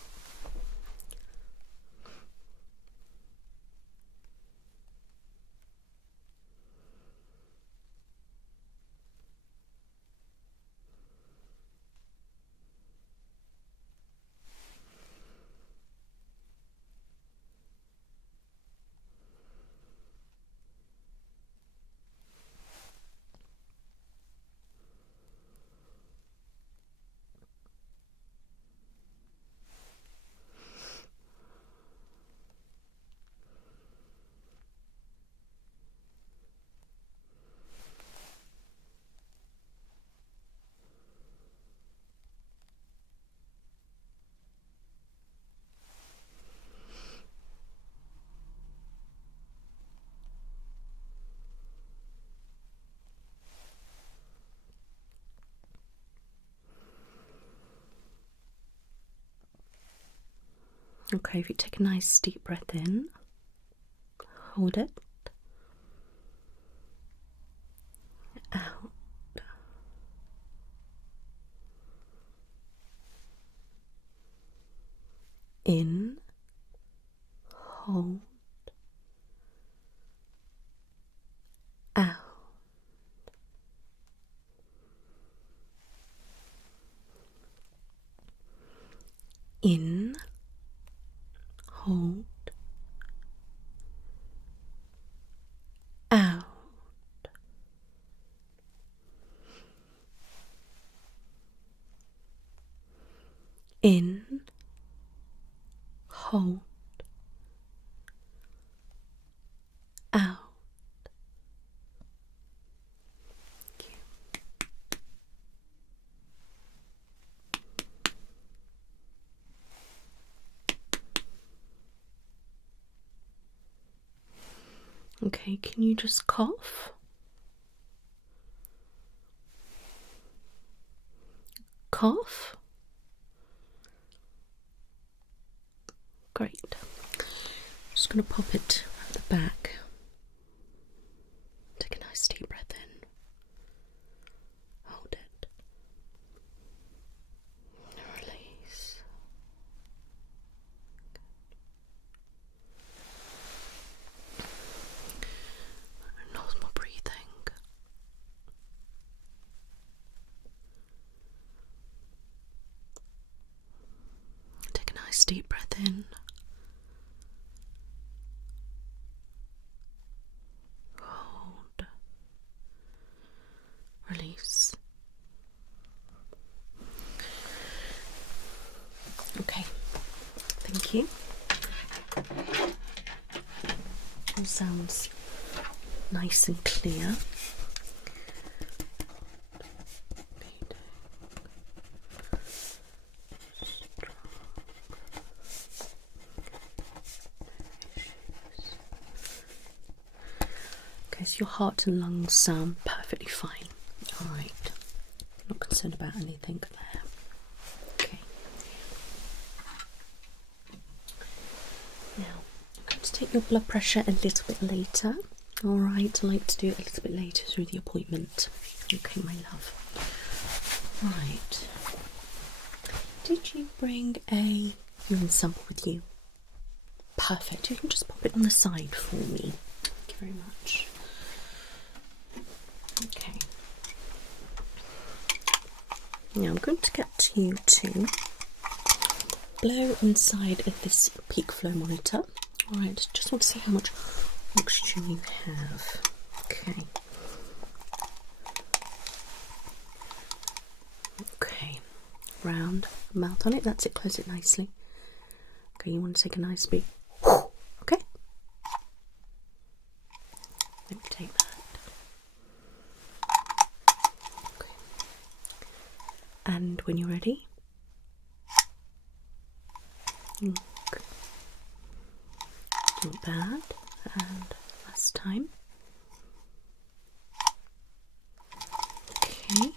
Okay, if you take a nice deep breath in, hold it, out, in, hold, out, in, hold, out, in, hold, out. Okay, can you just cough? Cough? Great. Just going to pop it at the back. Take a nice deep breath in. Hold it. Release. Normal breathing. Take a nice deep breath in. Hold. Release. Okay, thank you. All sounds nice and clear. Okay, so your heart and lungs sound perfectly fine. Alright, not concerned about anything there. Okay. Now, I'm going to take your blood pressure a little bit later. Alright, I like to do it a little bit later through the appointment. Okay, my love. Right. Did you bring a urine sample with you? Perfect. You can just pop it on the side for me. Thank you very much. Okay. Now I'm going to get you to blow inside of this peak flow monitor. Alright, just want to see how much oxygen you have. Okay. Okay. Round mouth on it. That's it. Close it nicely. Okay, you want to take a nice big. Okay. Let me take that. Okay. And when you're ready. Okay. Not bad. And last time. Okay.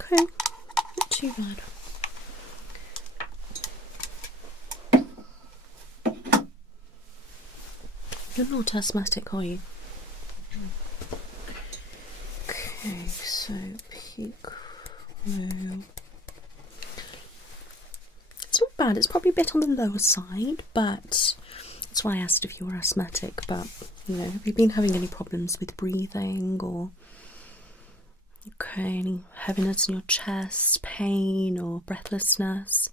Okay. Not too bad. You're not asthmatic, are you? Okay, so peak row. It's not bad, it's probably a bit on the lower side, but that's why I asked if you were asthmatic. But, you know, have you been having any problems with breathing, or any heaviness in your chest, pain or breathlessness?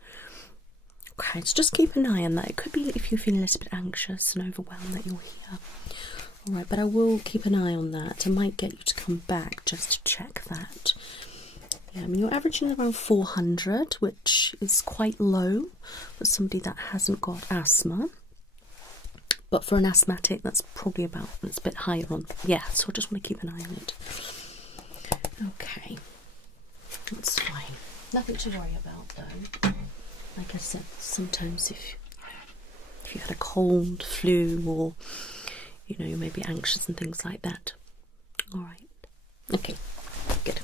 Okay, so just keep an eye on that. It could be if you're feeling a little bit anxious and overwhelmed that you're here. Alright, but I will keep an eye on that. I might get you to come back just to check that. Yeah, I mean, you're averaging around 400, which is quite low for somebody that hasn't got asthma. But for an asthmatic, that's probably it's a bit higher on. Yeah, so I just want to keep an eye on it. Okay, that's fine. Nothing to worry about though. Like I said, sometimes if you've had a cold, flu, or you know, you may be anxious and things like that. All right. Okay. Good.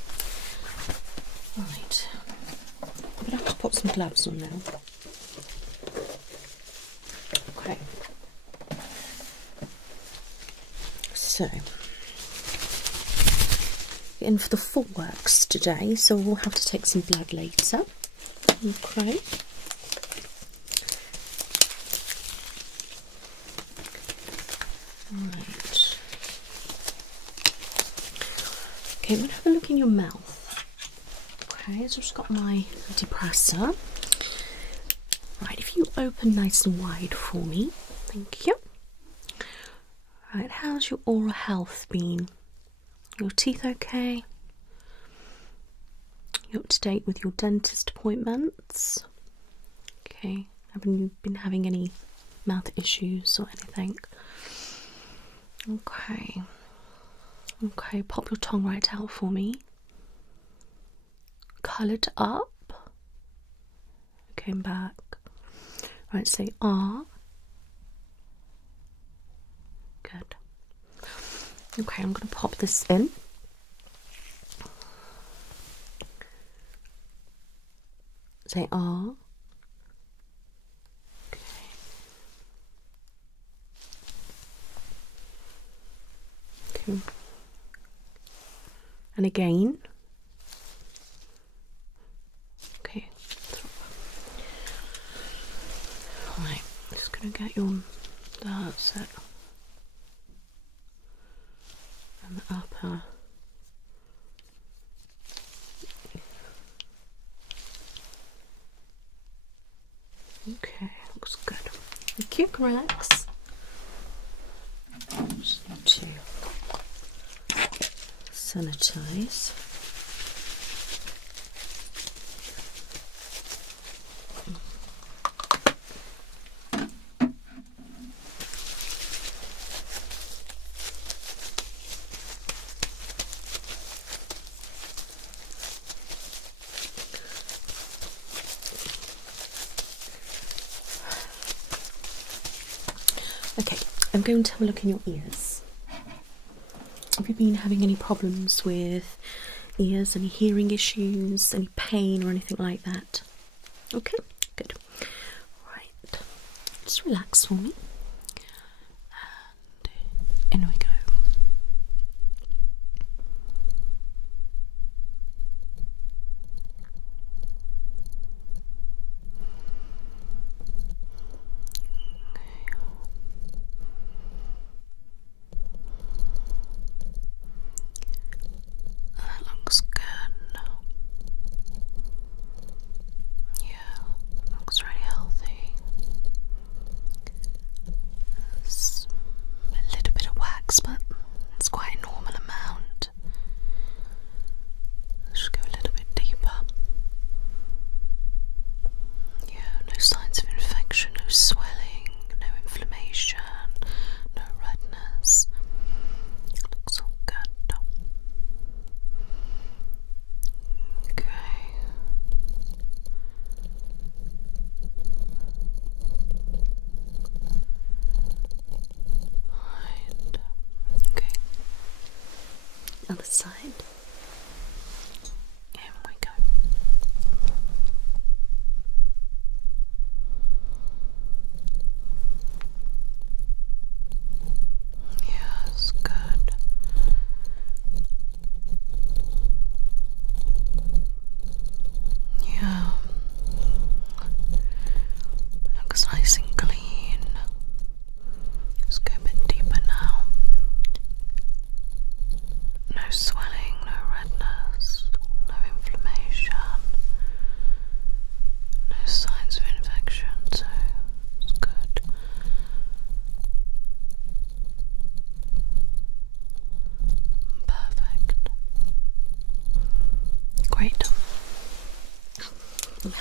All right. I'm gonna have to put some gloves on now. Okay. So, in for the full works today, so we'll have to take some blood later. Okay. Right. Okay, I'm going to have a look in your mouth. Okay, so I've just got my depressor. Right, if you open nice and wide for me. Thank you. Right, how's your oral health been? Your teeth okay? You up to date with your dentist appointments? Okay, haven't you been having any mouth issues or anything? Okay. Okay, pop your tongue right out for me. Coloured up. Okay, and back. Right, say R. Good. Okay, I'm going to pop this in. Say R. Okay. Okay. And again. Okay. Right, just going to get your, that's it. And the upper. Okay, looks good. Thank you, relax. Just need to sanitize. Okay, I'm going to have a look in your ears. Have you been having any problems with ears, any hearing issues, any pain or anything like that? Okay, good. Right, just relax for me. And in we go. Looks good. Yeah, looks really healthy. It's a little bit of wax, but it's quite a normal amount. Let's just go a little bit deeper. Yeah, no signs of infection, no swelling, no inflammation, no redness. Looks all good. Okay. Right. Okay. Other side. Here we go.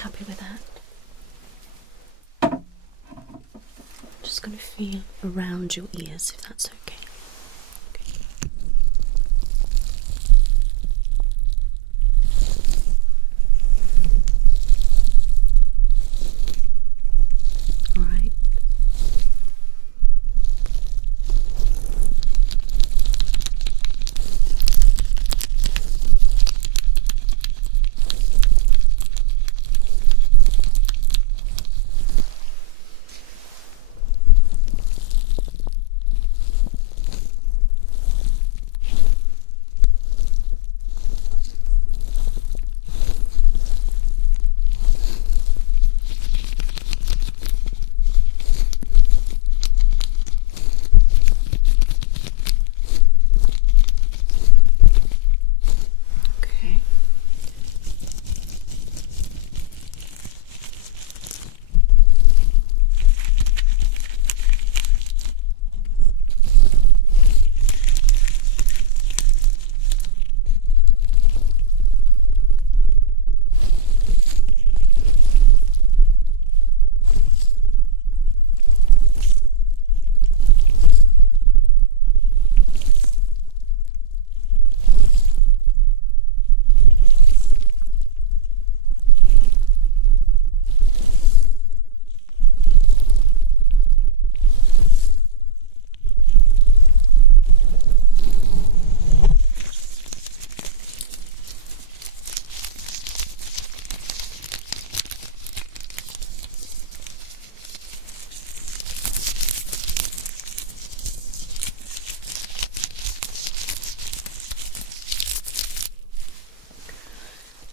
happy with that? Just going to feel around your ears, if that's okay. All right.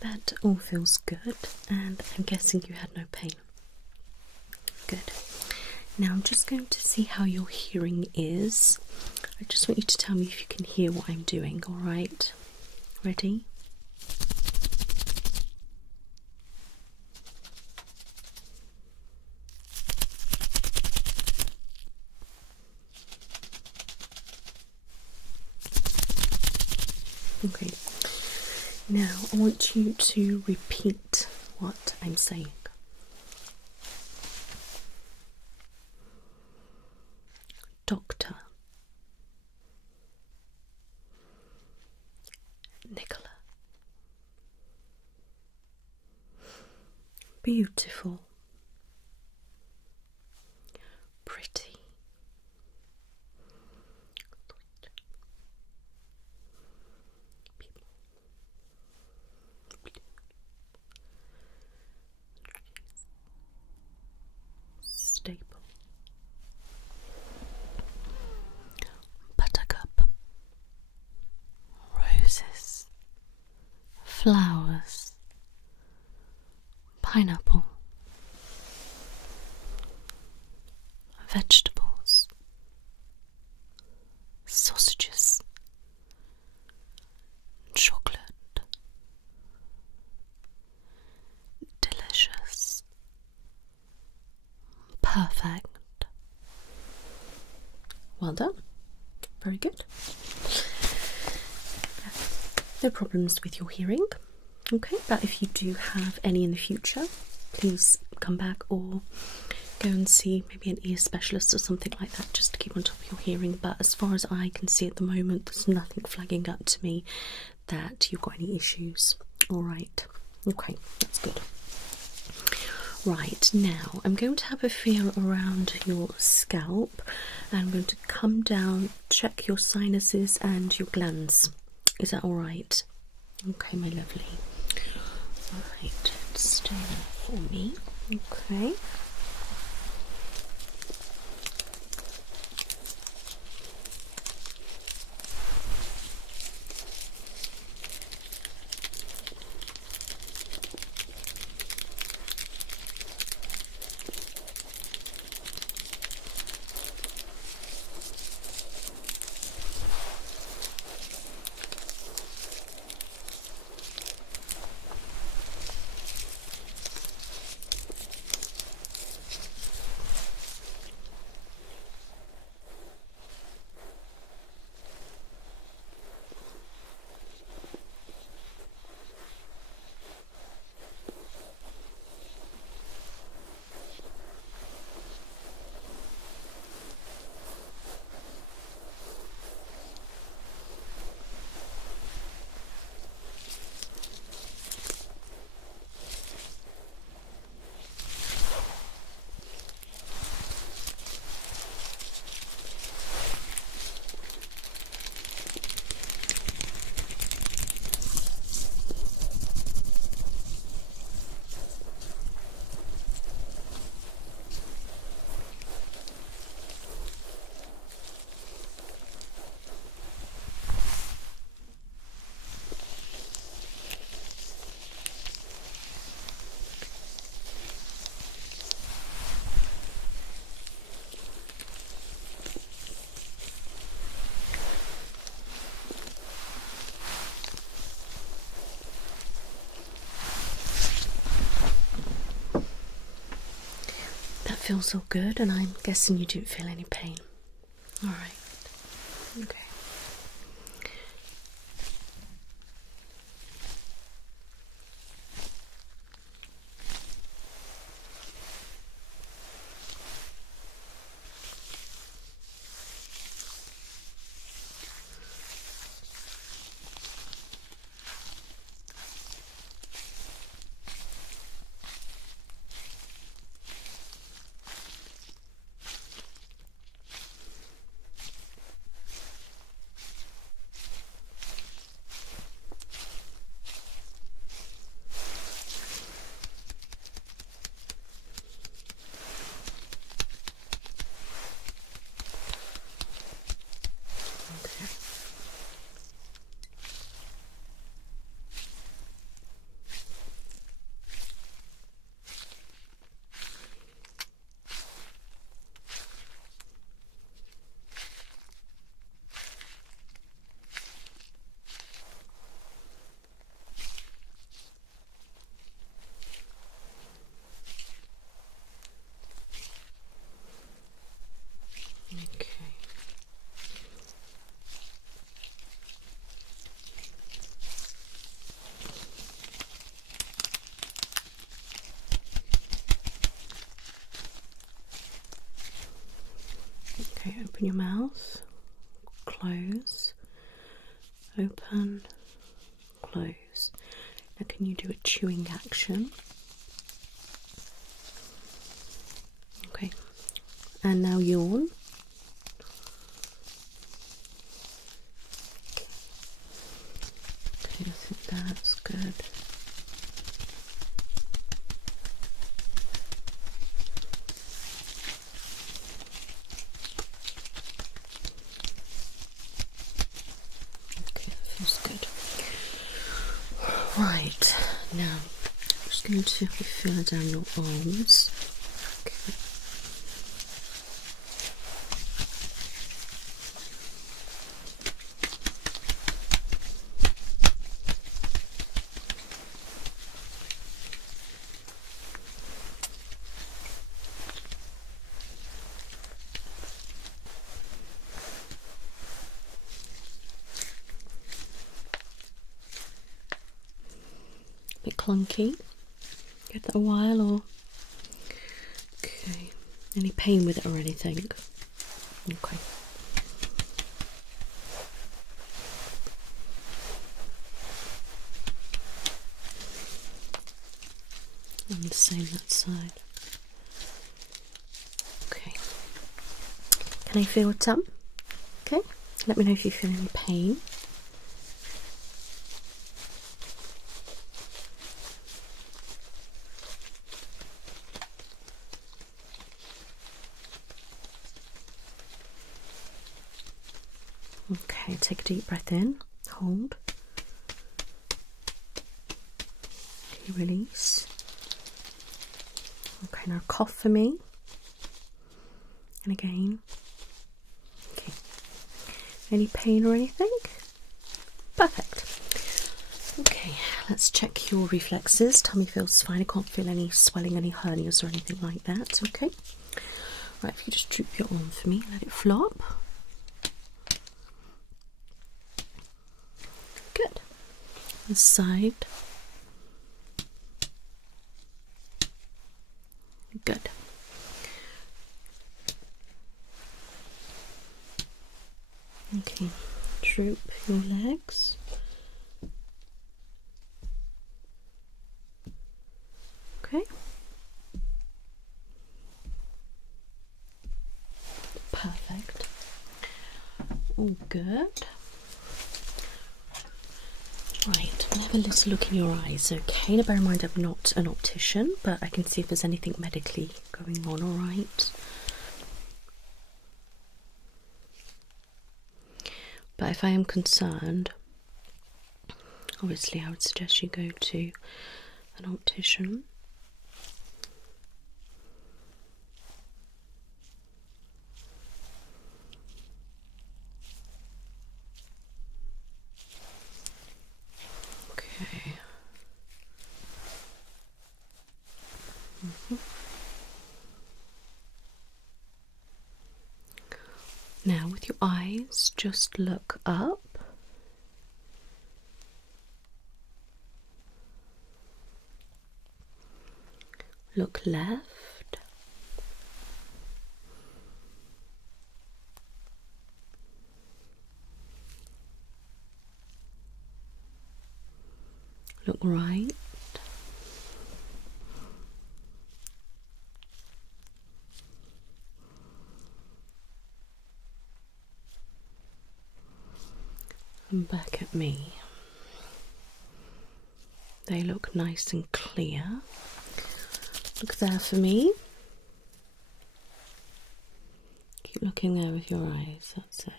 That all feels good, and I'm guessing you had no pain. Good. Now I'm just going to see how your hearing is. I just want you to tell me if you can hear what I'm doing, alright? Ready? Okay. Now I want you to repeat what I'm saying. Doctor Nicola. Beautiful. Pretty. Staple. Buttercup. Roses. Flowers. Pineapple. Vegetables. Sausages. Chocolate. Delicious. Perfect. Well done. Very good. No problems with your hearing. Okay, but if you do have any in the future, please come back or go and see maybe an ear specialist or something like that, just to keep on top of your hearing. But as far as I can see at the moment, there's nothing flagging up to me that you've got any issues. Alright, okay, that's good. Right, now I'm going to have a feel around your scalp, and I'm going to come down, check your sinuses and your glands. Is that alright? Okay, my lovely. Alright, stay there for me. Okay. feels all good, and I'm guessing you didn't feel any pain. All right. Okay. Okay, open your mouth, close, open, close. Now can you do a chewing action? Okay, and now yawn. Okay, I think that's good. Okay, that feels good. Right, now I'm just going to feel down your arms. Okay. Bit clunky. Give that a while, or okay. Any pain with it or anything? Okay. And the same that side. Okay. Can I feel it up? Okay. Let me know if you feel any pain. Okay, take a deep breath in, hold, okay, release. Okay, now cough for me, and again. Okay, any pain or anything? Perfect. Okay, let's check your reflexes. Tummy feels fine. I can't feel any swelling, any hernias or anything like that. Okay. Right, if you just droop your arm for me, let it flop. Good. This side. Good. Okay, droop your legs. Okay. Perfect. All good. Right, I'm going to have a little look in your eyes, okay? Now bear in mind I'm not an optician, but I can see if there's anything medically going on, alright? But if I am concerned, obviously I would suggest you go to an optician. Okay. Now with your eyes, just look up. Look left. Look right. And back at me. They look nice and clear. Look there for me. Keep looking there with your eyes, that's it.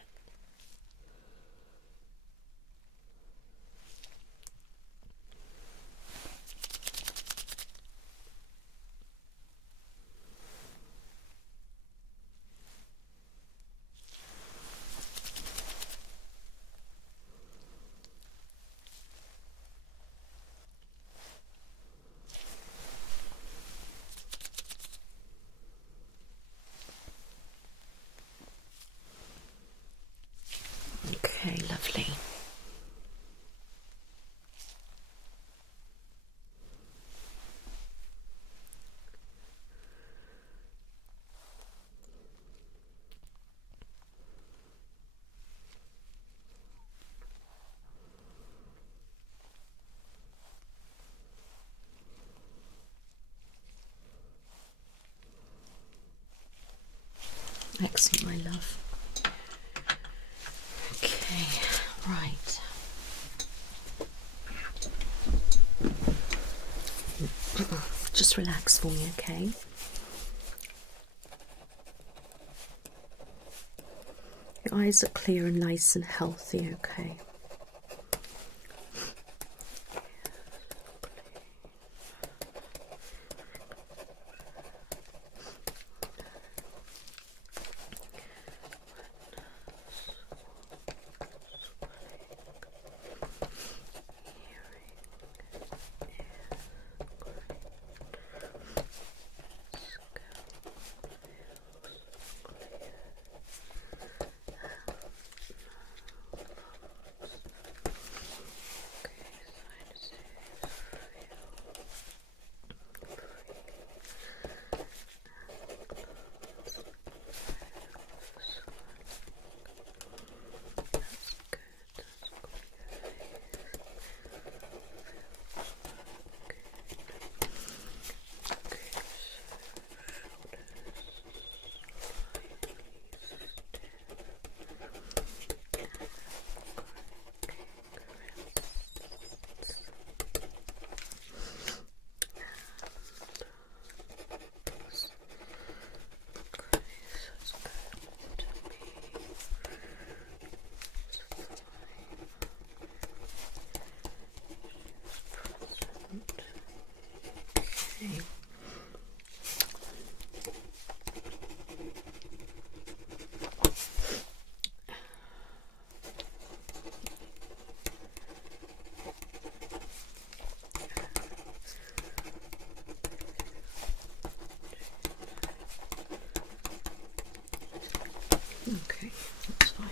Okay, lovely. Excellent, my love. Okay, right. Just relax for me, okay? Your eyes are clear and nice and healthy, okay? Okay, that's fine.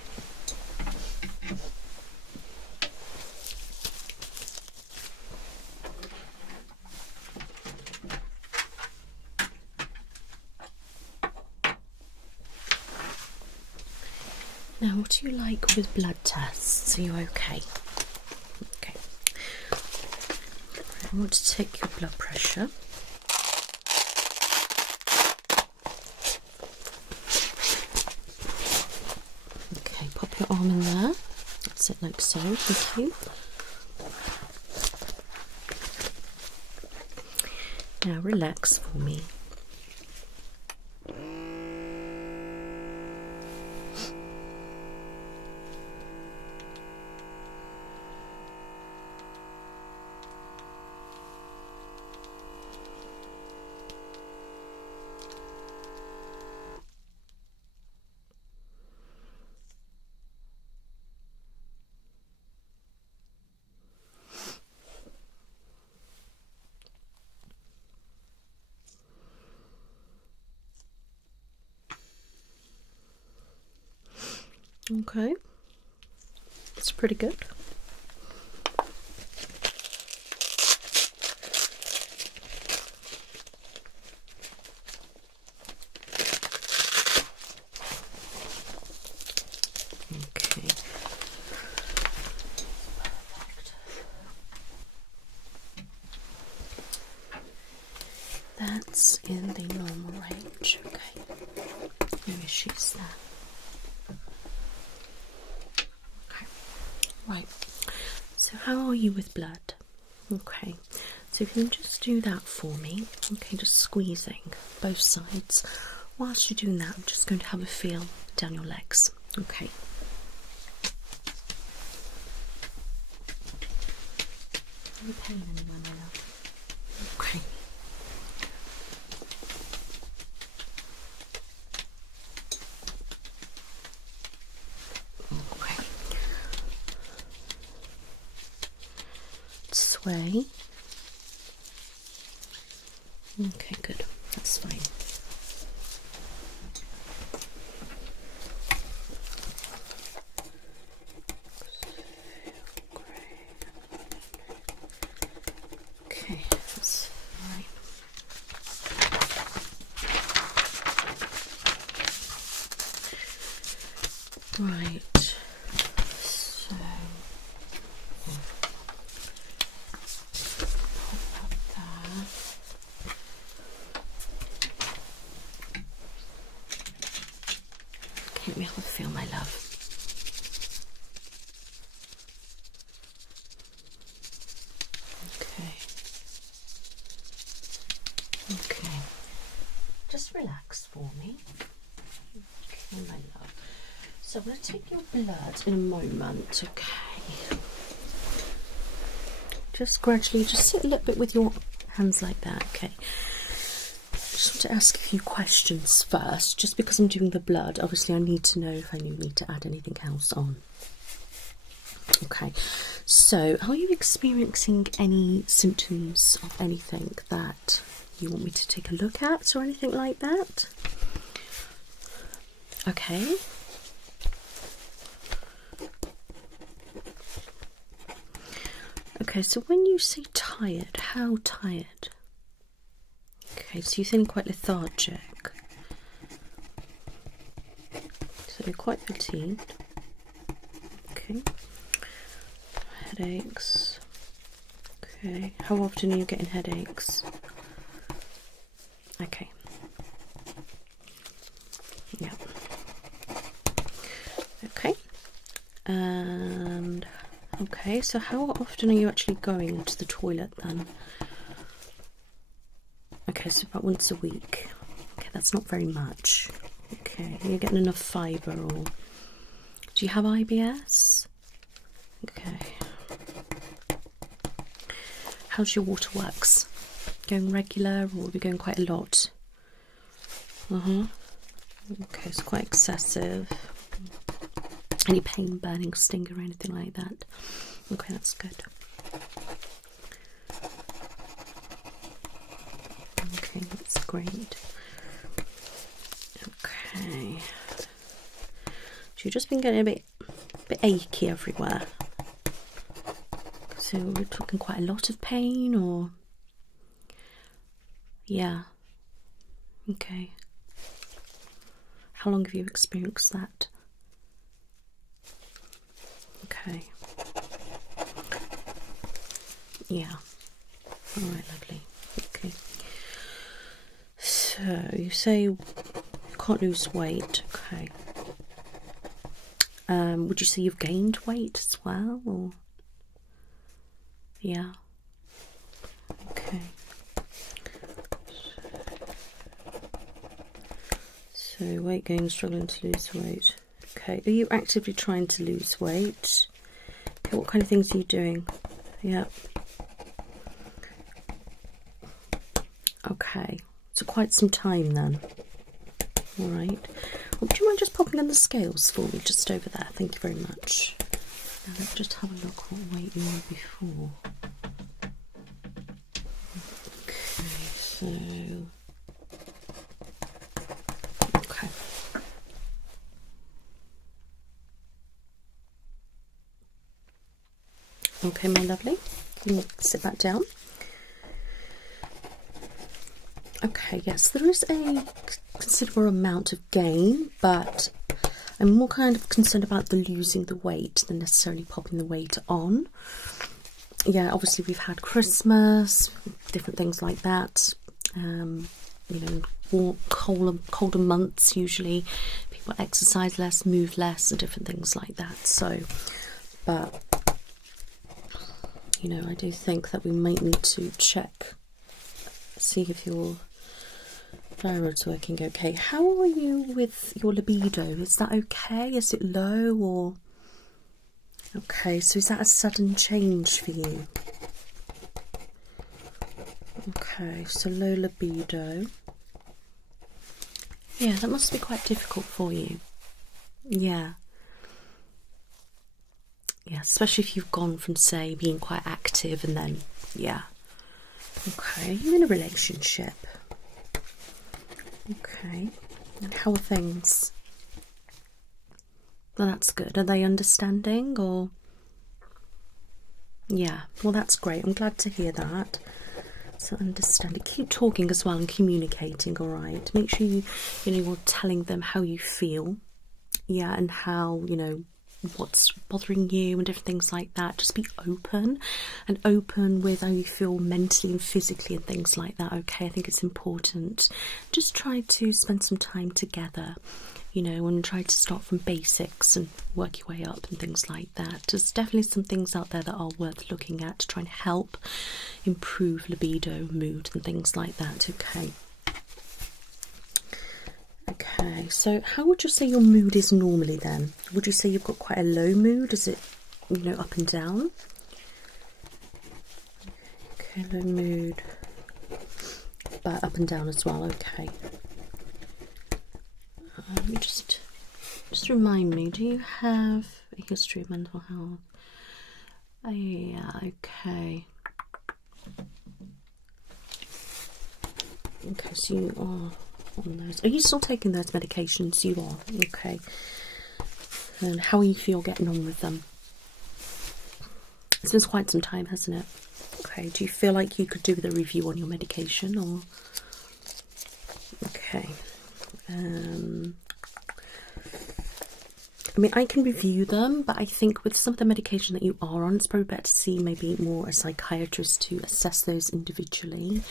Now, what do you like with blood tests? Are you okay? Okay. I want to take your blood pressure. Okay, pop your arm in there. That's it, like so. Thank you. Now relax for me. Okay, that's pretty good. Okay. That's in the normal range. Okay. No issues there. Okay. Right. So how are you with blood? Okay. So if you can just do that for me. Okay, just squeezing both sides. Whilst you're doing that, I'm just going to have a feel down your legs. Okay. Any pain anywhere, my love? Okay. Okay. Sway. Okay, good. That's fine. Okay, that's fine. Right. So pop that there. Okay, let me have a feel, my love. Okay. Okay. Just relax for me. Okay, my love. So I'm going to take your blood in a moment, okay? Just gradually, just sit a little bit with your hands like that, okay? Just want to ask a few questions first, just because I'm doing the blood. Obviously, I need to know if I need to add anything else on. Okay, so are you experiencing any symptoms of anything that you want me to take a look at or anything like that? Okay. Okay, so when you say tired, how tired? Okay, so you're feeling quite lethargic. So you're quite fatigued. Okay. Headaches. Okay. How often are you getting headaches? Okay. Yeah. Okay. And okay, so how often are you actually going to the toilet then? Okay, so about once a week. Okay, that's not very much. Okay, are you getting enough fibre or do you have IBS? Okay. How's your waterworks? Going regular or are we going quite a lot? Okay, it's quite excessive. Any pain, burning, sting or anything like that? Okay, that's good. Okay, that's great. Okay. So you've just been getting a bit achy everywhere. So we're talking quite a lot of pain or... Yeah. Okay. How long have you experienced that? Okay. Yeah. Alright, lovely. Okay. So you say you can't lose weight. Okay. Would you say you've gained weight as well, or? Yeah. Okay. So weight gain, struggling to lose weight. Okay. Are you actively trying to lose weight? Okay. What kind of things are you doing? Yeah. Okay. So quite some time then. All right. Well, do you mind just popping on the scales for me, just over there? Thank you very much. Now let's just have a look what weight you were before. Okay, so... Okay. Okay, my lovely. You can sit back down. Okay, yes, there is a considerable amount of gain, but I'm more kind of concerned about the losing the weight than necessarily popping the weight on. Yeah, obviously we've had Christmas, different things like that. You know, colder months usually people exercise less, move less, and different things like that. So, but you know, I do think that we might need to check, see if your thyroid's working okay. How are you with your libido? Is that okay? Is it low or? Okay, so is that a sudden change for you? Okay, so low libido. Yeah, that must be quite difficult for you. Yeah. Yeah, especially if you've gone from, say, being quite active and then, yeah. Okay, you're in a relationship. Okay, and how are things? Well, that's good. Are they understanding or? Yeah, well, that's great. I'm glad to hear that. So understanding. Keep talking as well and communicating, all right? Make sure you're telling them how you feel. Yeah, and how, what's bothering you and different things like that. Just be open with how you feel mentally and physically and things like that. Okay, I think it's important. Just try to spend some time together, and try to start from basics and work your way up and things like that. There's definitely some things out there that are worth looking at to try and help improve libido, mood and things like that. Okay, so how would you say your mood is normally then? Would you say you've got quite a low mood? Is it, up and down? Okay, low mood, but up and down as well. Okay. Let me just remind me, do you have a history of mental health? Oh, yeah, okay. Okay, so you are on those. Are you still taking those medications? You are, okay. And how are you feel getting on with them? It's been quite some time, hasn't it? Okay, do you feel like you could do with a review on your medication or? Okay. I mean, I can review them, but I think with some of the medication that you are on, it's probably better to see maybe more a psychiatrist to assess those individually.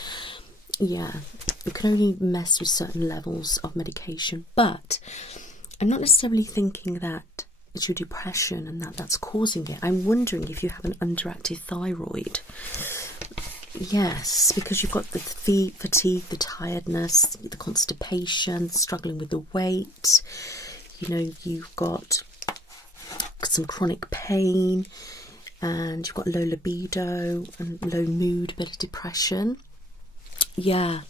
Yeah, you can only mess with certain levels of medication, but I'm not necessarily thinking that it's your depression and that's causing it. I'm wondering if you have an underactive thyroid. Yes, because you've got the fatigue, the tiredness, the constipation, struggling with the weight. You've got some chronic pain and you've got low libido and low mood, a bit of depression. Yeah,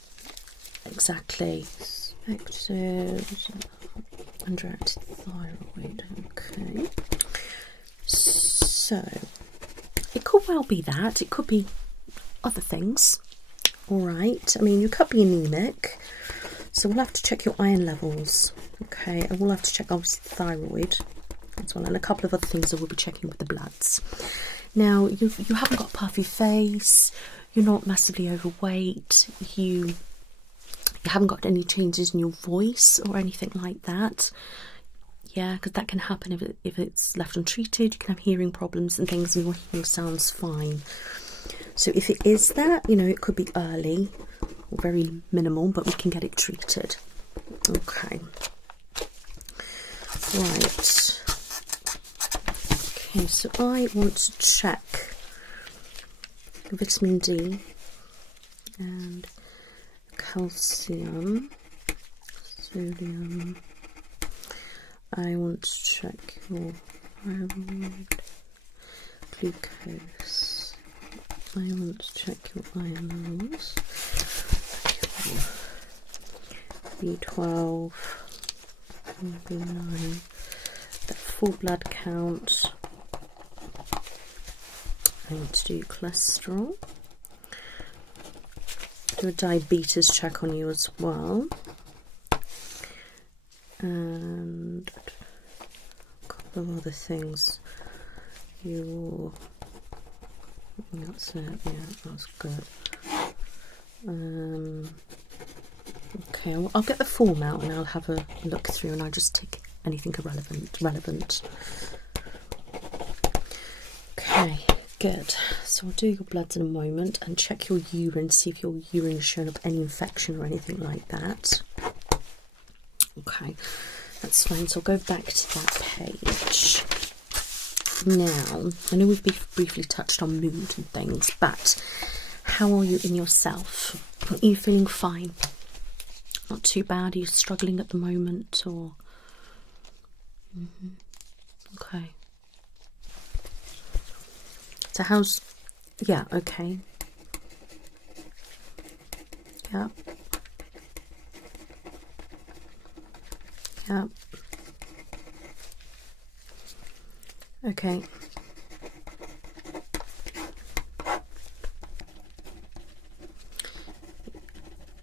exactly. Underactive thyroid. Okay. So, it could well be that. It could be other things. All right. I mean, you could be anemic. So we'll have to check your iron levels. Okay, and we'll have to check obviously the thyroid as well, and a couple of other things that we'll be checking with the bloods. Now, you haven't got a puffy face, you're not massively overweight, you haven't got any changes in your voice or anything like that. Yeah, because that can happen if it's left untreated. You can have hearing problems and things, and your hearing sounds fine. So if it is that, it could be early or very minimal, but we can get it treated. Okay. Right. Okay, so I want to check vitamin D and calcium, sodium. I want to check your thyroid, glucose. I want to check your iron levels, B12, B9, the full blood count. I want to do cholesterol, do a diabetes check on you as well, and a couple of other things. Your That's it. Yeah, that's good. Okay, I'll get the form out and I'll have a look through, and I'll just tick anything relevant. Okay, good. So I'll do your bloods in a moment and check your urine, see if your urine has shown up any infection or anything like that. Okay, that's fine. So I'll go back to that page. Now, I know we've briefly touched on mood and things, but how are you in yourself? Are you feeling fine? Not too bad? Are you struggling at the moment, or? Okay. So how's, yeah, okay. Yeah. Yeah. Okay.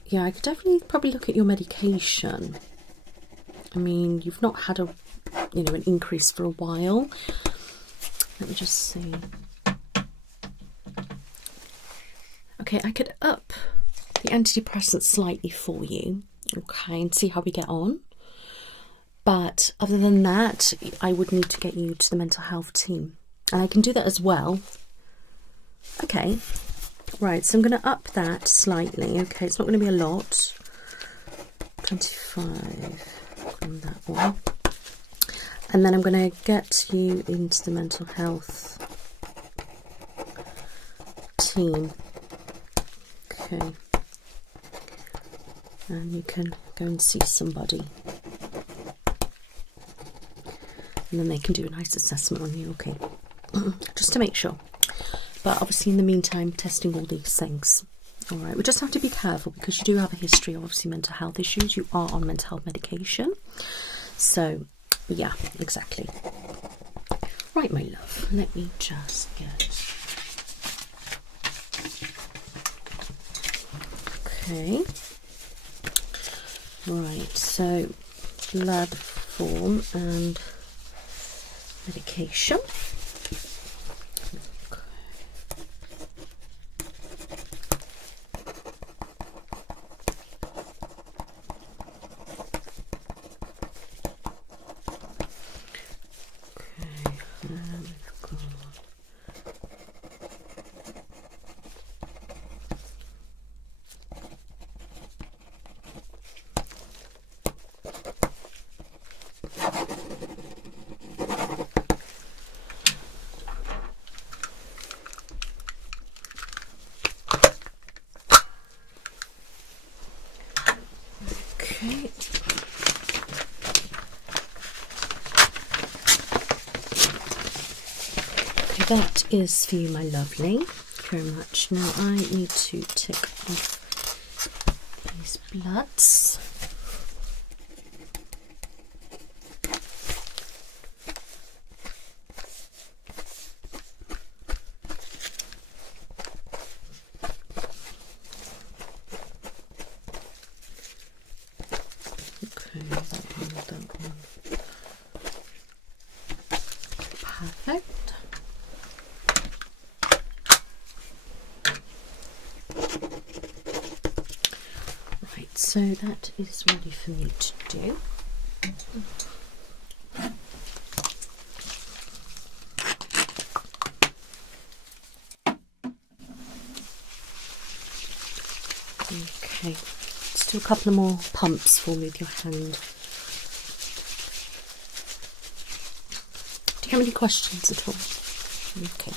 Yeah, I could definitely probably look at your medication. I mean, you've not had a, an increase for a while. Let me just see. Okay, I could up the antidepressant slightly for you, okay, and see how we get on. But other than that, I would need to get you to the mental health team. And I can do that as well. Okay. Right, so I'm going to up that slightly. Okay, it's not going to be a lot. 25 on that one. And then I'm going to get you into the mental health team. Okay. And you can go and see somebody. And then they can do a nice assessment on you, okay? Just to make sure. But obviously in the meantime, testing all these things. All right, we just have to be careful because you do have a history of obviously mental health issues. You are on mental health medication. So, yeah, exactly. Right, my love, let me just get... Okay. Right, so blood form and medication. Okay. That is for you, my lovely. Thank you very much. Now I need to tick off these bloods. That one. Perfect. Right, so that is ready for me to do. Okay, let's do a couple of more pumps for me with your hand. Do you have any questions at all? Okay.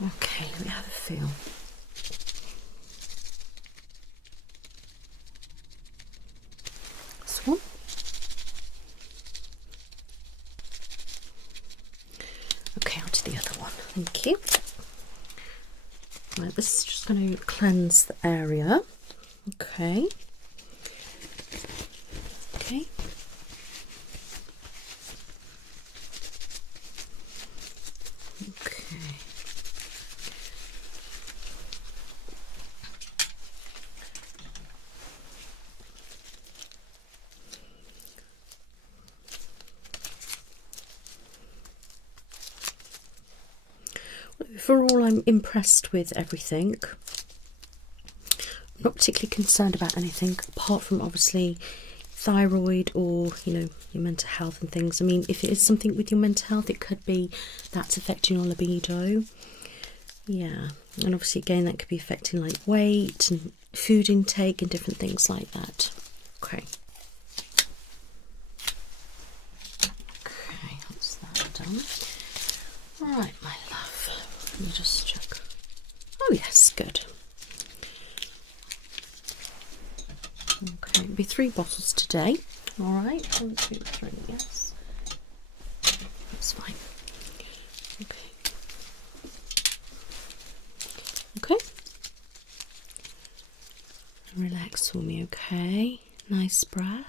Okay, let me have a feel. This one. Okay, on to the other one. Thank you. Right, this is just going to cleanse the area. Okay. Okay. Okay. Overall, I'm impressed with everything. Not particularly concerned about anything apart from obviously thyroid or, you know, your mental health and things. I mean, if it is something with your mental health, it could be that's affecting your libido. Yeah, and obviously again that could be affecting like weight and food intake and different things like that. Okay. Okay, that's that done. Right, my love. Let me just check. Oh yes, good. Okay, it'll be 3 bottles today. Alright, 1, 2, 3, yes. That's fine. Okay. Okay. Relax for me, okay? Nice breath.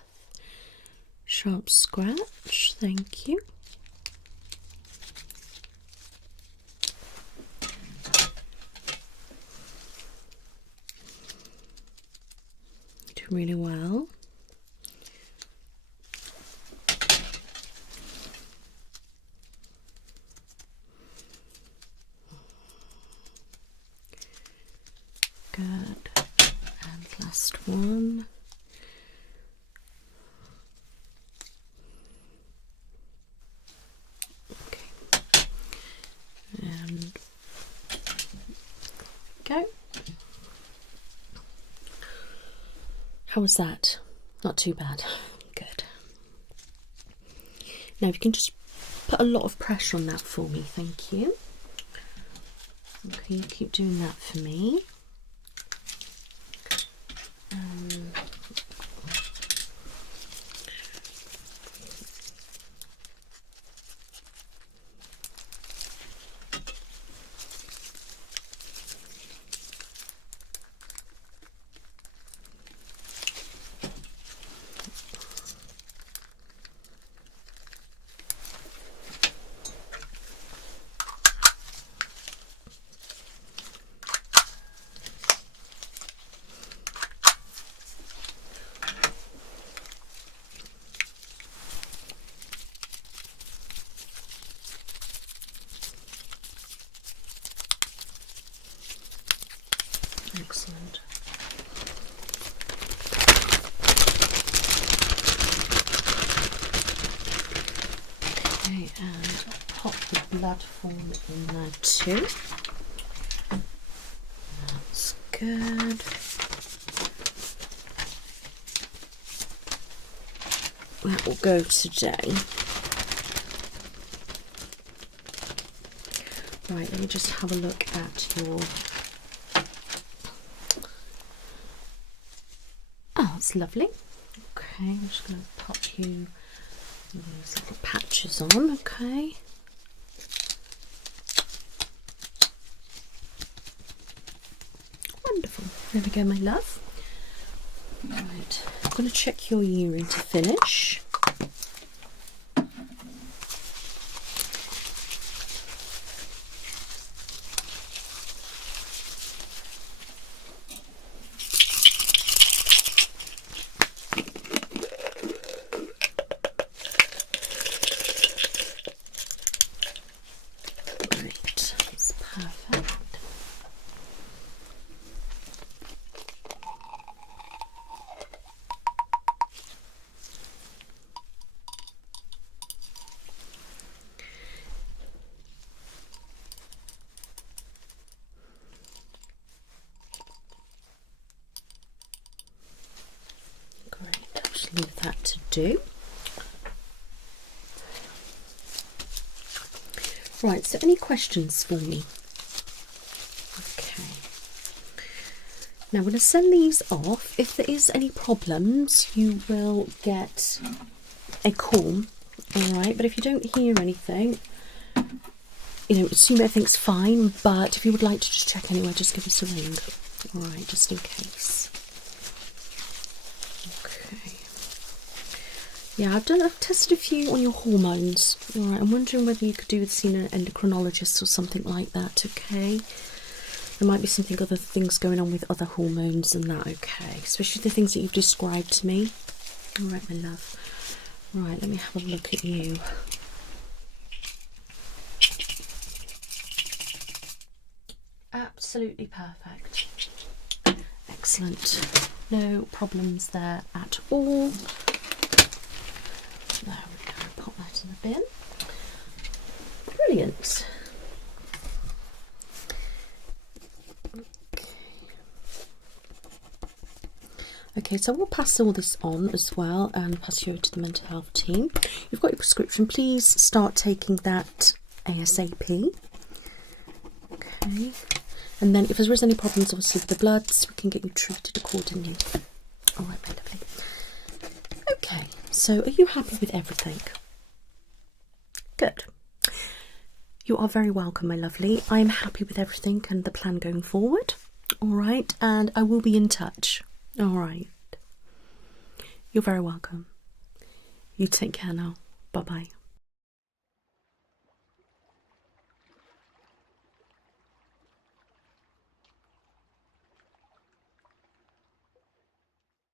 Sharp scratch, thank you. Really well. Good. And last one. Okay. And go. How was that? Not too bad. Good. Now, if you can just put a lot of pressure on that for me, thank you. Okay, you keep doing that for me. Excellent. Okay, and pop the blood form in there too. That's good. That will go today. Right, let me just have a look at your... Oh, that's lovely. Okay, I'm just going to pop you these little patches on, okay. Wonderful. There we go, my love. Right, I'm going to check your urine to finish. Leave that to do. Right, so any questions for me? Okay. Now I'm going to send these off. If there is any problems, you will get a call. Alright, but if you don't hear anything, assume everything's fine, but if you would like to just check anyway, just give us a ring. Alright, just in case. Okay. Yeah, I've tested a few on your hormones. Alright, I'm wondering whether you could do with seeing an endocrinologist or something like that, okay? There might be other things going on with other hormones and that, okay? Especially the things that you've described to me. Alright, my love. Right, let me have a look at you. Absolutely perfect. Excellent. No problems there at all. There we go, pop that in the bin. Brilliant. Okay, so we'll pass all this on as well and pass you over to the mental health team. You've got your prescription, please start taking that ASAP. Okay, and then if there is any problems obviously with the bloods, we can get you treated accordingly. Alright, my lovely. Okay, so are you happy with everything? Good. You are very welcome, my lovely. I am happy with everything and the plan going forward. Alright, and I will be in touch. Alright. You're very welcome. You take care now. Bye-bye.